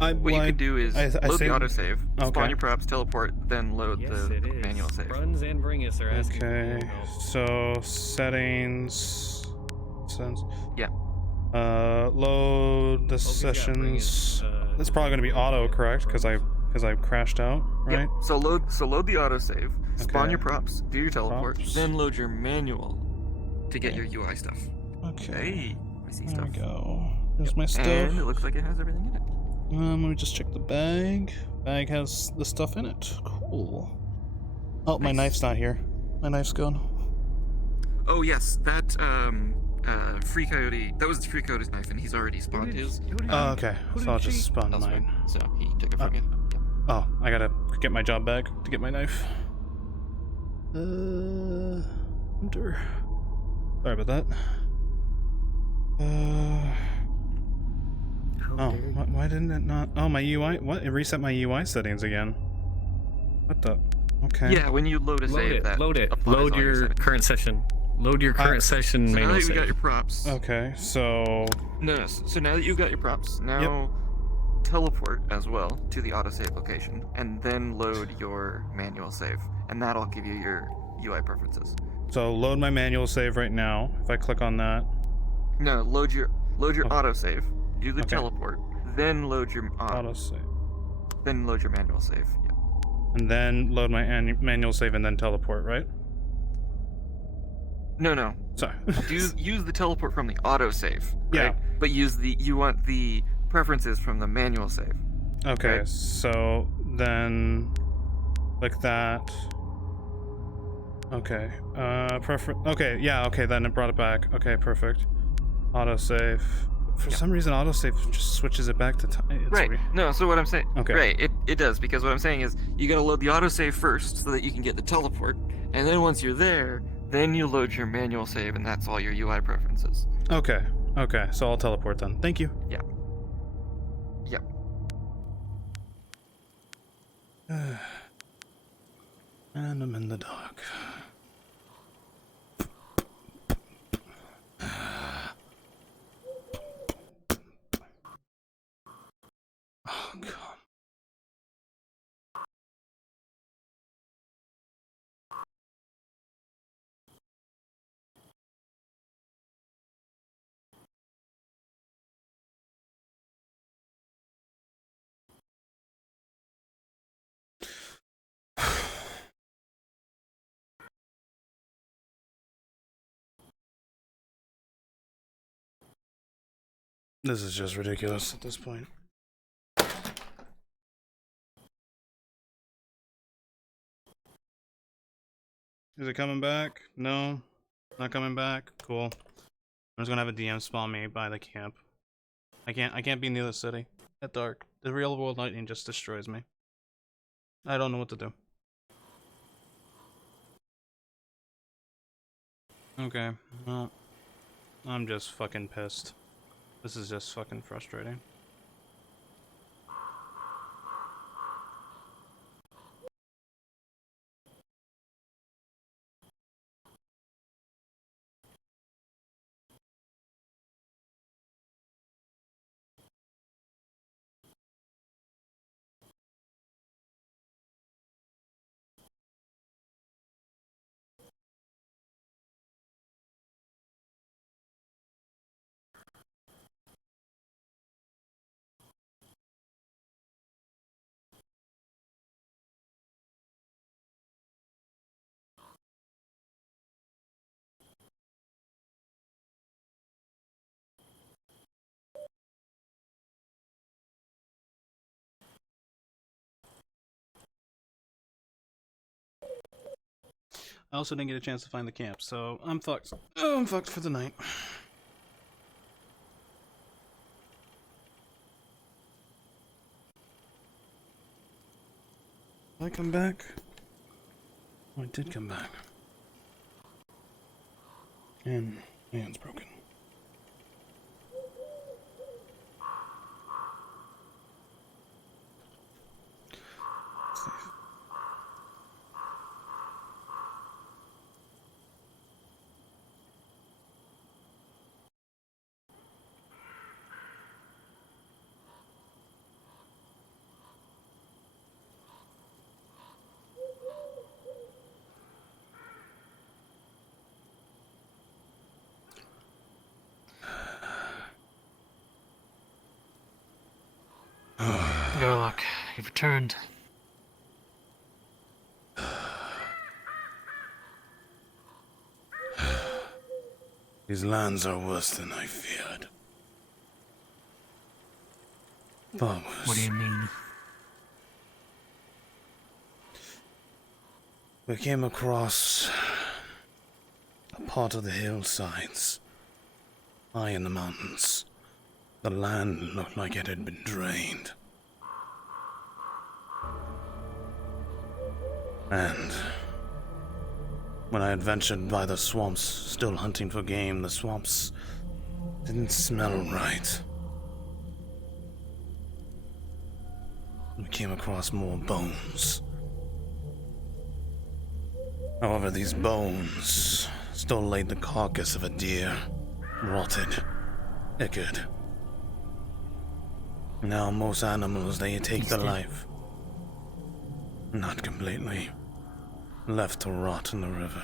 What you could do is I load the saved- autosave, Okay. spawn your props, teleport, then load Yes, the it is. manual save. Runs and bring us are asking for Okay, more help. so settings. Yeah. Load the Hope he's got bring sessions. us, It's probably gonna be auto, correct? Because I crashed out, right? Yeah. So load the autosave, spawn Okay. your props, do your teleport, Props. then load your manual to get your UI stuff. Okay. Hey, I see There stuff. we go. There's my stuff. And it looks like it has everything in it. Let me just check the bag. Bag has the stuff in it. Cool. Oh, my Nice. knife's not here. My knife's gone. Oh yes, that Free Coyote. That was Free Coyote's knife, and he's already spawned his. Oh, okay. So I'll just spawn elsewhere. mine. So he took it from you. Yep. Oh, I gotta get my job back to get my knife. Enter. Sorry about that. Oh, why didn't it not? Oh, my UI. What? It reset my UI settings again. What the? Okay. Yeah, when you load a save, that Load it. applies Load on your settings. current session. Load your current session So now manual that you save. got your props. Okay, so. No. So now that you've got your props, now teleport as well to the autosave location, and then load your manual save, and that'll give you your UI preferences. So load my manual save right now. If I click on that. No, load your autosave, do the Okay. teleport, then load your Autosave. then load your manual save. Yeah. And then load my manual save and then teleport, right? No. Sorry. use the teleport from the autosave. Yeah. Right? But you want the preferences from the manual save. Okay, Right. so then like that. Okay. Okay, yeah, okay, then it brought it back. Okay, perfect. Autosave. For some reason autosave just switches it back to time. Right. No, so what I'm saying. Okay. Right, it does, because what I'm saying is you gotta load the autosave first so that you can get the teleport, and then once you're there, then you load your manual save, and that's all your UI preferences. Okay. Okay, so I'll teleport then. Thank you. Yeah. Yep. And I'm in the dark. Oh, God. This is just ridiculous at this point. Is it coming back? No, not coming back. Cool. I'm just gonna have a DM spawn me by the camp. I can't be near the city at dark. The real world lightning just destroys me. I don't know what to do. Okay, well, I'm just fucking pissed. This is just fucking frustrating. I also didn't get a chance to find the camp, so I'm fucked. Oh, I'm fucked for the night. Did I come back? Oh, I did come back. And my hand's broken. Garlock, you've returned. These lands are worse than I feared. Far worse. What do you mean? We came across a part of the hillsides, high in the mountains. The land looked like it had been drained. And when I had ventured by the swamps, still hunting for game, the swamps didn't smell right. We came across more bones. However, these bones still laid the carcass of a deer, rotted, ichid. Now most animals, they take the life. Not completely. Left to rot in the river.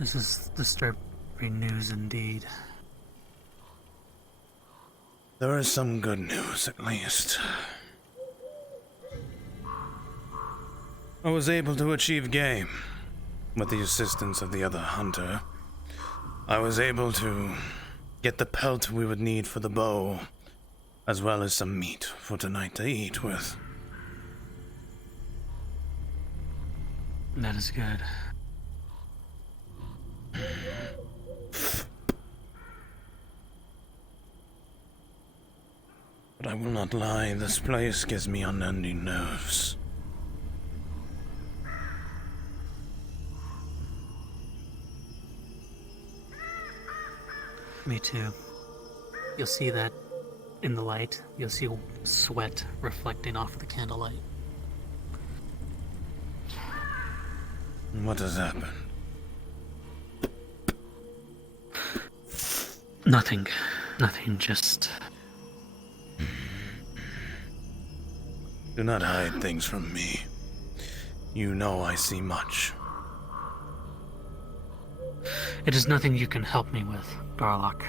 This is disturbing news indeed. There is some good news, at least. I was able to achieve game. With the assistance of the other hunter, I was able to get the pelt we would need for the bow, as well as some meat for tonight to eat with. That is good. But I will not lie, this place gives me unending nerves. Me too. You'll see that in the light. You'll see sweat reflecting off the candlelight. What has happened? Nothing. Nothing, just... Do not hide things from me. You know I see much. It is nothing you can help me with, Garlock.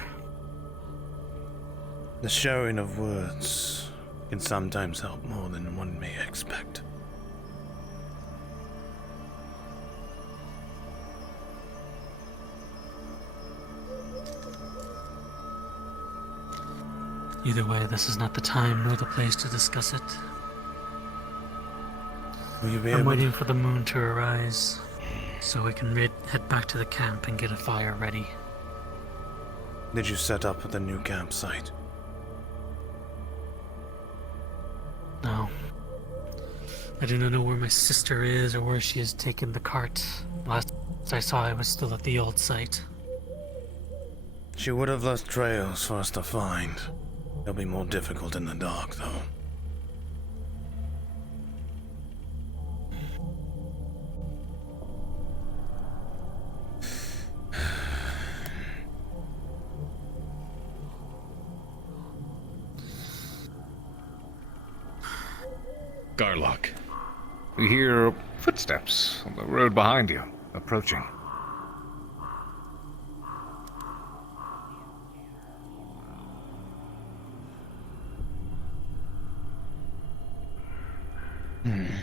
The sharing of words can sometimes help more than one may expect. Either way, this is not the time nor the place to discuss it. Will you be I'm able waiting for the moon to arise, so we can head back to the camp and get a fire ready. Did you set up the new campsite? No. I do not know where my sister is or where she has taken the cart. Last I saw, I was still at the old site. She would have left trails for us to find. They'll be more difficult in the dark, though. Garlock. You hear footsteps on the road behind you, approaching. Wonderful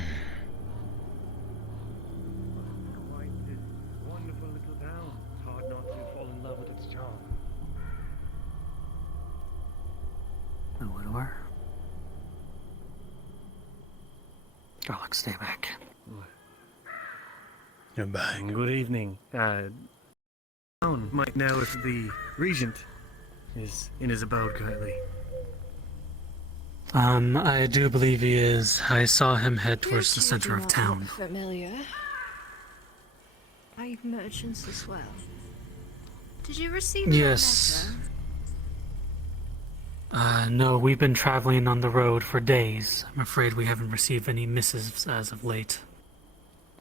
little town. It's hard not to fall in love with its charm. No, widower. Garlock, stay back. You're back. Good evening. Might know if the regent is in his abode currently. I do believe he is. I saw him head towards the center of town. Familiar. Are you merchants as well? Did you receive that Yes. letter? No, we've been traveling on the road for days. I'm afraid we haven't received any missives as of late.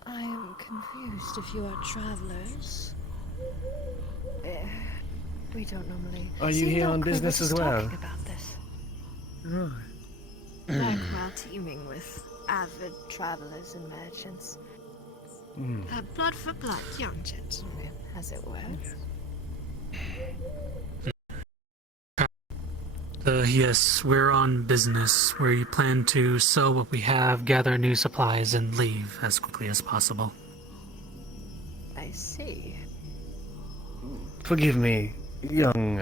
I am confused if you are travelers. We don't normally. Are you here on business as well? Talking about this. Right. Blackwell teeming with avid travelers and merchants. Blood for blood, young gentlemen, as it were. Yes, we're on business. We plan to sell what we have, gather new supplies, and leave as quickly as possible. I see. Forgive me, young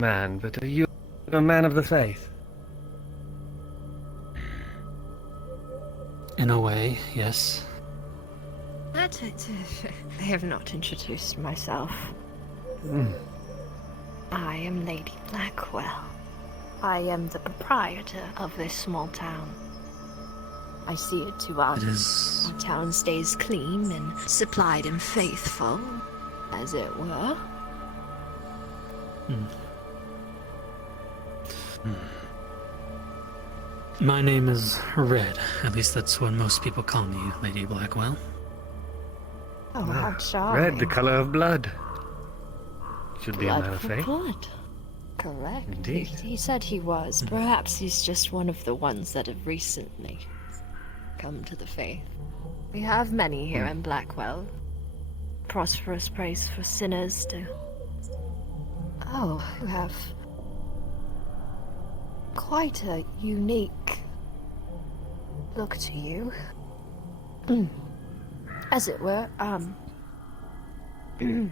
man, but are you a man of the faith? In a way, yes. I have not introduced myself. I am Lady Blackwell. I am the proprietor of this small town. I see it to our town stays clean and supplied and faithful, as it were. My name is Red. At least that's what most people call me, Lady Blackwell. Oh, how charming. Red, the color of blood. Should be a Blood man of for faith. blood. Correct. Indeed. He said he was. Perhaps he's just one of the ones that have recently come to the faith. We have many here in Blackwell. Prosperous place for sinners to... Oh, you have quite a unique look to you. As it were, we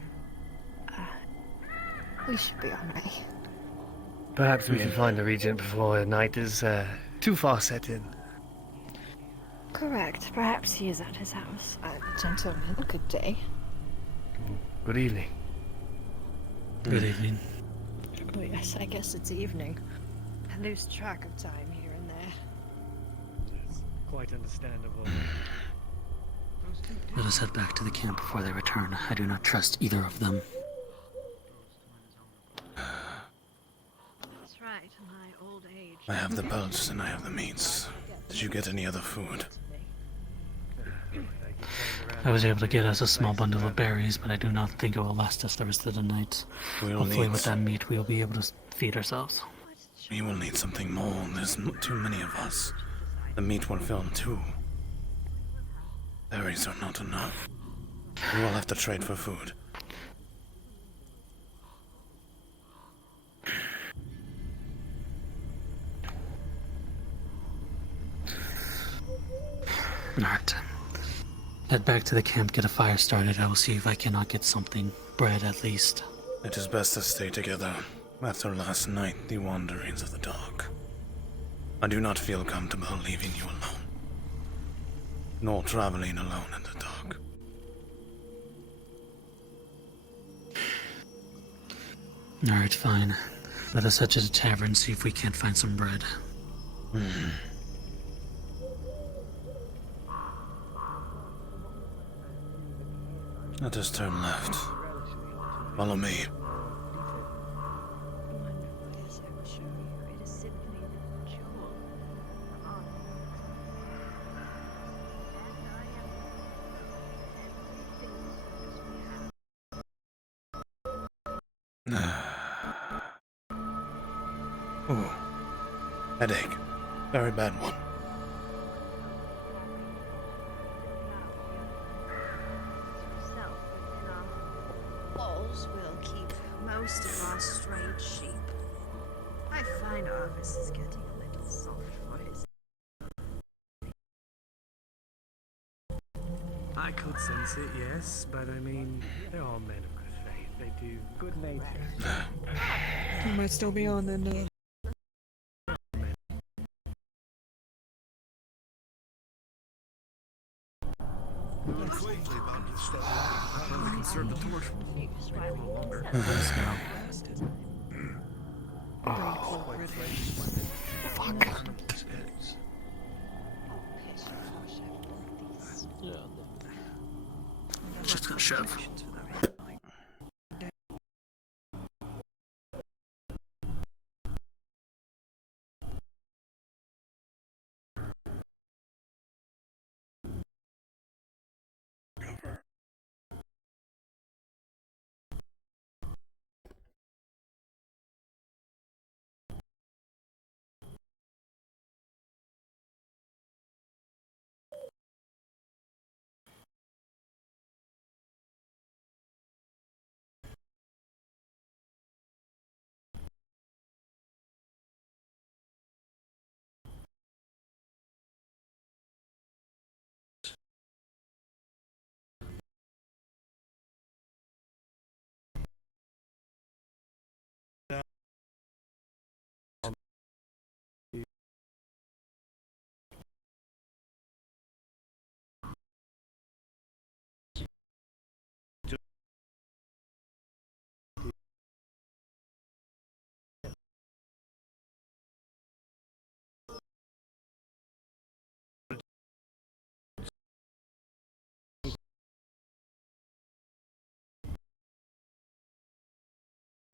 should be on way. Perhaps we should find the regent before the night is too far set in. Correct. Perhaps he is at his house. Gentlemen, good day. Good evening. Good evening. Oh yes, I guess it's evening. I lose track of time here and there. It's quite understandable. Let us head back to the camp before they return. I do not trust either of them. That's right, my old age. I have the pelts and I have the meats. Did you get any other food? I was able to get us a small bundle of berries, but I do not think it will last us the rest of the night. Hopefully with that meat, we will be able to feed ourselves. We will need something more. There's too many of us. The meat will fill too. Berries are not enough. We will have to trade for food. Alright. Head back to the camp, get a fire started. I will see if I cannot get something. Bread, at least. It is best to stay together. After last night, the wanderings of the dark. I do not feel comfortable leaving you alone. Nor traveling alone in the dark. Alright, fine. Let us head to the tavern, see if we can't find some bread. Let us turn left. Follow me. Ooh. Headache. Very bad one. Walls will keep most of our strayed sheep. I find Arvis is getting a little soft for his I could sense it, yes, but I mean, they're all men of good faith. They do good nature. You might still be on then. Well, we can serve the torch a little longer. Fuck. Just gonna shove.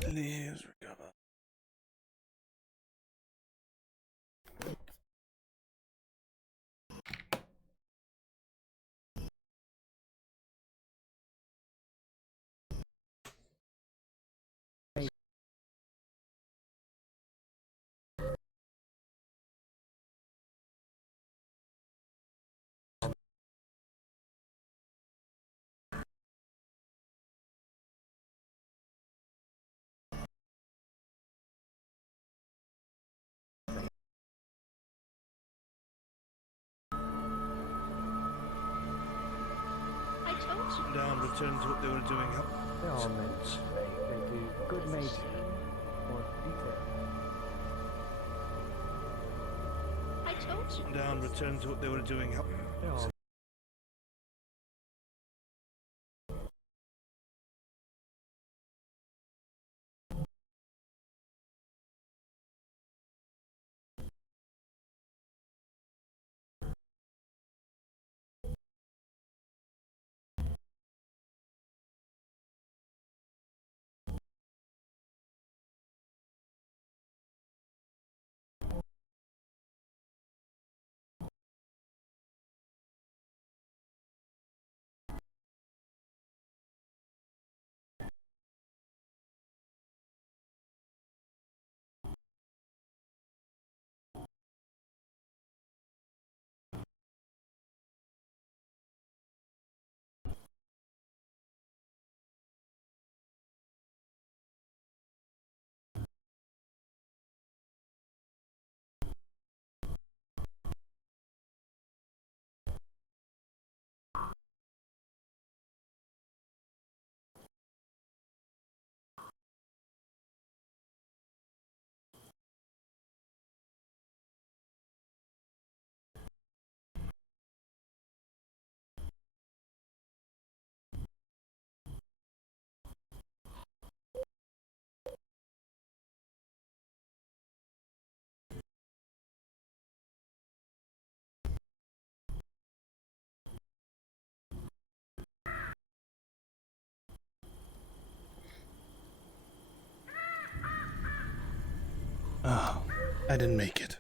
Please recover. Down, return to what they were doing. They're all men of good faith. They do good nature or detail. Down, return to what they were doing. They're all Oh, I didn't make it.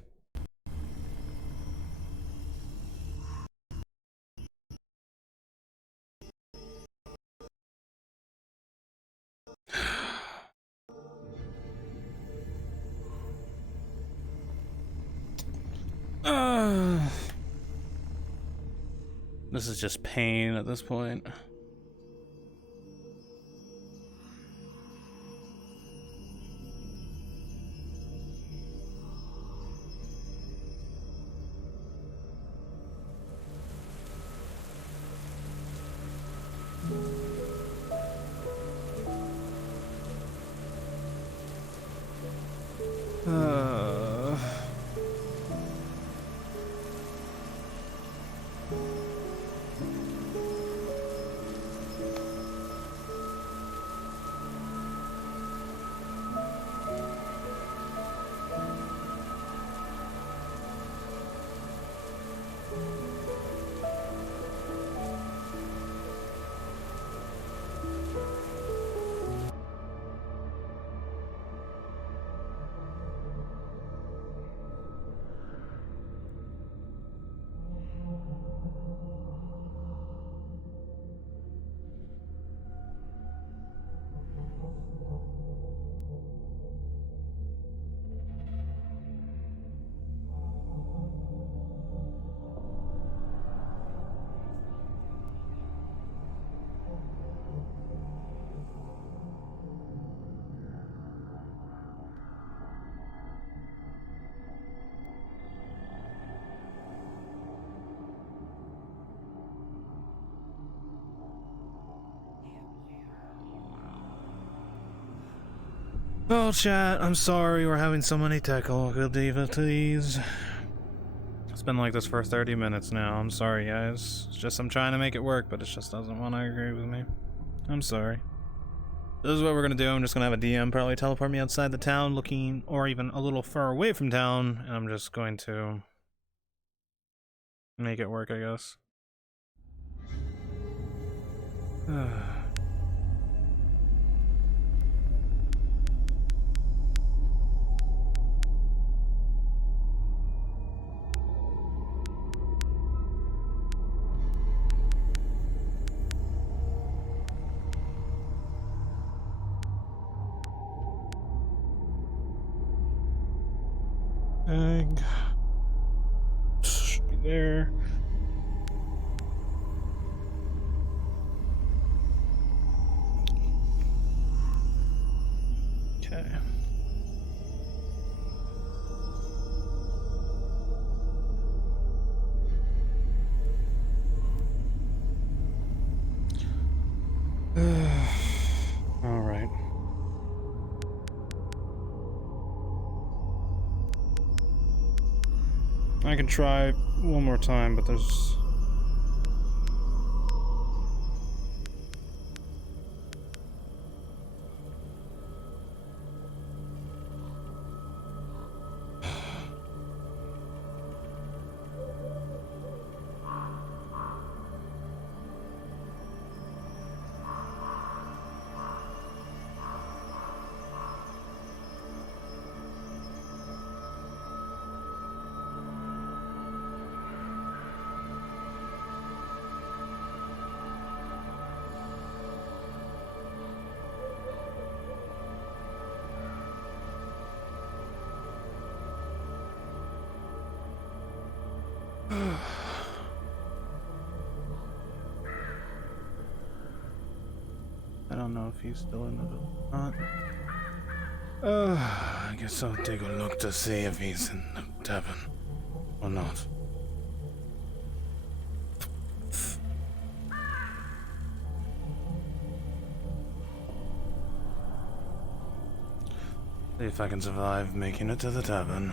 This is just pain at this point. Well, chat, I'm sorry we're having so many technical difficulties. It's been like this for 30 minutes now. I'm sorry, guys. It's just I'm trying to make it work, but it just doesn't want to agree with me. I'm sorry. This is what we're gonna do. I'm just gonna have a DM probably teleport me outside the town, looking, or even a little far away from town, and I'm just going to make it work, I guess. Egg. Should be there. Okay. All right. I can try one more time, but there's... I don't know if he's still in the building. I guess I'll take a look to see if he's in the tavern or not. See if I can survive making it to the tavern.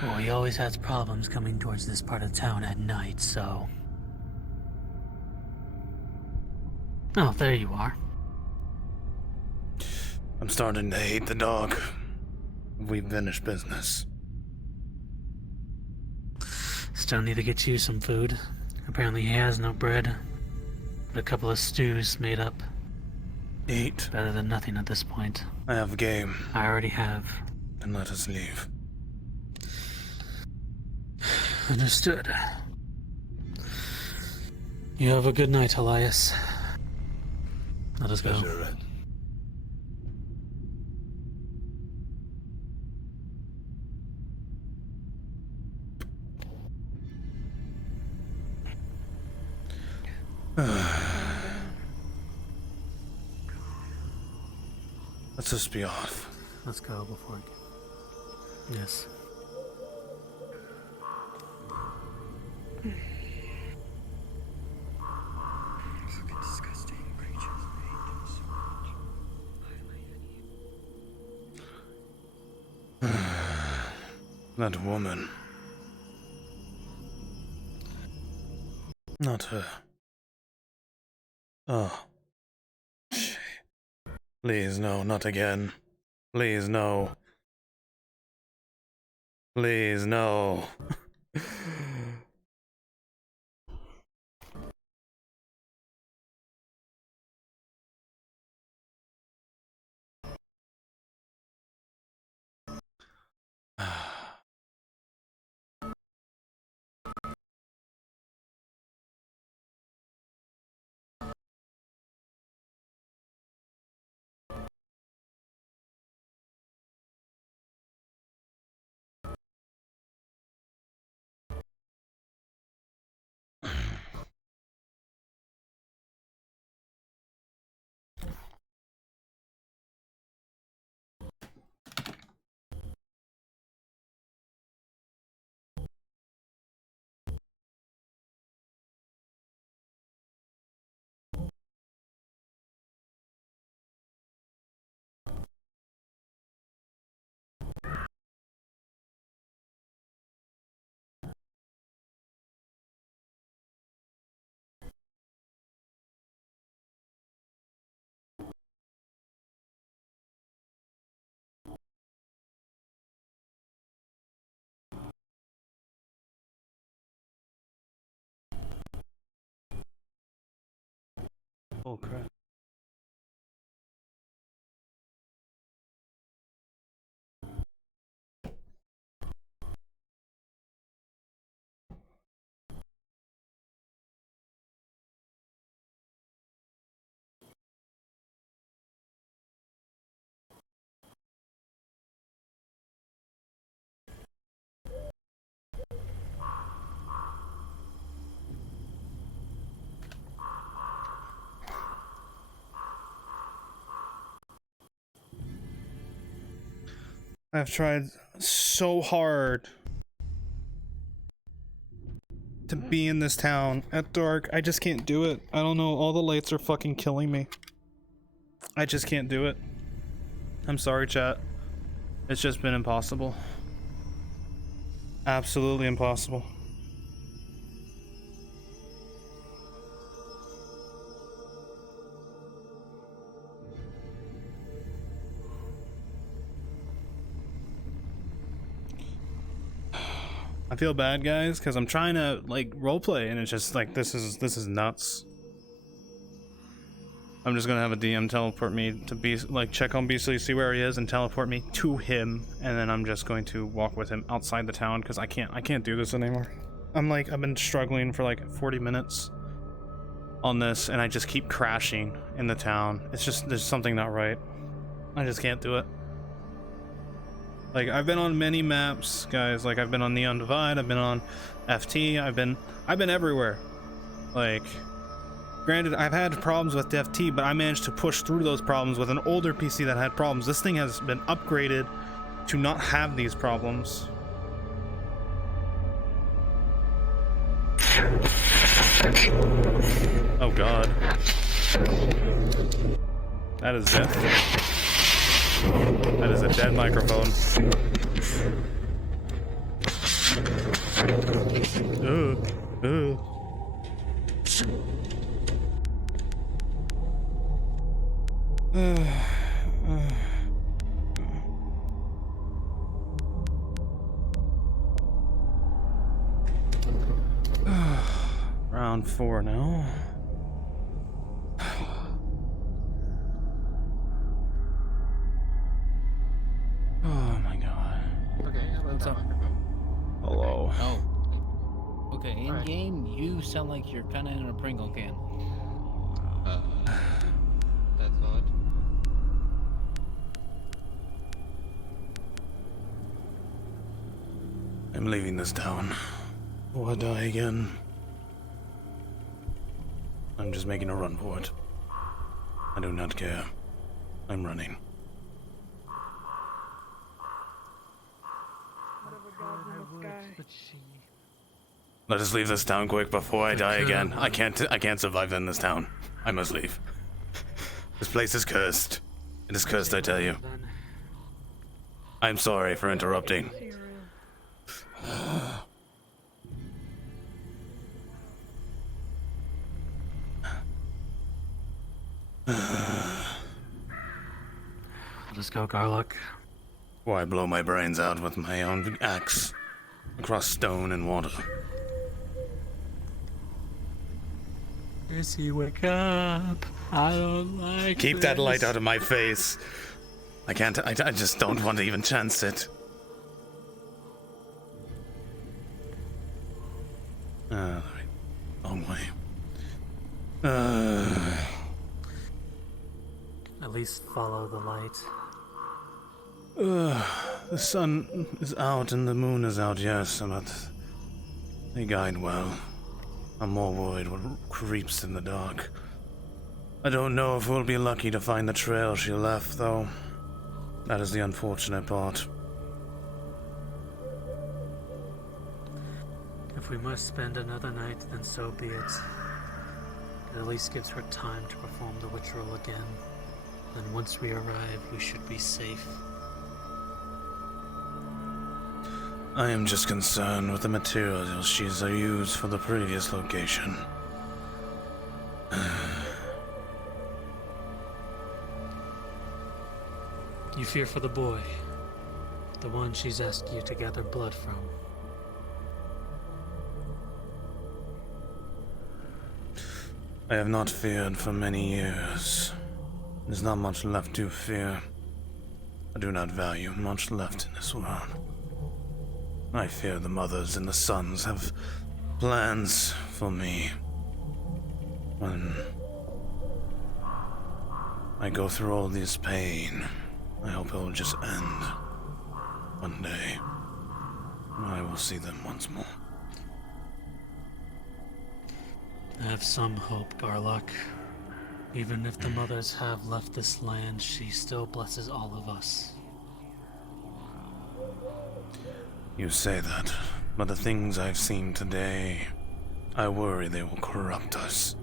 Well, he always has problems coming towards this part of town at night, so... Oh, there you are. I'm starting to hate the dog. We finished business. Still need to get you some food. Apparently he has no bread. But a couple of stews made up. Eat. Better than nothing at this point. I have game. I already have. Then let us leave. Understood. You have a good night, Elias. Let us go. Pleasure, Red. Let's just be off. Let's go before it... Yes. Fucking disgusting creatures. I hate them so much. Why am I That woman. Not her. Oh. Please, no, not again. Please, no. Please, no. Oh crap. I've tried so hard to be in this town at dark. I just can't do it. I don't know. All the lights are fucking killing me. I just can't do it. I'm sorry, chat. It's just been impossible. Absolutely impossible. I feel bad, guys, because I'm trying to like roleplay, and it's just like this is nuts. I'm just gonna have a DM teleport me to check on Beastly, see where he is, and teleport me to him, and then I'm just going to walk with him outside the town because I can't do this anymore. I've been struggling for like 40 minutes on this, and I just keep crashing in the town. It's just there's something not right. I just can't do it. Like, I've been on many maps, guys. Like, I've been on Neon Divide, I've been on FT, I've been everywhere. Like, granted, I've had problems with FT, but I managed to push through those problems with an older PC that had problems. This thing has been upgraded to not have these problems. Oh god. That is death. That is a dead microphone. Round 4 now. Oh my god. Okay, what's up? Hello. Oh. Okay, in game, you sound like you're kind of in a Pringle can. That's odd. I'm leaving this town. Or I die again. I'm just making a run for it. I do not care. I'm running. guy. Let us leave this town quick before I die again. I can't survive in this town. I must leave. This place is cursed. It is cursed, I tell you. I'm sorry for interrupting. Let us go, Garlock. Or I blow my brains out with my own axe across stone and water. Percy, wake up. I don't like Keep that this. light out of my face. I can't, I just don't want to even chance it. Long way. At least follow the light. The sun is out and the moon is out, yes, but they guide well. I'm more worried what creeps in the dark. I don't know if we'll be lucky to find the trail she left, though. That is the unfortunate part. If we must spend another night, then so be it. It at least gives her time to perform the ritual again. Then once we arrive, we should be safe. I am just concerned with the materials she's used for the previous location. You fear for the boy, the one she's asked you to gather blood from. I have not feared for many years. There's not much left to fear. I do not value much left in this world. I fear the mothers and the sons have plans for me. When I go through all this pain, I hope it will just end one day. I will see them once more. I have some hope, Garlock. Even if the mothers have left this land, she still blesses all of us. You say that, but the things I've seen today, I worry they will corrupt us.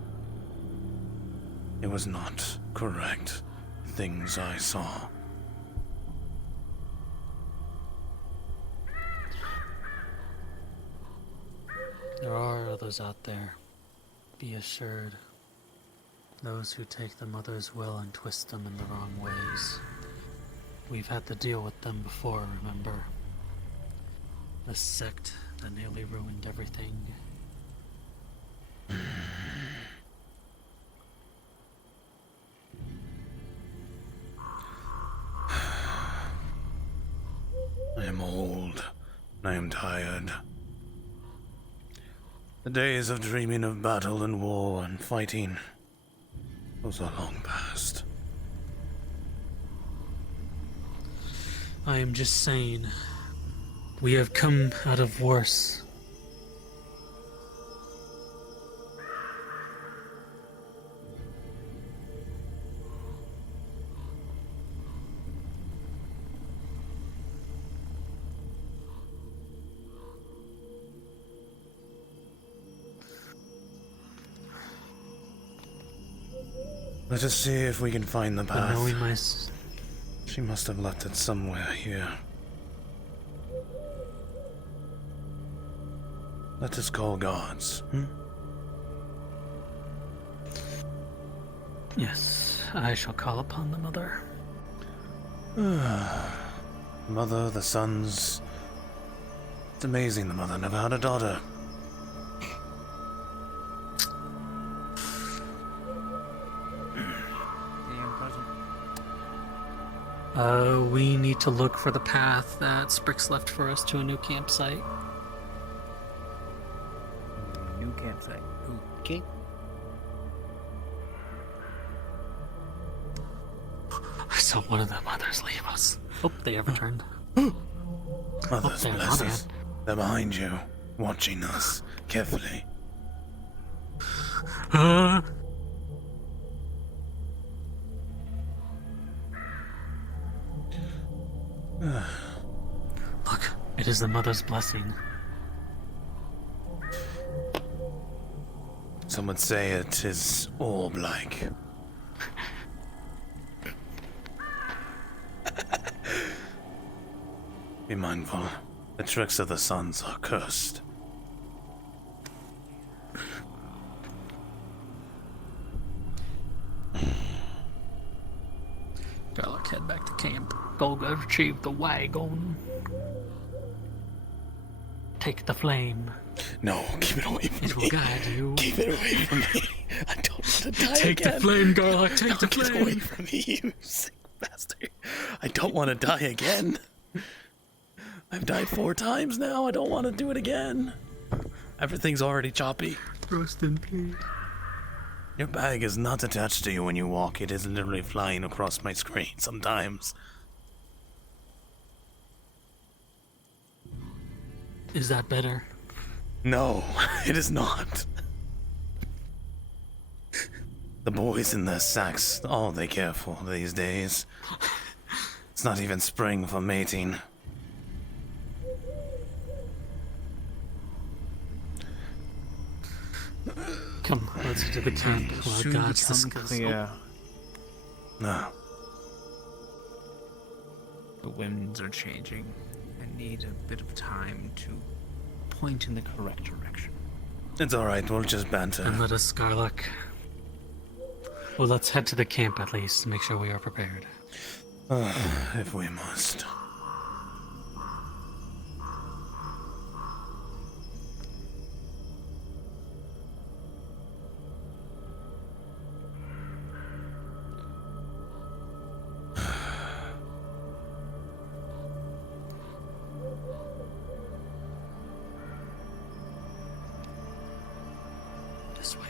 It was not correct, the things I saw. There are others out there. Be assured. Those who take the mother's will and twist them in the wrong ways. We've had to deal with them before, remember? The sect that nearly ruined everything. I am old, and I am tired. The days of dreaming of battle and war and fighting, those are long past. I am just saying, we have come out of worse. Let us see if we can find the path. Knowing my She must have left it somewhere here. Let us call guards. Yes, I shall call upon the mother. Mother, the sons. It's amazing the mother never had a daughter. We need to look for the path that Sprix left for us to a new campsite. New campsite. Okay. I saw one of the mothers leave us. Hope they ever turned. Mothers, they're bless not us. They're behind you, watching us carefully. Look, It is the mother's blessing. Some would say it is orb-like. Be mindful. The tricks of the sons are cursed. Garlock, head back to camp. Go retrieve the wagon. Take the flame. No, keep it away from me. It will guide you. Keep it away from me. I don't want to die Take again. the flame, Garlock. Take the Get flame. away from me, you sick bastard. I don't want to die again. I've died 4 times now. I don't want to do it again. Everything's already choppy. Rest in peace. Your bag is not attached to you when you walk. It is literally flying across my screen sometimes. Is that better? No, it is not. The boys in their sacks, all they care for these days. It's not even spring for mating. Come, let's get to the camp while Soon God become discusses. clear. No. The winds are changing. I need a bit of time to point in the correct direction. It's alright, we'll just banter. And let us, Garlock. Well, let's head to the camp at least to make sure we are prepared. If we must. This way.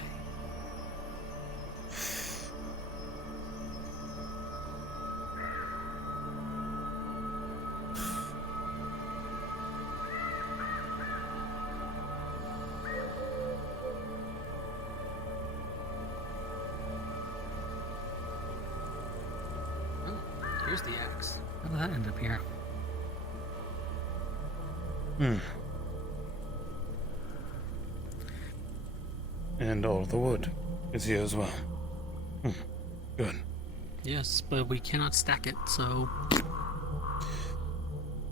Oh, here's the axe. How did that end up here? And all the wood is here as well. Good. Yes, but we cannot stack it, so...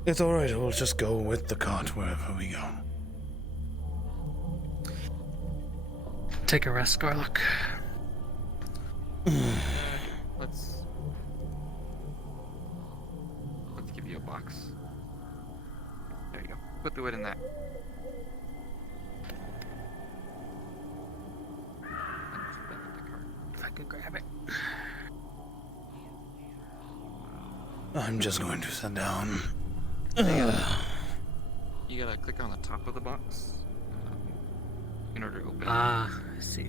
It's alright, we'll just go with the cart wherever we go. Take a rest, Garlock. Let's give you a box. There you go. Put the wood in that. If I could grab it. I'm just going to sit down. You gotta click on the top of the box in order to open it. Ah, I see.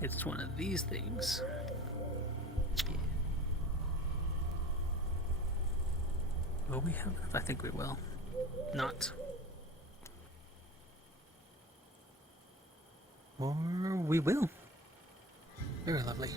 It's one of these things. Will we have it? I think we will. Not. Or we will. Very lovely.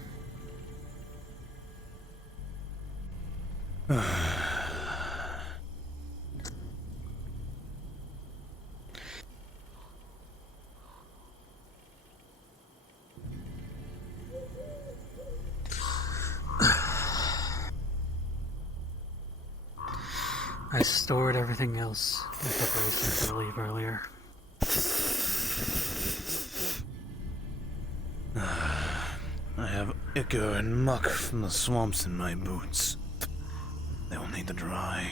I stored everything else in preparation for the leave earlier. I have ichor and muck from the swamps in my boots. They will need to dry.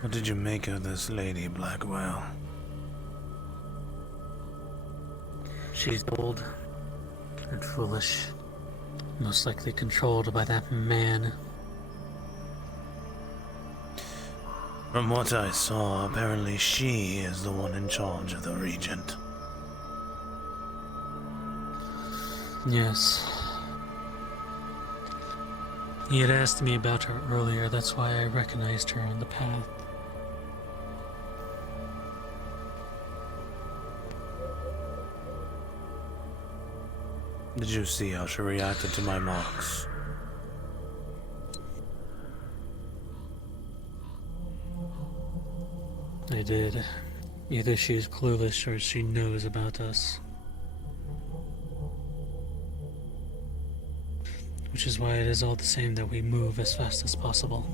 What did you make of this lady, Blackwell? She's old and foolish. Most likely controlled by that man. From what I saw, apparently she is the one in charge of the Regent. Yes. He had asked me about her earlier, that's why I recognized her on the path. Did you see how she reacted to my marks? I did. Either she is clueless or she knows about us. Which is why it is all the same that we move as fast as possible.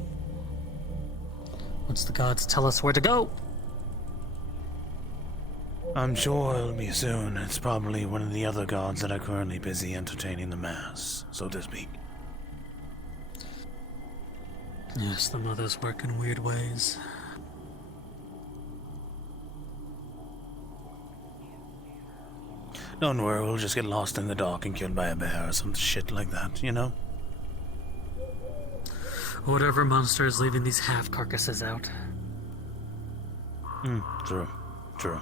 Once the gods tell us where to go! I'm sure it'll be soon. It's probably one of the other gods that are currently busy entertaining the mass, so to speak. Yes, the mothers work in weird ways. Don't worry, we'll just get lost in the dark and killed by a bear or some shit like that, you know? Whatever monster is leaving these half carcasses out. True. True.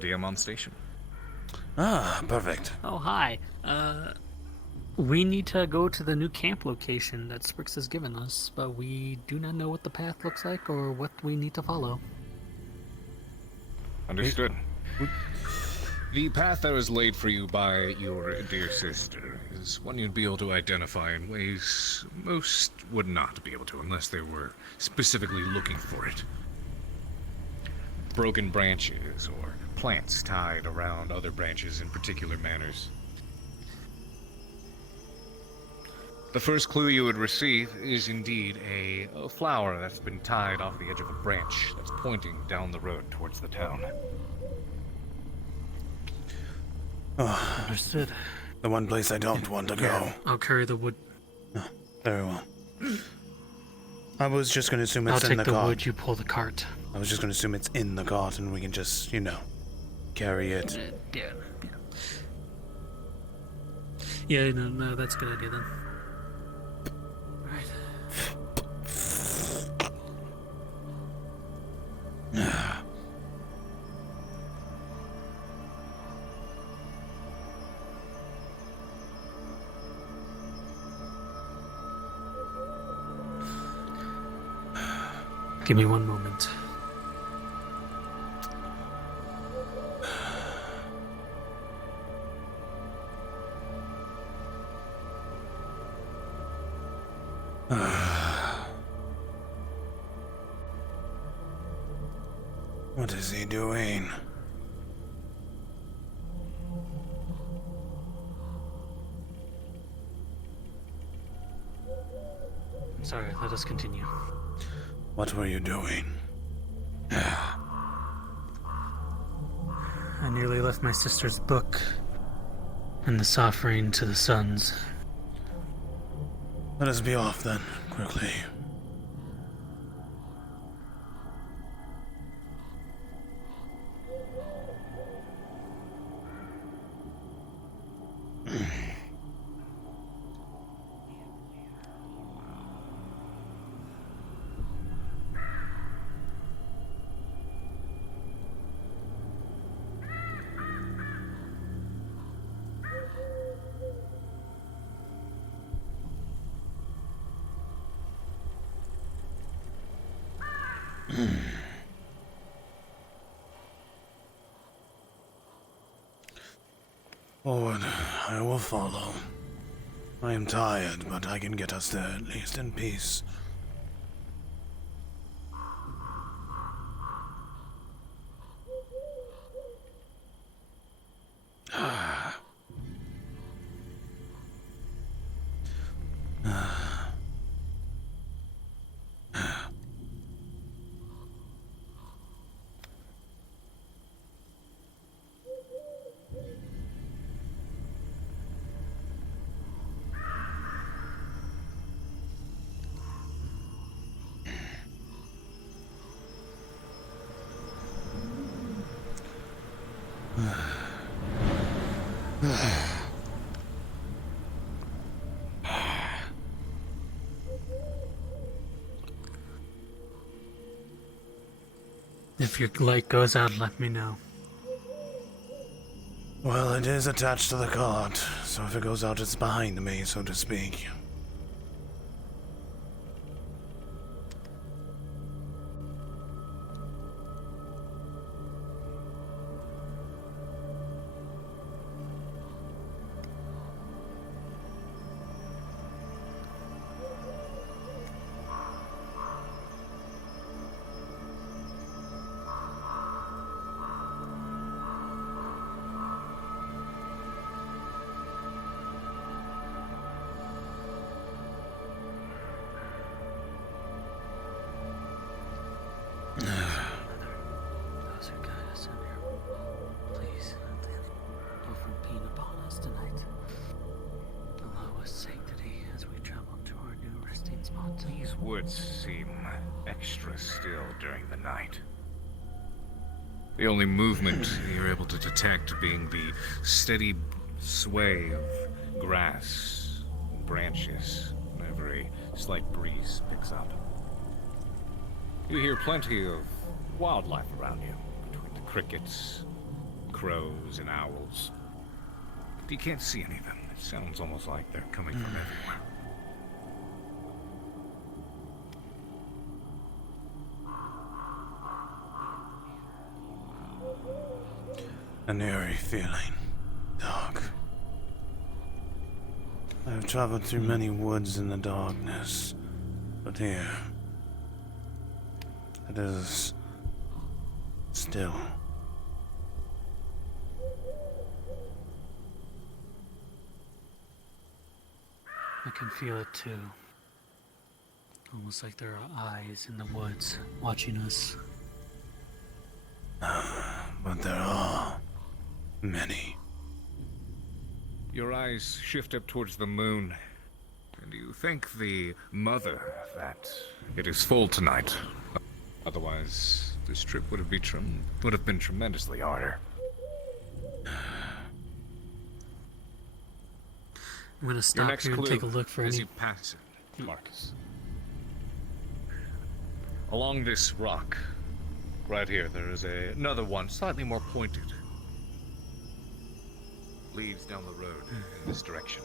DM on station. Ah, perfect. Oh, hi. We need to go to the new camp location that Sprix has given us, but we do not know what the path looks like or what we need to follow. Understood. The path that was laid for you by your dear sister is one you'd be able to identify in ways most would not be able to unless they were specifically looking for it. Broken branches or plants tied around other branches in particular manners. The first clue you would receive is indeed a flower that's been tied off the edge of a branch that's pointing down the road towards the town. Oh, Understood. The one place I don't want to go. I'll carry the wood. Oh, very well. I was just going to assume it's I'll in take the the cart. wood, you pull the cart. I was just going to assume it's in the cart and we can just, you know, carry it. Yeah. Yeah, no, that's a good idea then. Give me one moment. What is he doing? Sorry, let us continue. What were you doing? I nearly left my sister's book and this offering to the sons. Let us be off then, quickly. Forward, I will follow. I am tired, but I can get us there at least in peace. If your light goes out, let me know. Well, it is attached to the cart, so if it goes out, it's behind me, so to speak. Those who guide us in here, please, don't being upon us tonight. Allow us sanctity as we travel to our new resting spot. These woods seem extra still during the night. The only movement you're able to detect being the steady sway of grass and branches whenever a slight breeze picks up. You hear plenty of wildlife around you, between the crickets, crows, and owls. But you can't see any of them. It sounds almost like they're coming from everywhere. An eerie feeling. Dark. I have traveled through many woods in the darkness, but here it is still. I can feel it too. Almost like there are eyes in the woods watching us. But there are many. Your eyes shift up towards the moon, and you thank the mother that it is full tonight. Otherwise, this trip would have been tremendously harder. I'm gonna stop here and take a look for as any. you pass it, Marcus. Along this rock, right here, there is another one, slightly more pointed. Leads down the road in this direction.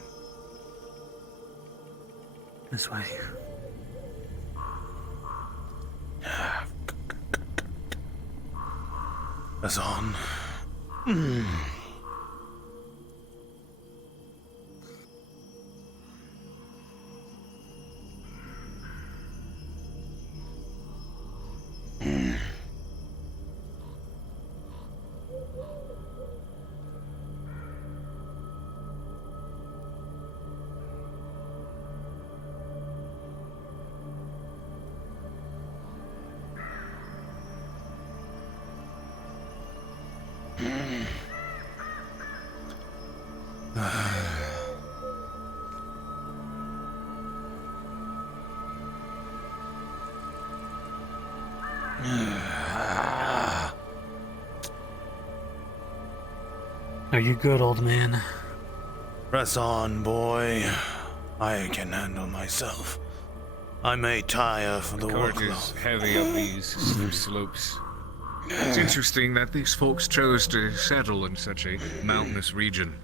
This way. As on. Are you good, old man? Press on, boy. I can handle myself. I may tire for the cart workload. is heavy up these steep slopes. It's interesting that these folks chose to settle in such a mountainous region.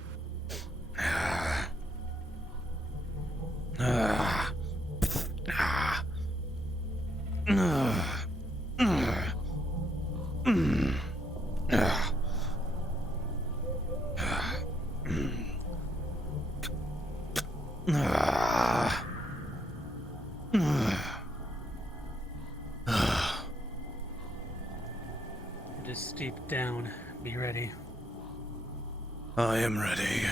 It is steep down. Be ready. I am ready.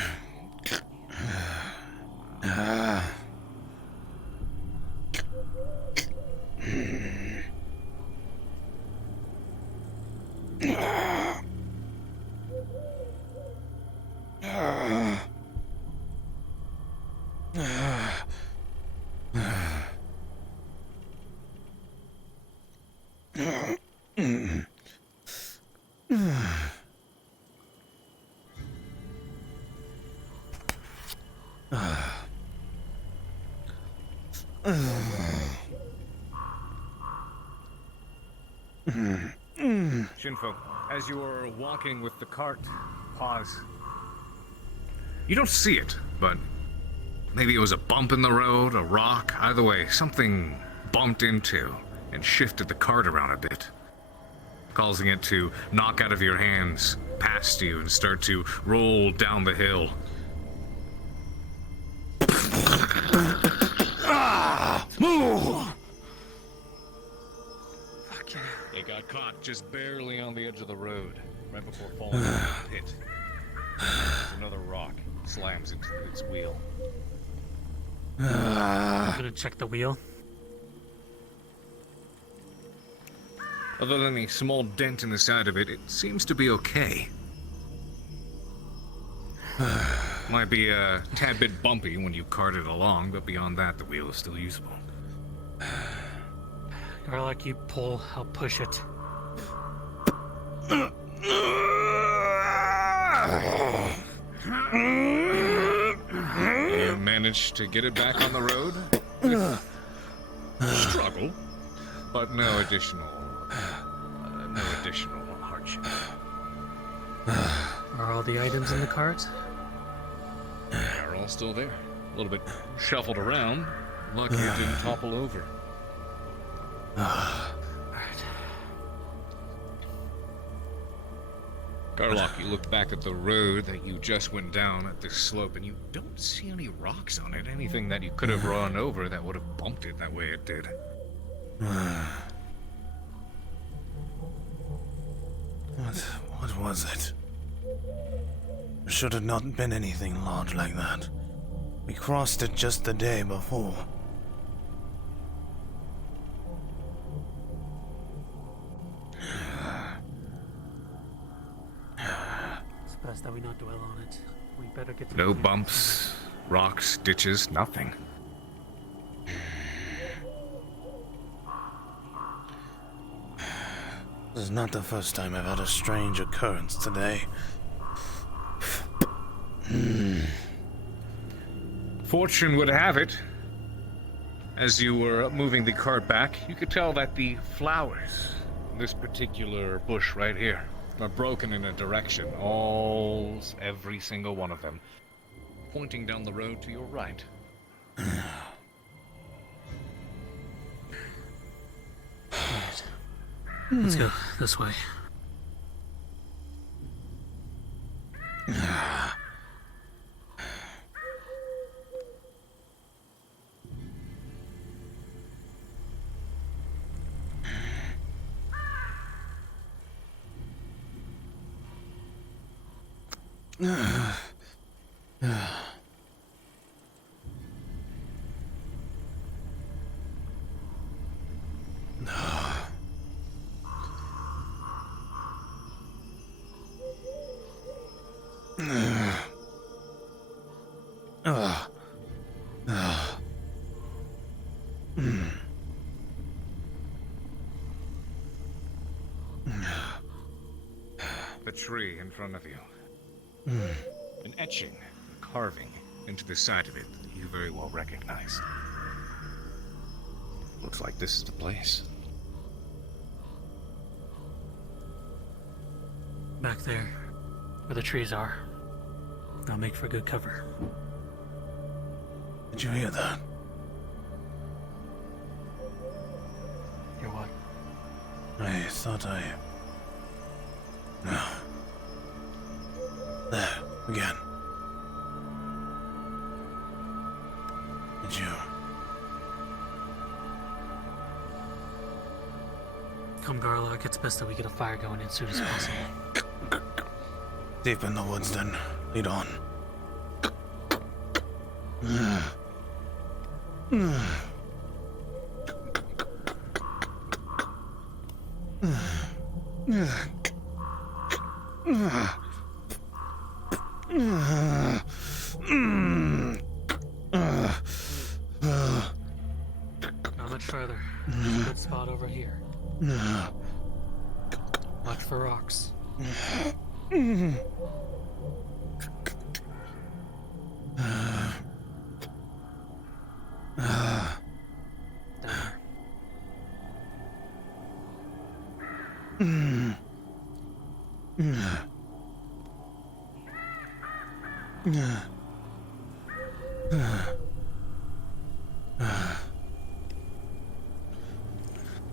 Shinpho, as you are walking with the cart, pause. You don't see it, but maybe it was a bump in the road, a rock, either way, something bumped into and shifted the cart around a bit, causing it to knock out of your hands, past you, and start to roll down the hill. Move! It got caught just barely on the edge of the road, right before falling into the pit. Another rock slams into its wheel. I'm gonna check the wheel. Other than a small dent in the side of it, it seems to be okay. Might be a tad bit bumpy when you cart it along, but beyond that, the wheel is still usable. Garlock, you pull, I'll push it. You managed to get it back on the road with struggle, but no additional hardship. Are all the items in the cart? They're all still there. A little bit shuffled around. Lucky it didn't topple over. Garlock, you look back at the road that you just went down at this slope, and you don't see any rocks on it, anything that you could have run over that would have bumped it that way it did. What was it? There should have not been anything large like that. We crossed it just the day before. It's best that we not dwell on it. We better get to No the bumps, rocks, ditches, nothing. This is not the first time I've had a strange occurrence today. Fortune would have it, as you were moving the cart back, you could tell that the flowers in this particular bush right here are broken in a direction, every single one of them, pointing down the road to your right. Let's go this way. The tree in front of you. An etching, a carving into the side of it that you very well recognized. Looks like this is the place. Back there, where the trees are. I'll make for good cover. Did you hear that? Hear what? I thought I... No. There, again. Did you... Come, Garlock, it's best that we get a fire going as soon as possible. Deep in the woods, then. Lead on. Not much further. There's a good spot over here. Watch for rocks.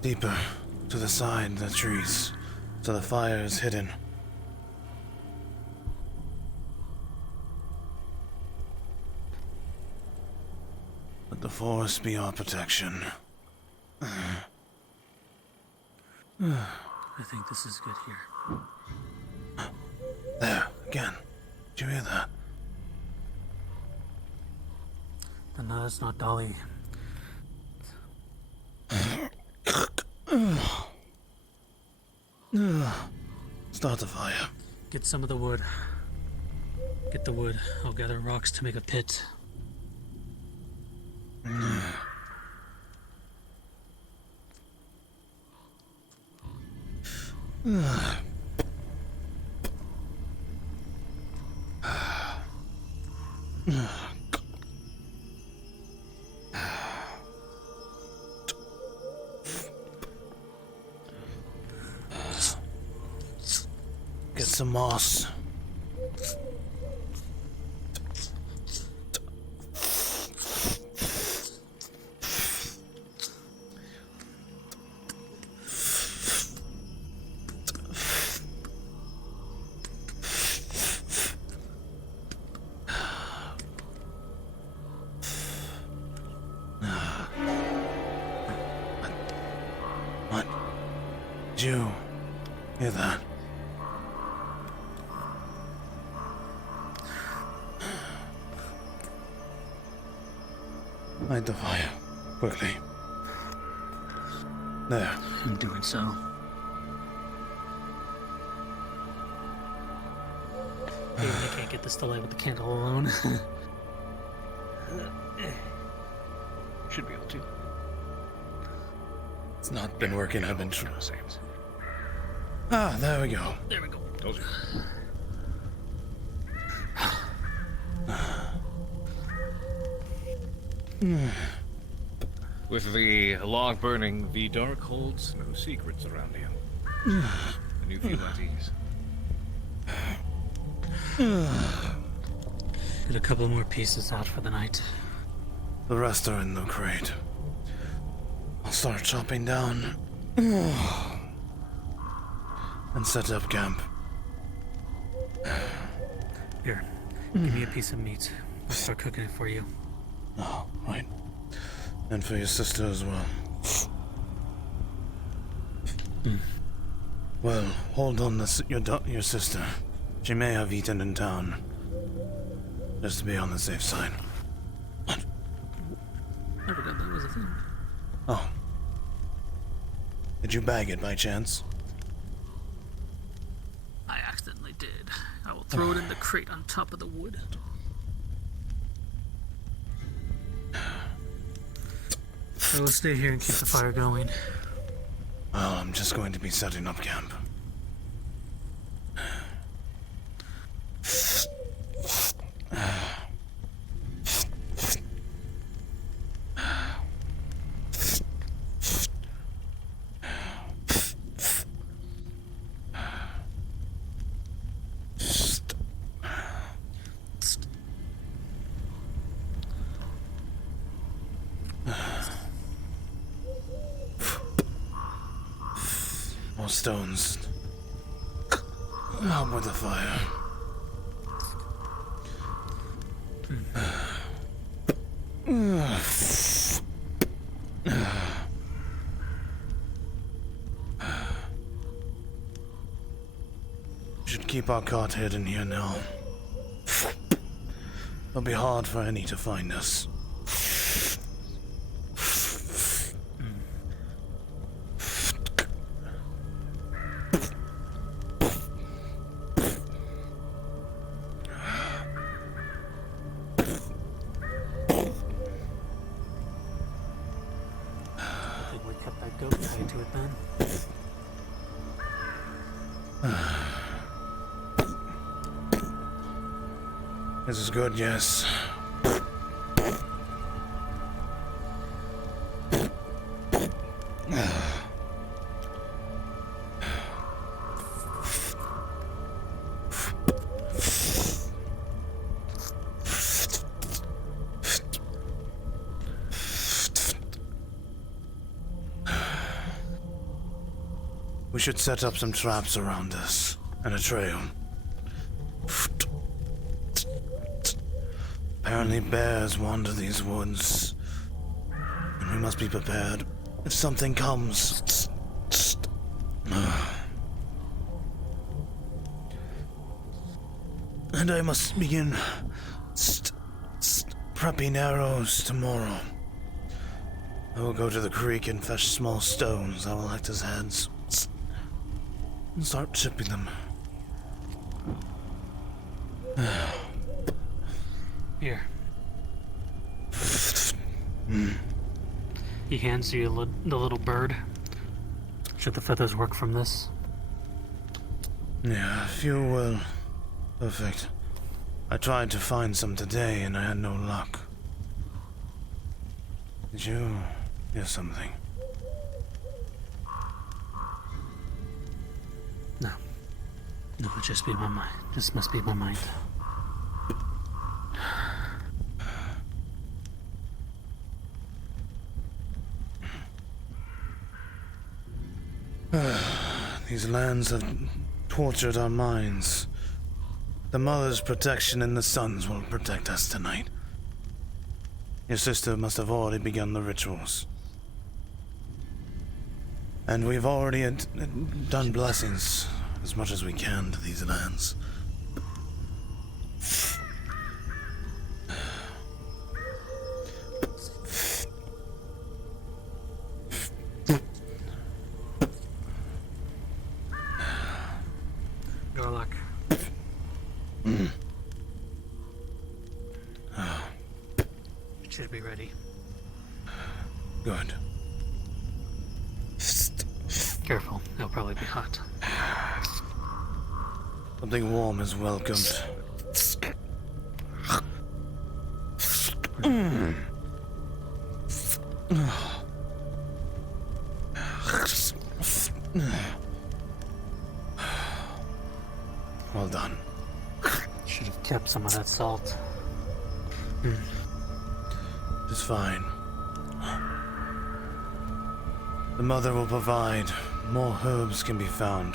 Deeper to the side, the trees, so the fire is hidden. Let the forest be our protection. I think this is good here. There, again. Did you hear that? No, that's not Dolly. Start the fire. Get some of the wood. Get the wood. I'll gather rocks to make a pit. Get some moss. What? Did you hear that? Light the fire, quickly. There. I'm doing so. Maybe I can't get this to light with the candle alone. Should be able to. It's not been working, I've been trying. Ah, there we go. There we go. Told you. With the log burning, the dark holds no secrets around you. And you feel at ease. Get a couple more pieces out for the night. The rest are in the crate. I'll start chopping down and set up camp. Here, give me a piece of meat. I'll start cooking it for you. Oh, right. And for your sister as well. Well, hold on your sister. She may have eaten in town. Just to be on the safe side. What? I forgot that was a thing. Oh. Did you bag it by chance? I accidentally did. I will throw it in the crate on top of the wood. I will stay here and keep the fire going. Well, I'm just going to be setting up camp. More stones. Help with the fire. Should keep our cart hidden here now. It'll be hard for any to find us. I think we kept that goat tied to it then. This is good, yes. We should set up some traps around us and a trail. Apparently bears wander these woods, and we must be prepared if something comes. And I must begin prepping arrows tomorrow. I will go to the creek and fetch small stones that will act as heads and start chipping them. Here. He hands you the little bird. Should the feathers work from this? Yeah, a few will. Perfect. I tried to find some today and I had no luck. Did you hear something? No. No, it just be my mind. Just must be my mind. These lands have tortured our minds. The mother's protection and the sun's will protect us tonight. Your sister must have already begun the rituals. And we've already done blessings as much as we can to these lands. Garlock. Should be ready. Good. Careful, it'll probably be hot. Something warm is welcomed. Well done. Should have kept some of that salt. It's fine. The mother will provide. More herbs can be found.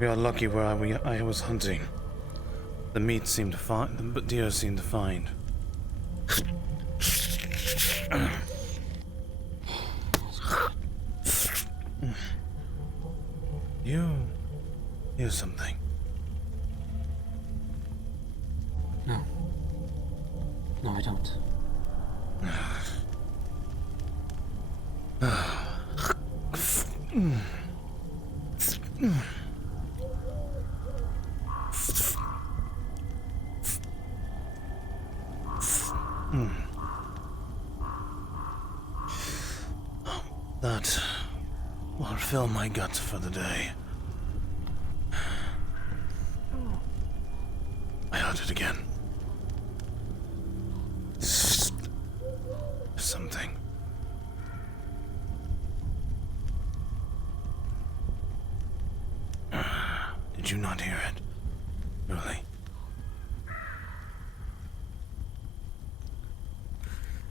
We are lucky where I was hunting. The meat seemed to find, the deer seemed to find. You hear something? No. No, I don't. That will fill my guts for the day. I heard it again. Something. Did you not hear it? Really?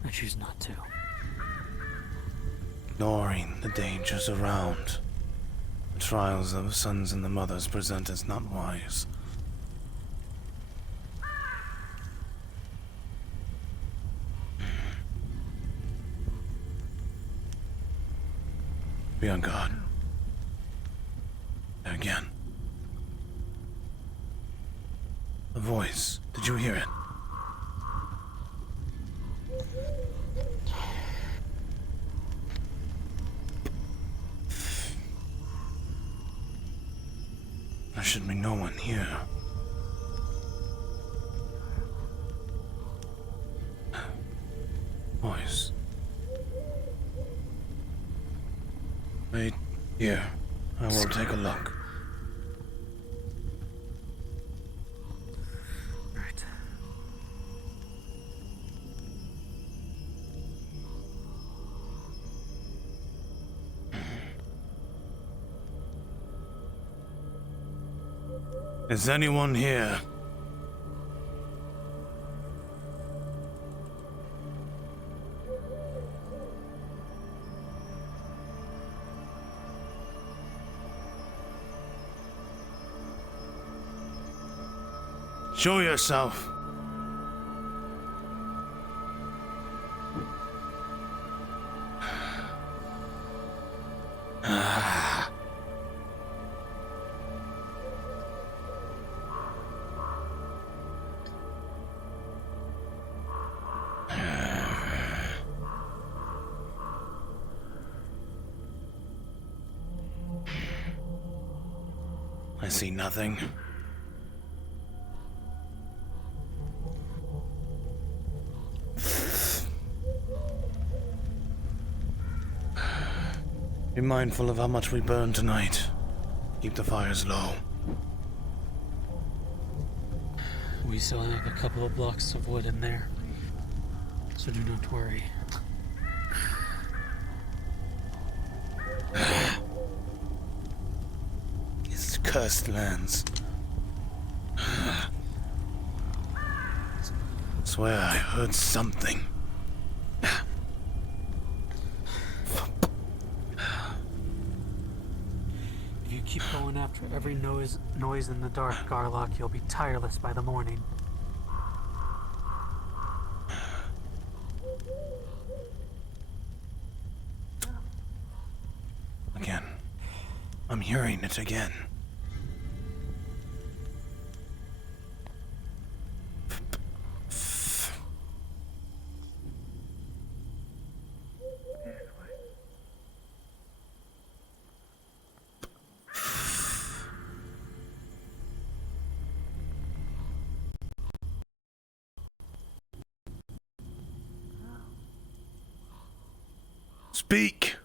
I choose not to. Ignoring the dangers around. The trials of the sons and the mothers present as not wise. Be on guard. Again. A voice. Did you hear it? There should be no one here. Voice. Wait here. I will take a look. Right. Is anyone here? Show yourself. I see nothing. Be mindful of how much we burn tonight. Keep the fires low. We still have a couple of blocks of wood in there, so do not worry. These cursed lands. Swear I heard something. If you keep going after every noise in the dark, Garlock, you'll be tireless by the morning. Again. I'm hearing it again. Speak!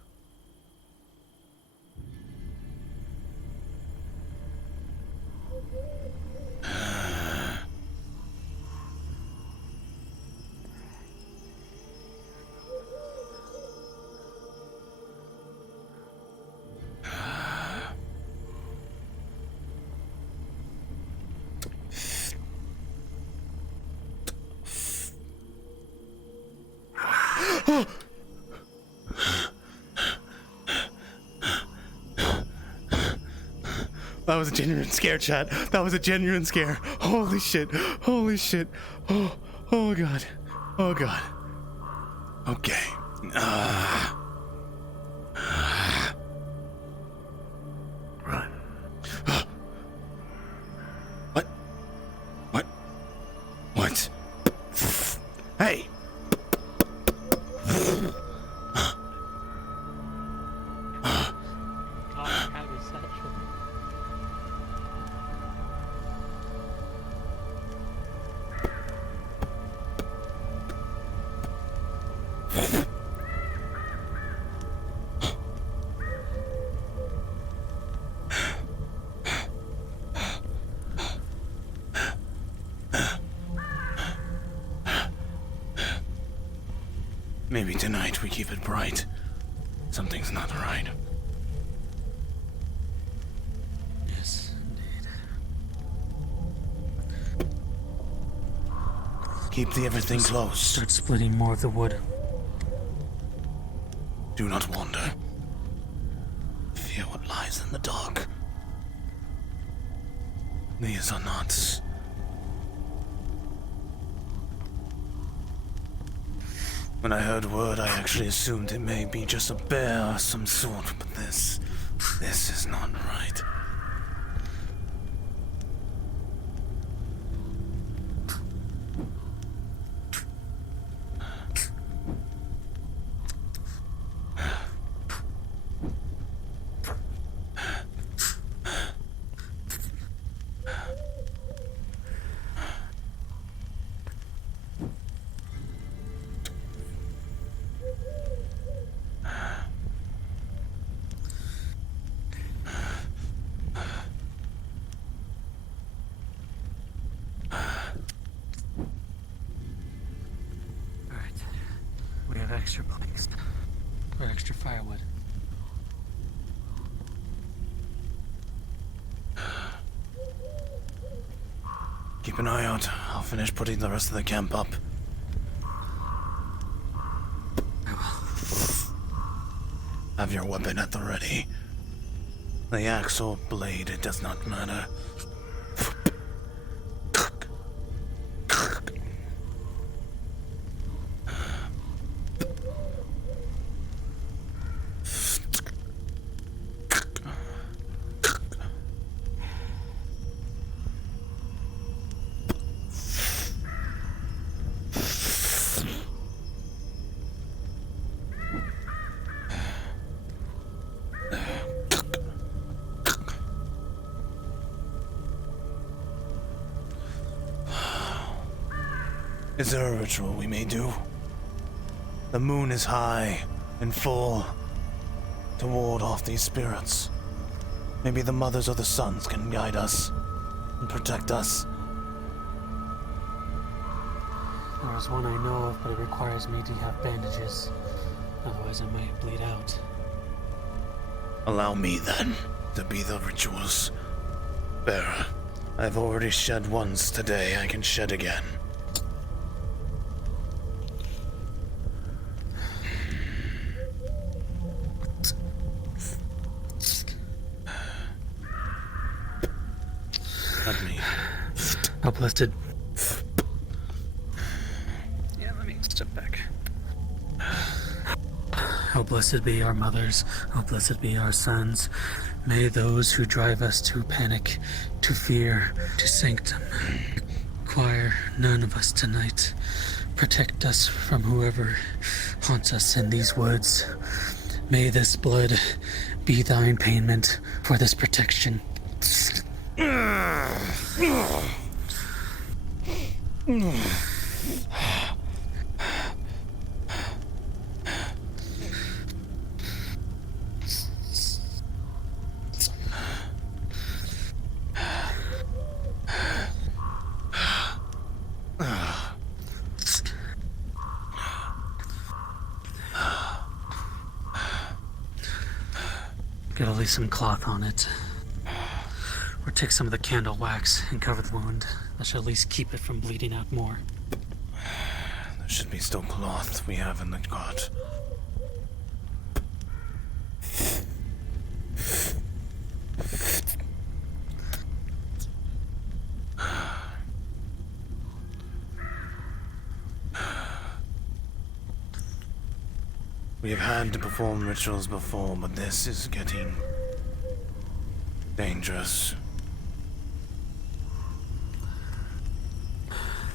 That was a genuine scare, chat. That was a genuine scare. Holy shit. Holy shit. Oh, oh god. Oh god. Okay. Run. What? What? What? Hey! Maybe tonight we keep it bright. Something's not right. Yes, indeed. Keep everything close. Start splitting more of the wood. Do not wander. Fear what lies in the dark. These are not... When I heard word, I actually assumed it may be just a bear of some sort, but this is not right. Extra planks. Or extra firewood. Keep an eye out. I'll finish putting the rest of the camp up. Have your weapon at the ready. The axe or blade, it does not matter. Is there a ritual we may do? The moon is high and full to ward off these spirits. Maybe the mothers or the sons can guide us and protect us. There is one I know of, but it requires me to have bandages. Otherwise I might bleed out. Allow me, then, to be the ritual's bearer. I've already shed once today. I can shed again. Let me. How blessed. Yeah, let me step back. How blessed be our mothers, how blessed be our sons. May those who drive us to panic, to fear, to sanctum, require none of us tonight. Protect us from whoever haunts us in these woods. May this blood be thine payment for this protection. Gotta lay some cloth on it. Or take some of the candle wax and cover the wound. That should at least keep it from bleeding out more. There should be still cloth we have in the cot. We have had to perform rituals before, but this is getting dangerous.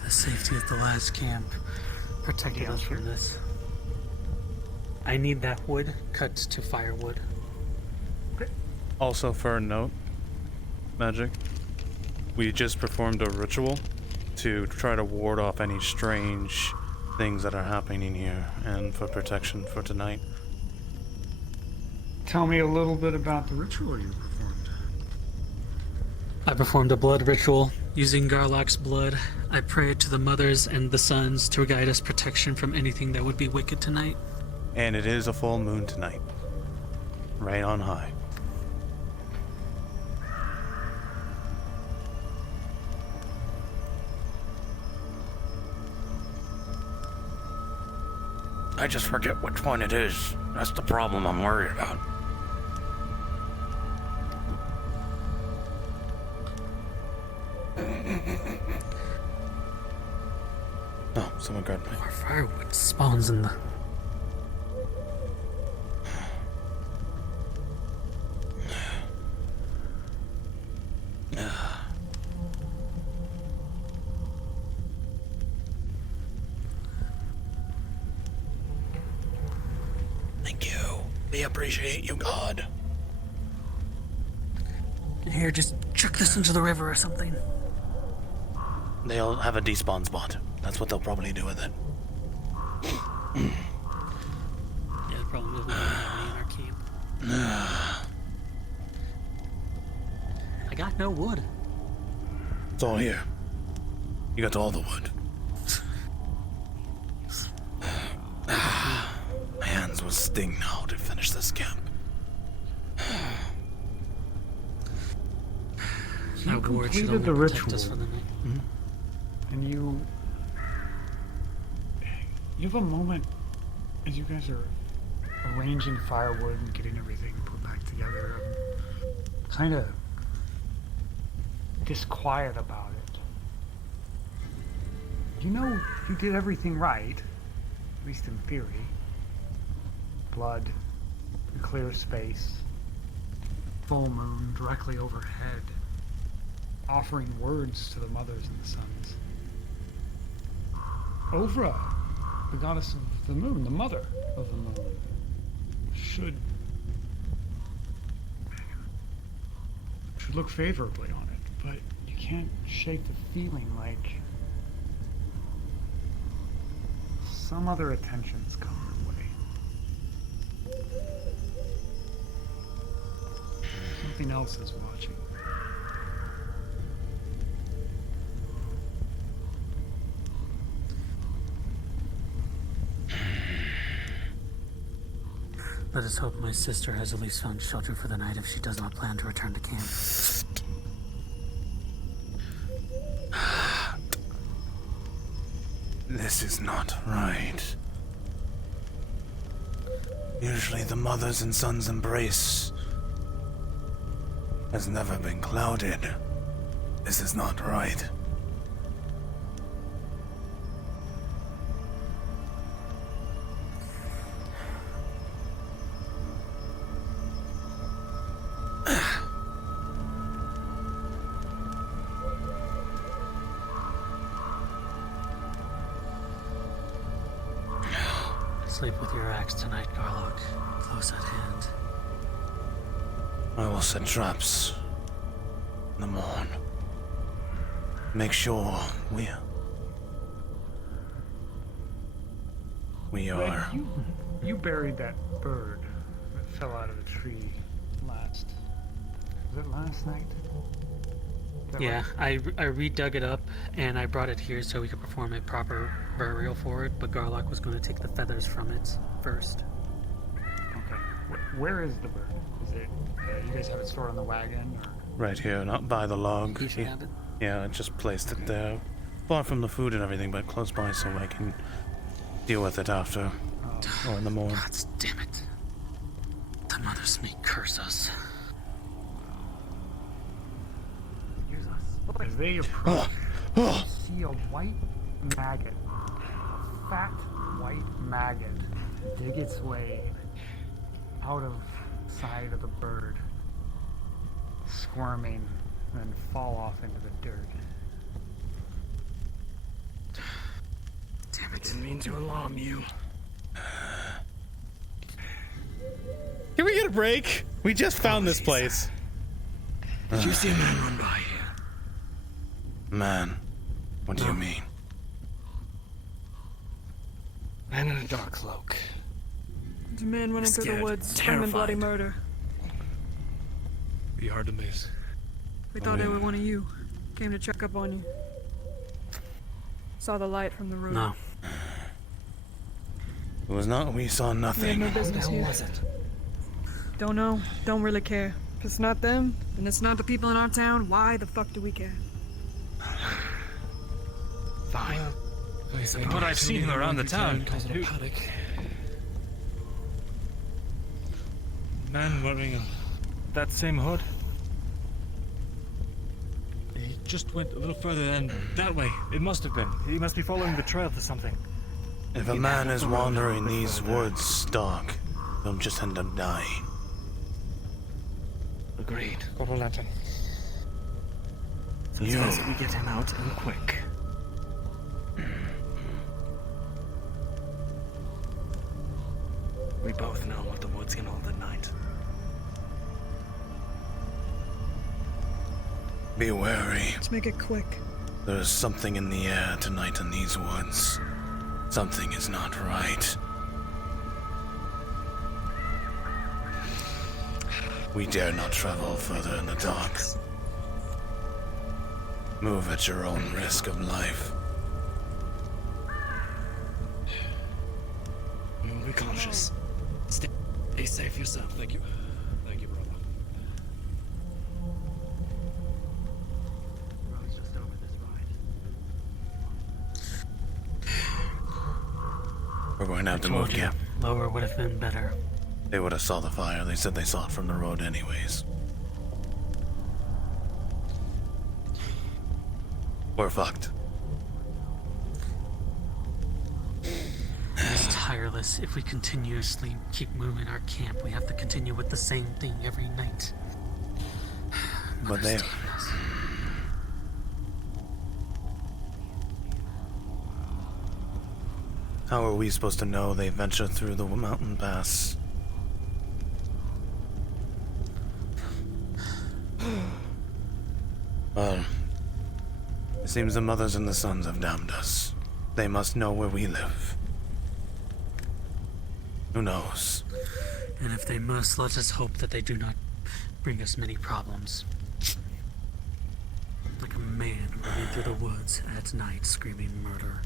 The safety of the last camp protected us from this. I need that wood cut to firewood. Also, for a note, Magic, we just performed a ritual to try to ward off any strange things that are happening here and for protection for tonight. Tell me a little bit about the ritual you performed. I performed a blood ritual using Garlock's blood. I prayed to the mothers and the sons to guide us protection from anything that would be wicked tonight. And it is a full moon tonight. Right on high. I just forget which one it is. That's the problem I'm worried about. Oh, someone grabbed me. More firewood spawns in the... Thank you. We appreciate you, God. Here, just chuck this into the river or something. They'll have a despawn spot. That's what they'll probably do with it. Yeah, the problem is we don't have any in our camp. I got no wood. It's all here. You got all the wood. My hands will sting now to finish this camp. You completed the ritual, and you have a moment as you guys are arranging firewood and getting everything put back together, kind of disquiet about it. You know you did everything right, at least in theory. Blood, a clear space, full moon directly overhead, offering words to the mothers and the sons. Ovra, the goddess of the moon, the mother of the moon, should look favorably on it, but you can't shake the feeling like some other attentions come your way. Something else is watching. Let us hope my sister has at least found shelter for the night if she does not plan to return to camp. This is not right. Usually the mothers and sons' embrace has never been clouded. This is not right. Sleep with your axe tonight, Garlock. Close at hand. I will set traps in the morn. Make sure we Red, are. you buried that bird that fell out of the tree was it last night? Is that Yeah, right? I redug it up and I brought it here so we could perform a proper burial for it, but Garlock was going to take the feathers from it first. Okay. Where is the bird? Is it? You guys have it stored on the wagon, or? Right here, not by the log. You should have it. Yeah, I just placed it there. Far from the food and everything, but close by so I can deal with it after. Or in the morning. God damn it. The mothers may curse us. As they approach, you see a white maggot, a fat white maggot, dig its way out of the side of the bird, squirming, and then fall off into the dirt. Damn it, didn't mean to alarm you. Can we get a break? We just found this place. Did you see a man run by here? Man, what do you mean? Man in a dark cloak. There's a man running through the Scared, woods, screaming bloody murder. Be hard to miss. We thought they were one of you. Came to check up on you. Saw the light from the road. No. It was not. We saw We had nothing. no business here. Don't know. Don't really care. If it's not them, and it's not the people in our town, why the fuck do we care? Fine. But I've seen him around the town. Man wearing that same hood. He just went a little further and that way. It must have been. He must be following the trail to something. If a man is wandering these woods, Doc, he'll just end up dying. Agreed. Got a lantern. So it's best we get him out and quick. We both know what the woods can hold at night. Be wary. Let's make it quick. There's something in the air tonight in these woods. Something is not right. We dare not travel further in the dark. Move at your own risk of life. Be cautious. Stay safe yourself. Thank you. Thank you, brother. Road's just over this ride. We're going to have to move, yeah. Lower would have been better. They would have saw the fire. They said they saw it from the road anyways. We're fucked. It's tireless. If we continuously keep moving our camp, we have to continue with the same thing every night. But they... How are we supposed to know they ventured through the mountain pass? Well, it seems the mothers and the sons have damned us. They must know where we live. Who knows? And if they must, let us hope that they do not bring us many problems. Like a man running through the woods at night screaming murder.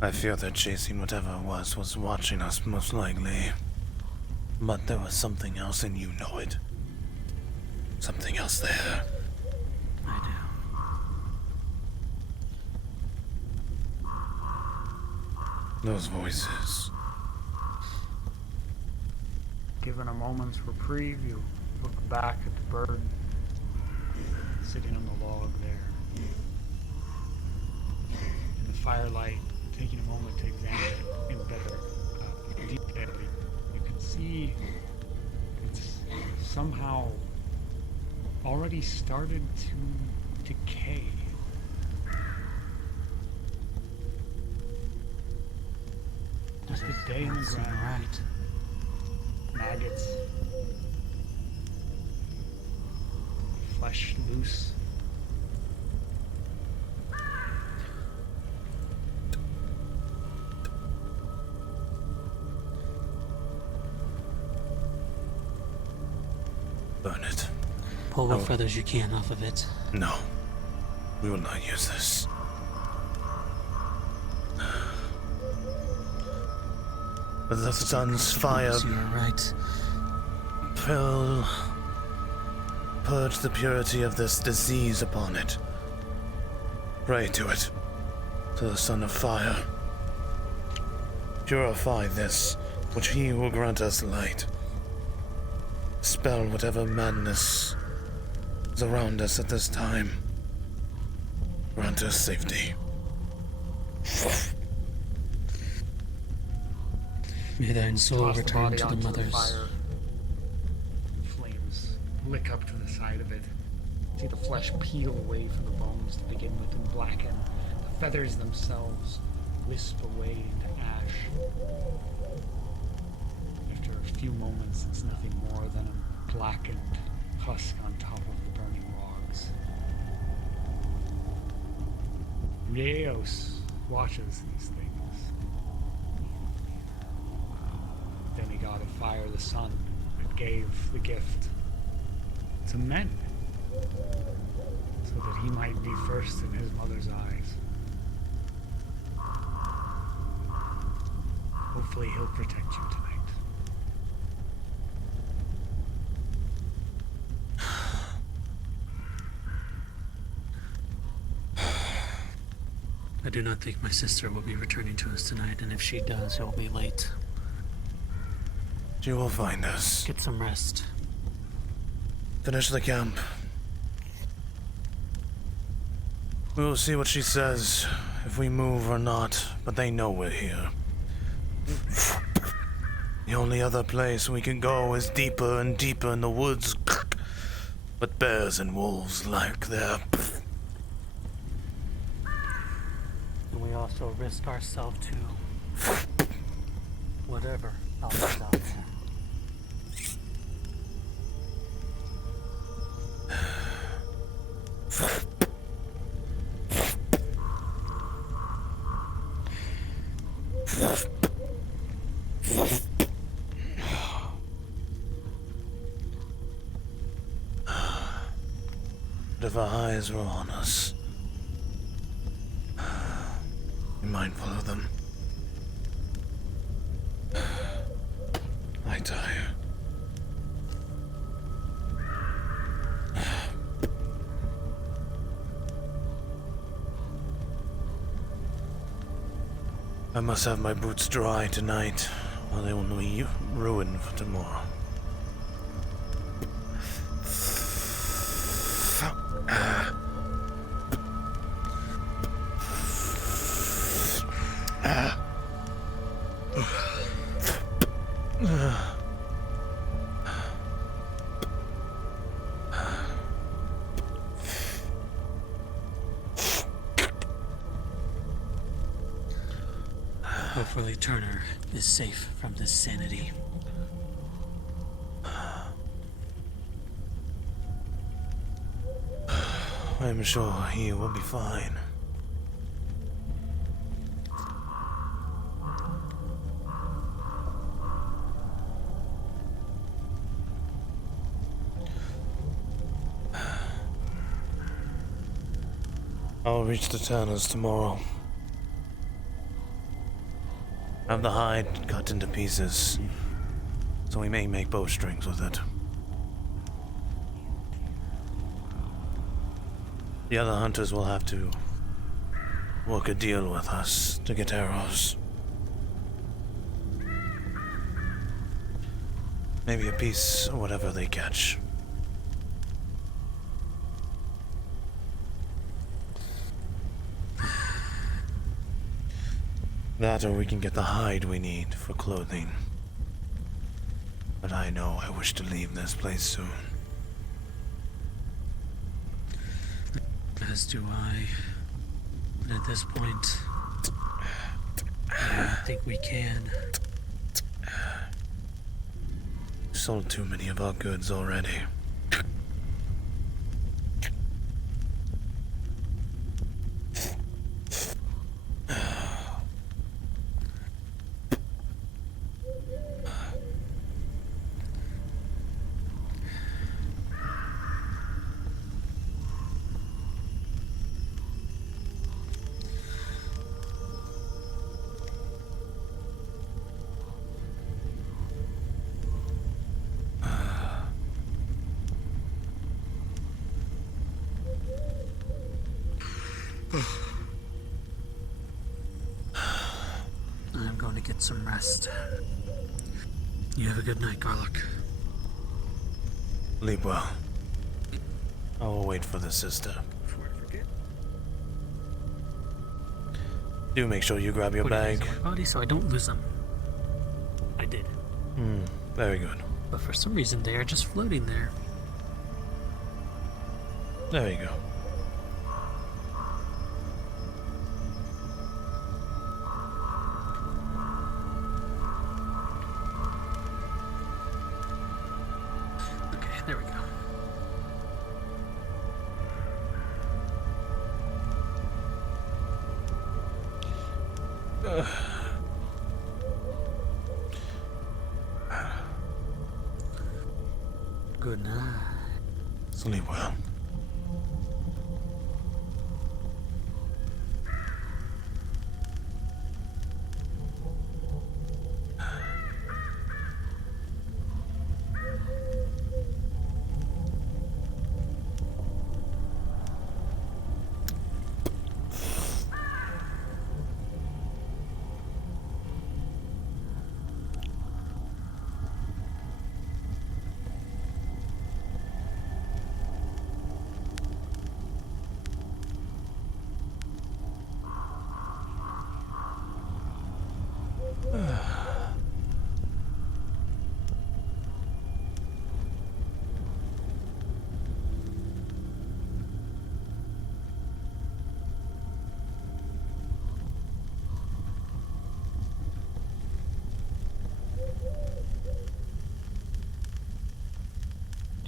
I fear that chasing whatever it was watching us, most likely. But there was something else, and you know it. Something else there. I do. Those voices. Given a moment's reprieve, you look back at the bird sitting on the log there. In the firelight, taking a moment to examine it in better detail, you can see it's somehow already started to decay. Just a day in the ground. Maggots. Flesh loose. Burn it. Pull what feathers you can off of it. No. We will not use this. But the sun's fire You are right. will purge the purity of this disease upon it. Pray to it, to the Son of Fire. Purify this, which he will grant us light. Spell whatever madness is around us at this time. Grant us safety. May thine soul Toss the return body to the onto mothers. fire. Flames lick up to the side of it. See the flesh peel away from the bones to begin with and blacken. The feathers themselves wisp away into ash. After a few moments, it's nothing more than a blackened husk on top of the burning logs. Rios watches these things. Demigod of fire, the sun, that gave the gift to men, so that he might be first in his mother's eyes. Hopefully he'll protect you tonight. I do not think my sister will be returning to us tonight, and if she does, it will be late. She will find us. Get some rest. Finish the camp. We will see what she says, if we move or not, but they know we're here. The only other place we can go is deeper and deeper in the woods, but bears and wolves like their... And we also risk ourselves to whatever else is out there. But if our eyes were on us, be mindful of them. I tire. I must have my boots dry tonight, or they will be ruined for tomorrow. Hopefully Turner is safe from this sanity. I'm sure he will be fine. I'll reach the tanners tomorrow. Have the hide cut into pieces, so we may make bowstrings with it. The other hunters will have to work a deal with us to get arrows. Maybe a piece of whatever they catch. That or we can get the hide we need for clothing. But I know I wish to leave this place soon. As do I. And at this point, I don't think we can. Sold too many of our goods already. I'm going to get some rest. You have a good night, Garlock. Sleep well. I will wait for the sister. Before I forget. Do make sure you grab your Put bag. these on my body so I don't lose them. I did. Very good. But for some reason, they are just floating there. There you go. Okay, there we go. Good night. Sleep well.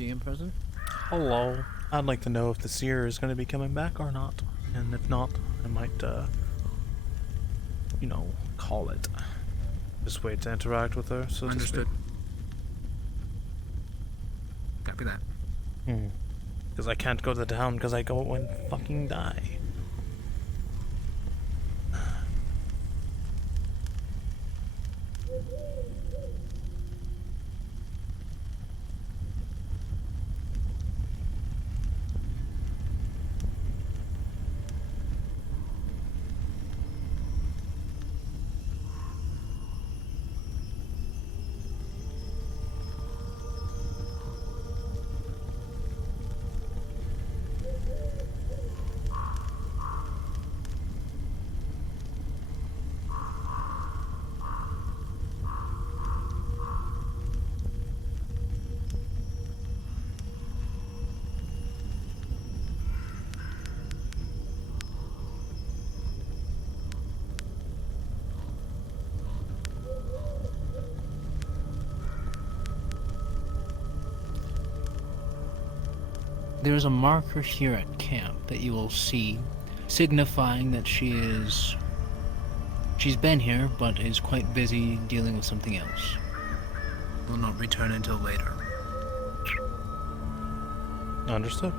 DM present? Hello. I'd like to know if the seer is going to be coming back or not. And if not, I might, you know, call it. Just wait to interact with her, so to Understood. speak. Copy that. Because I can't go to the town because I go and fucking die. There's a marker here at camp that you will see, signifying that she's been here, but is quite busy dealing with something else. Will not return until later. Understood.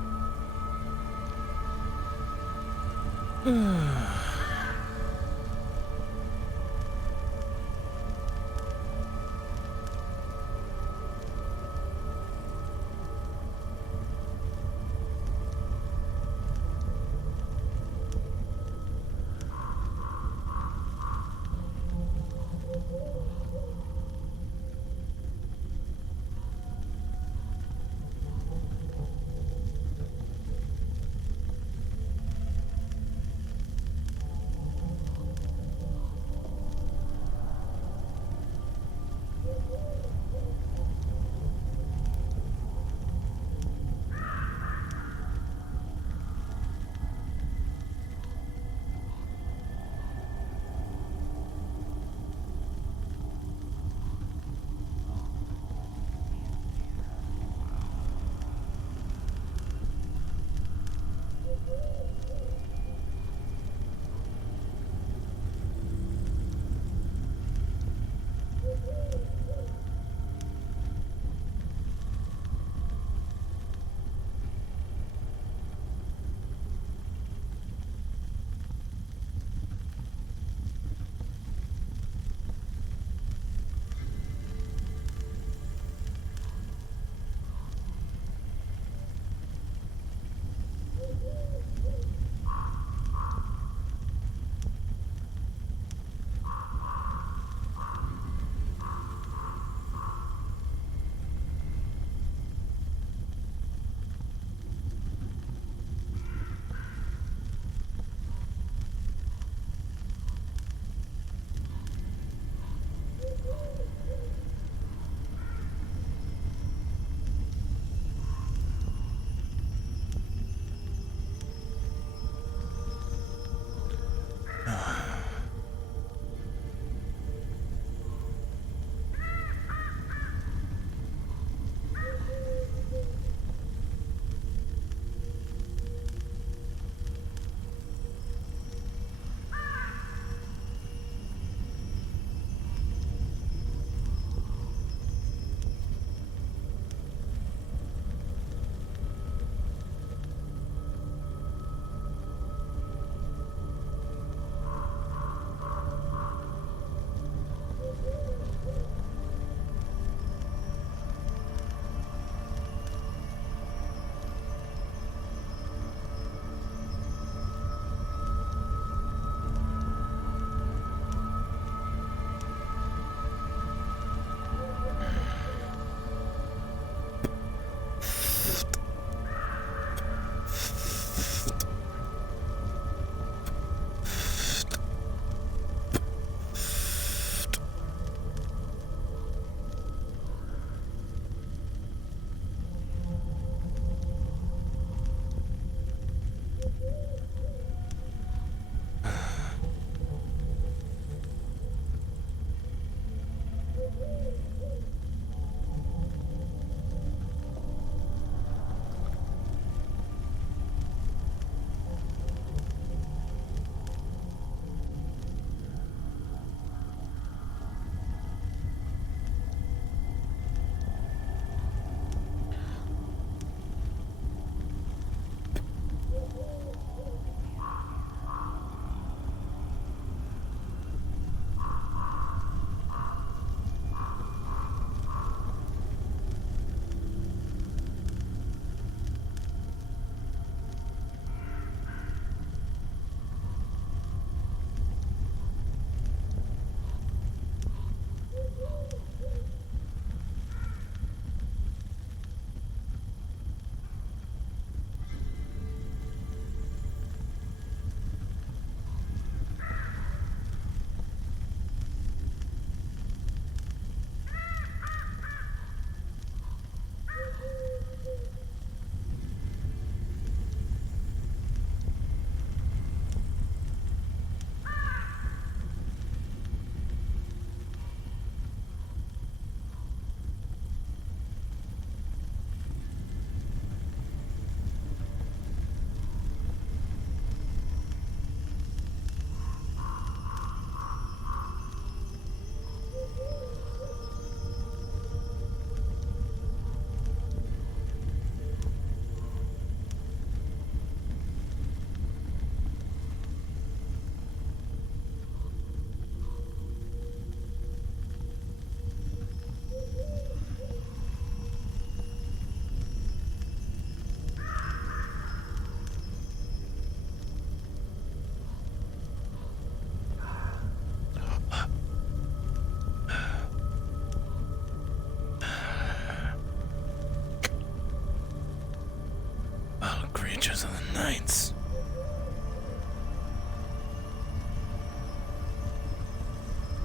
creatures of the nights.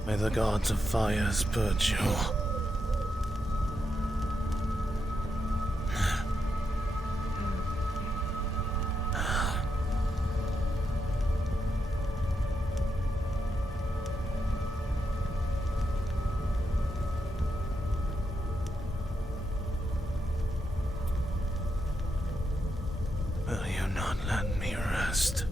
May the gods of fires purge you. Will you not let me rest?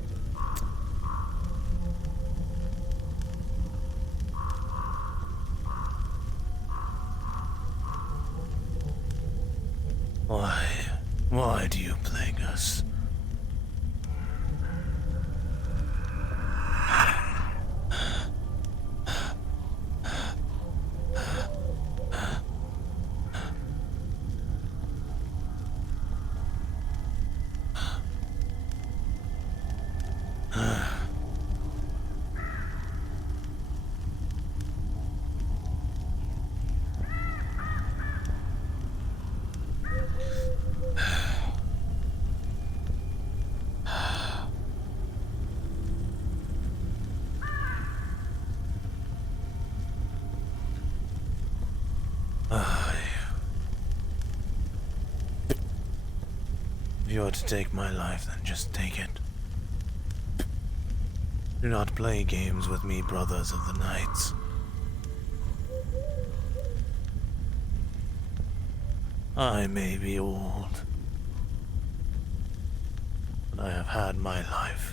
Why do you plague us? If you are to take my life, then just take it. Do not play games with me, brothers of the nights. I may be old, but I have had my life.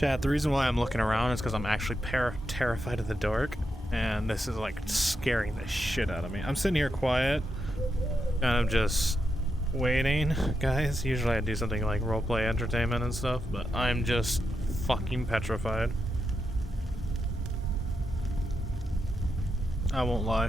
Chat, the reason why I'm looking around is because I'm actually terrified of the dark, and this is like scaring the shit out of me. I'm sitting here quiet, kind of just waiting, guys. Usually I do something like roleplay entertainment and stuff, but I'm just fucking petrified. I won't lie.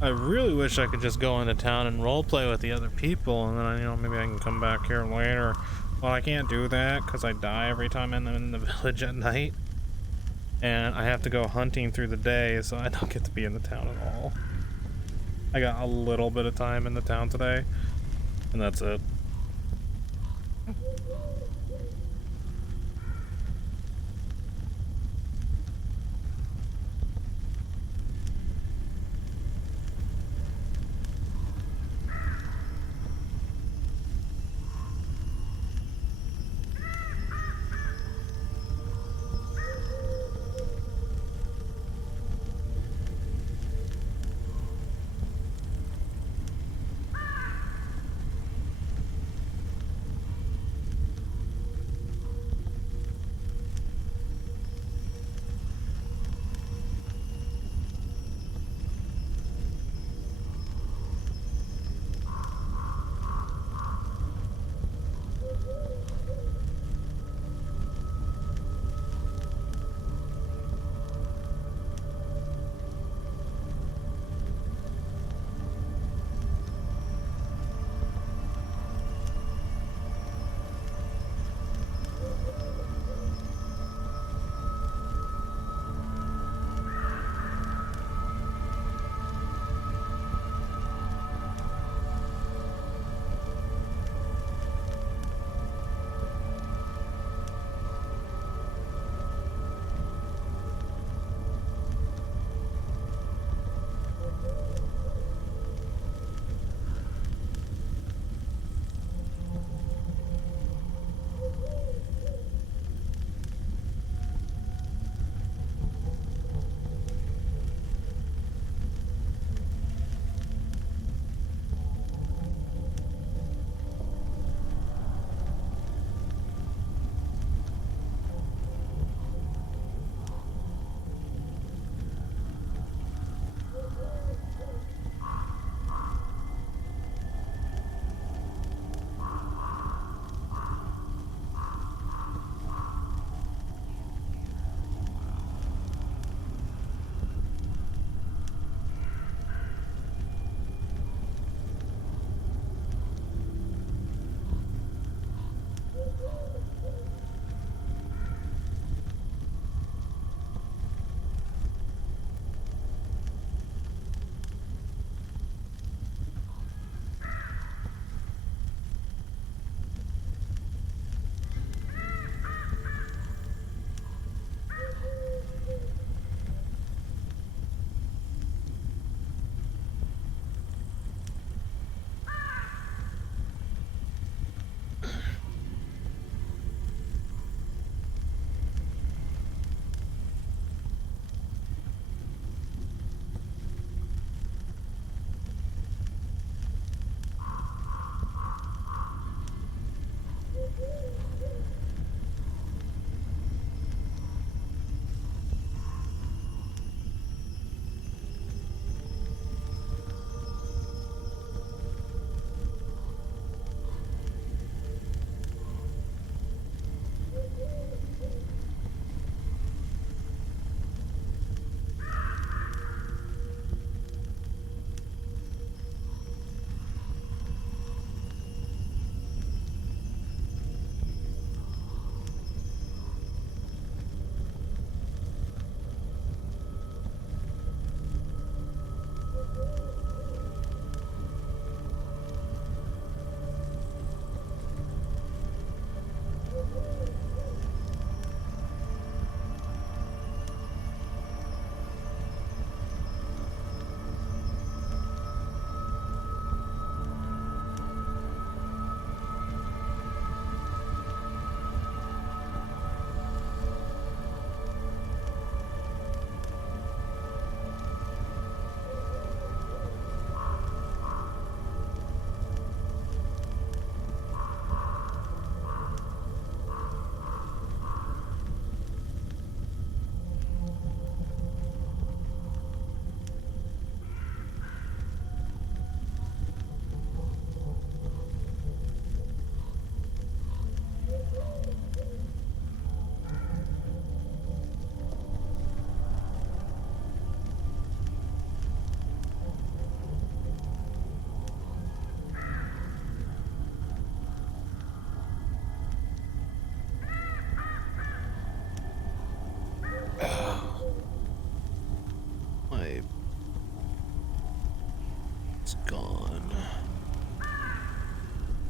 I really wish I could just go into town and roleplay with the other people, and then, you know, maybe I can come back here later. Well, I can't do that because I die every time I'm in the village at night. And I have to go hunting through the day, so I don't get to be in the town at all. I got a little bit of time in the town today, and that's it.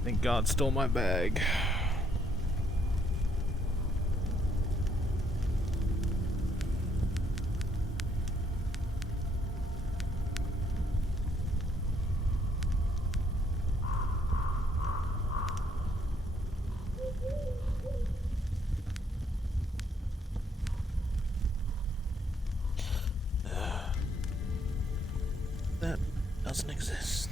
think God stole my bag. That doesn't exist.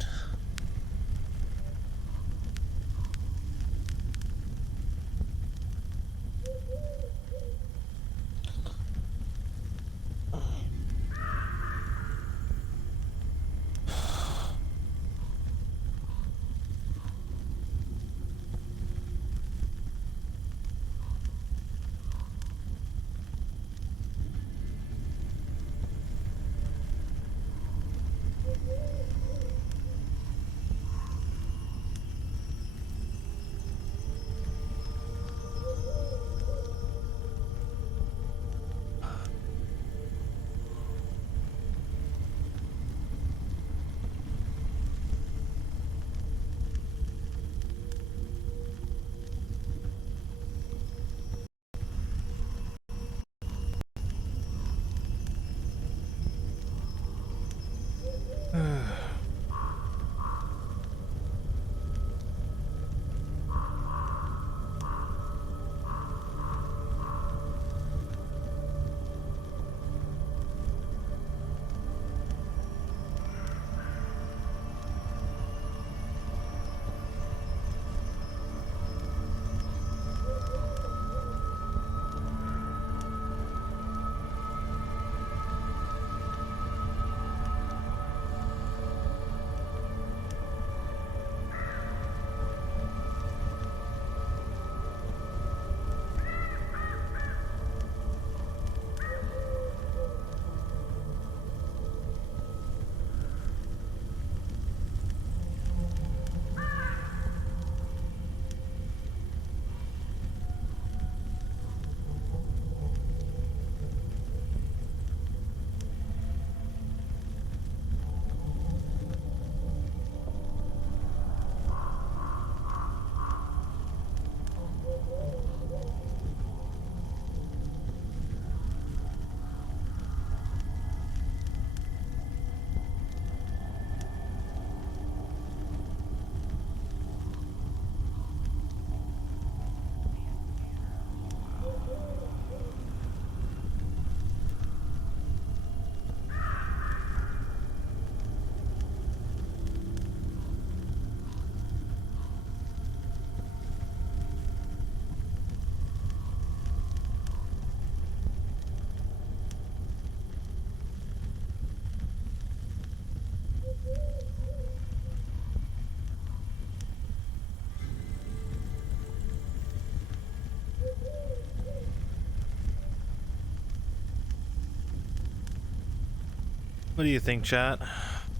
What do you think, chat?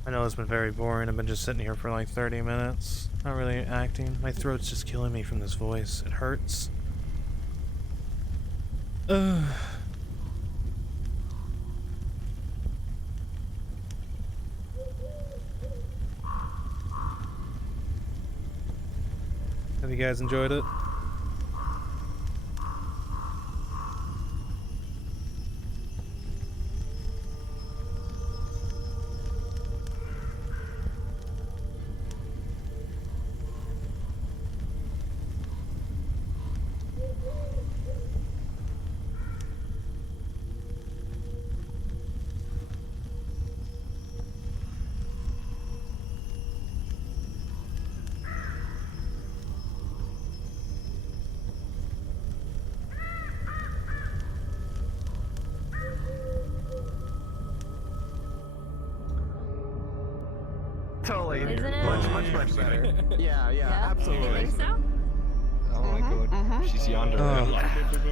I know it's been very boring. I've been just sitting here for like 30 minutes. Not really acting. My throat's just killing me from this voice. It hurts. Ugh. Have you guys enjoyed it? Totally. Isn't it? Much better. Yeah, absolutely. You think so? Oh my god. She's yonder.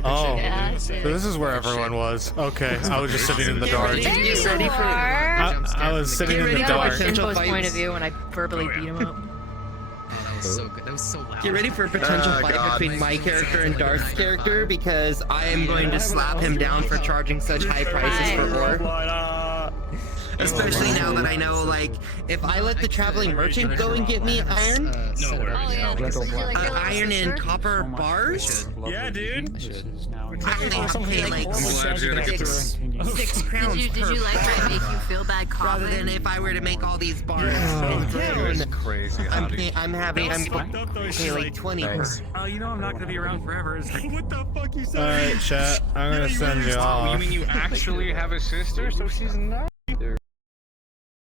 Oh, Yeah, so this is where everyone was. Okay, I was just sitting in the dark. There you are. I was sitting in the dark. Shinpo's point of view when I verbally beat him up. That was so good. That was so loud. Get ready for a potential fight between my character and Darth's character, because I am going to slap him down for charging such high prices for ore. Especially now that I know, like, if I let the traveling merchant go and get me iron, iron and copper bars, Yeah, dude. I only have to pay like 6 crowns Did you like how I make you feel bad rather coughing? than if I were to make all these bars in town. Crazy. I'm pay like 20 per. Oh, you know I'm not gonna be around forever. It's like, what the fuck you saying? Alright, chat. I'm gonna send you Oh, off. you mean you actually have a sister, so she's not?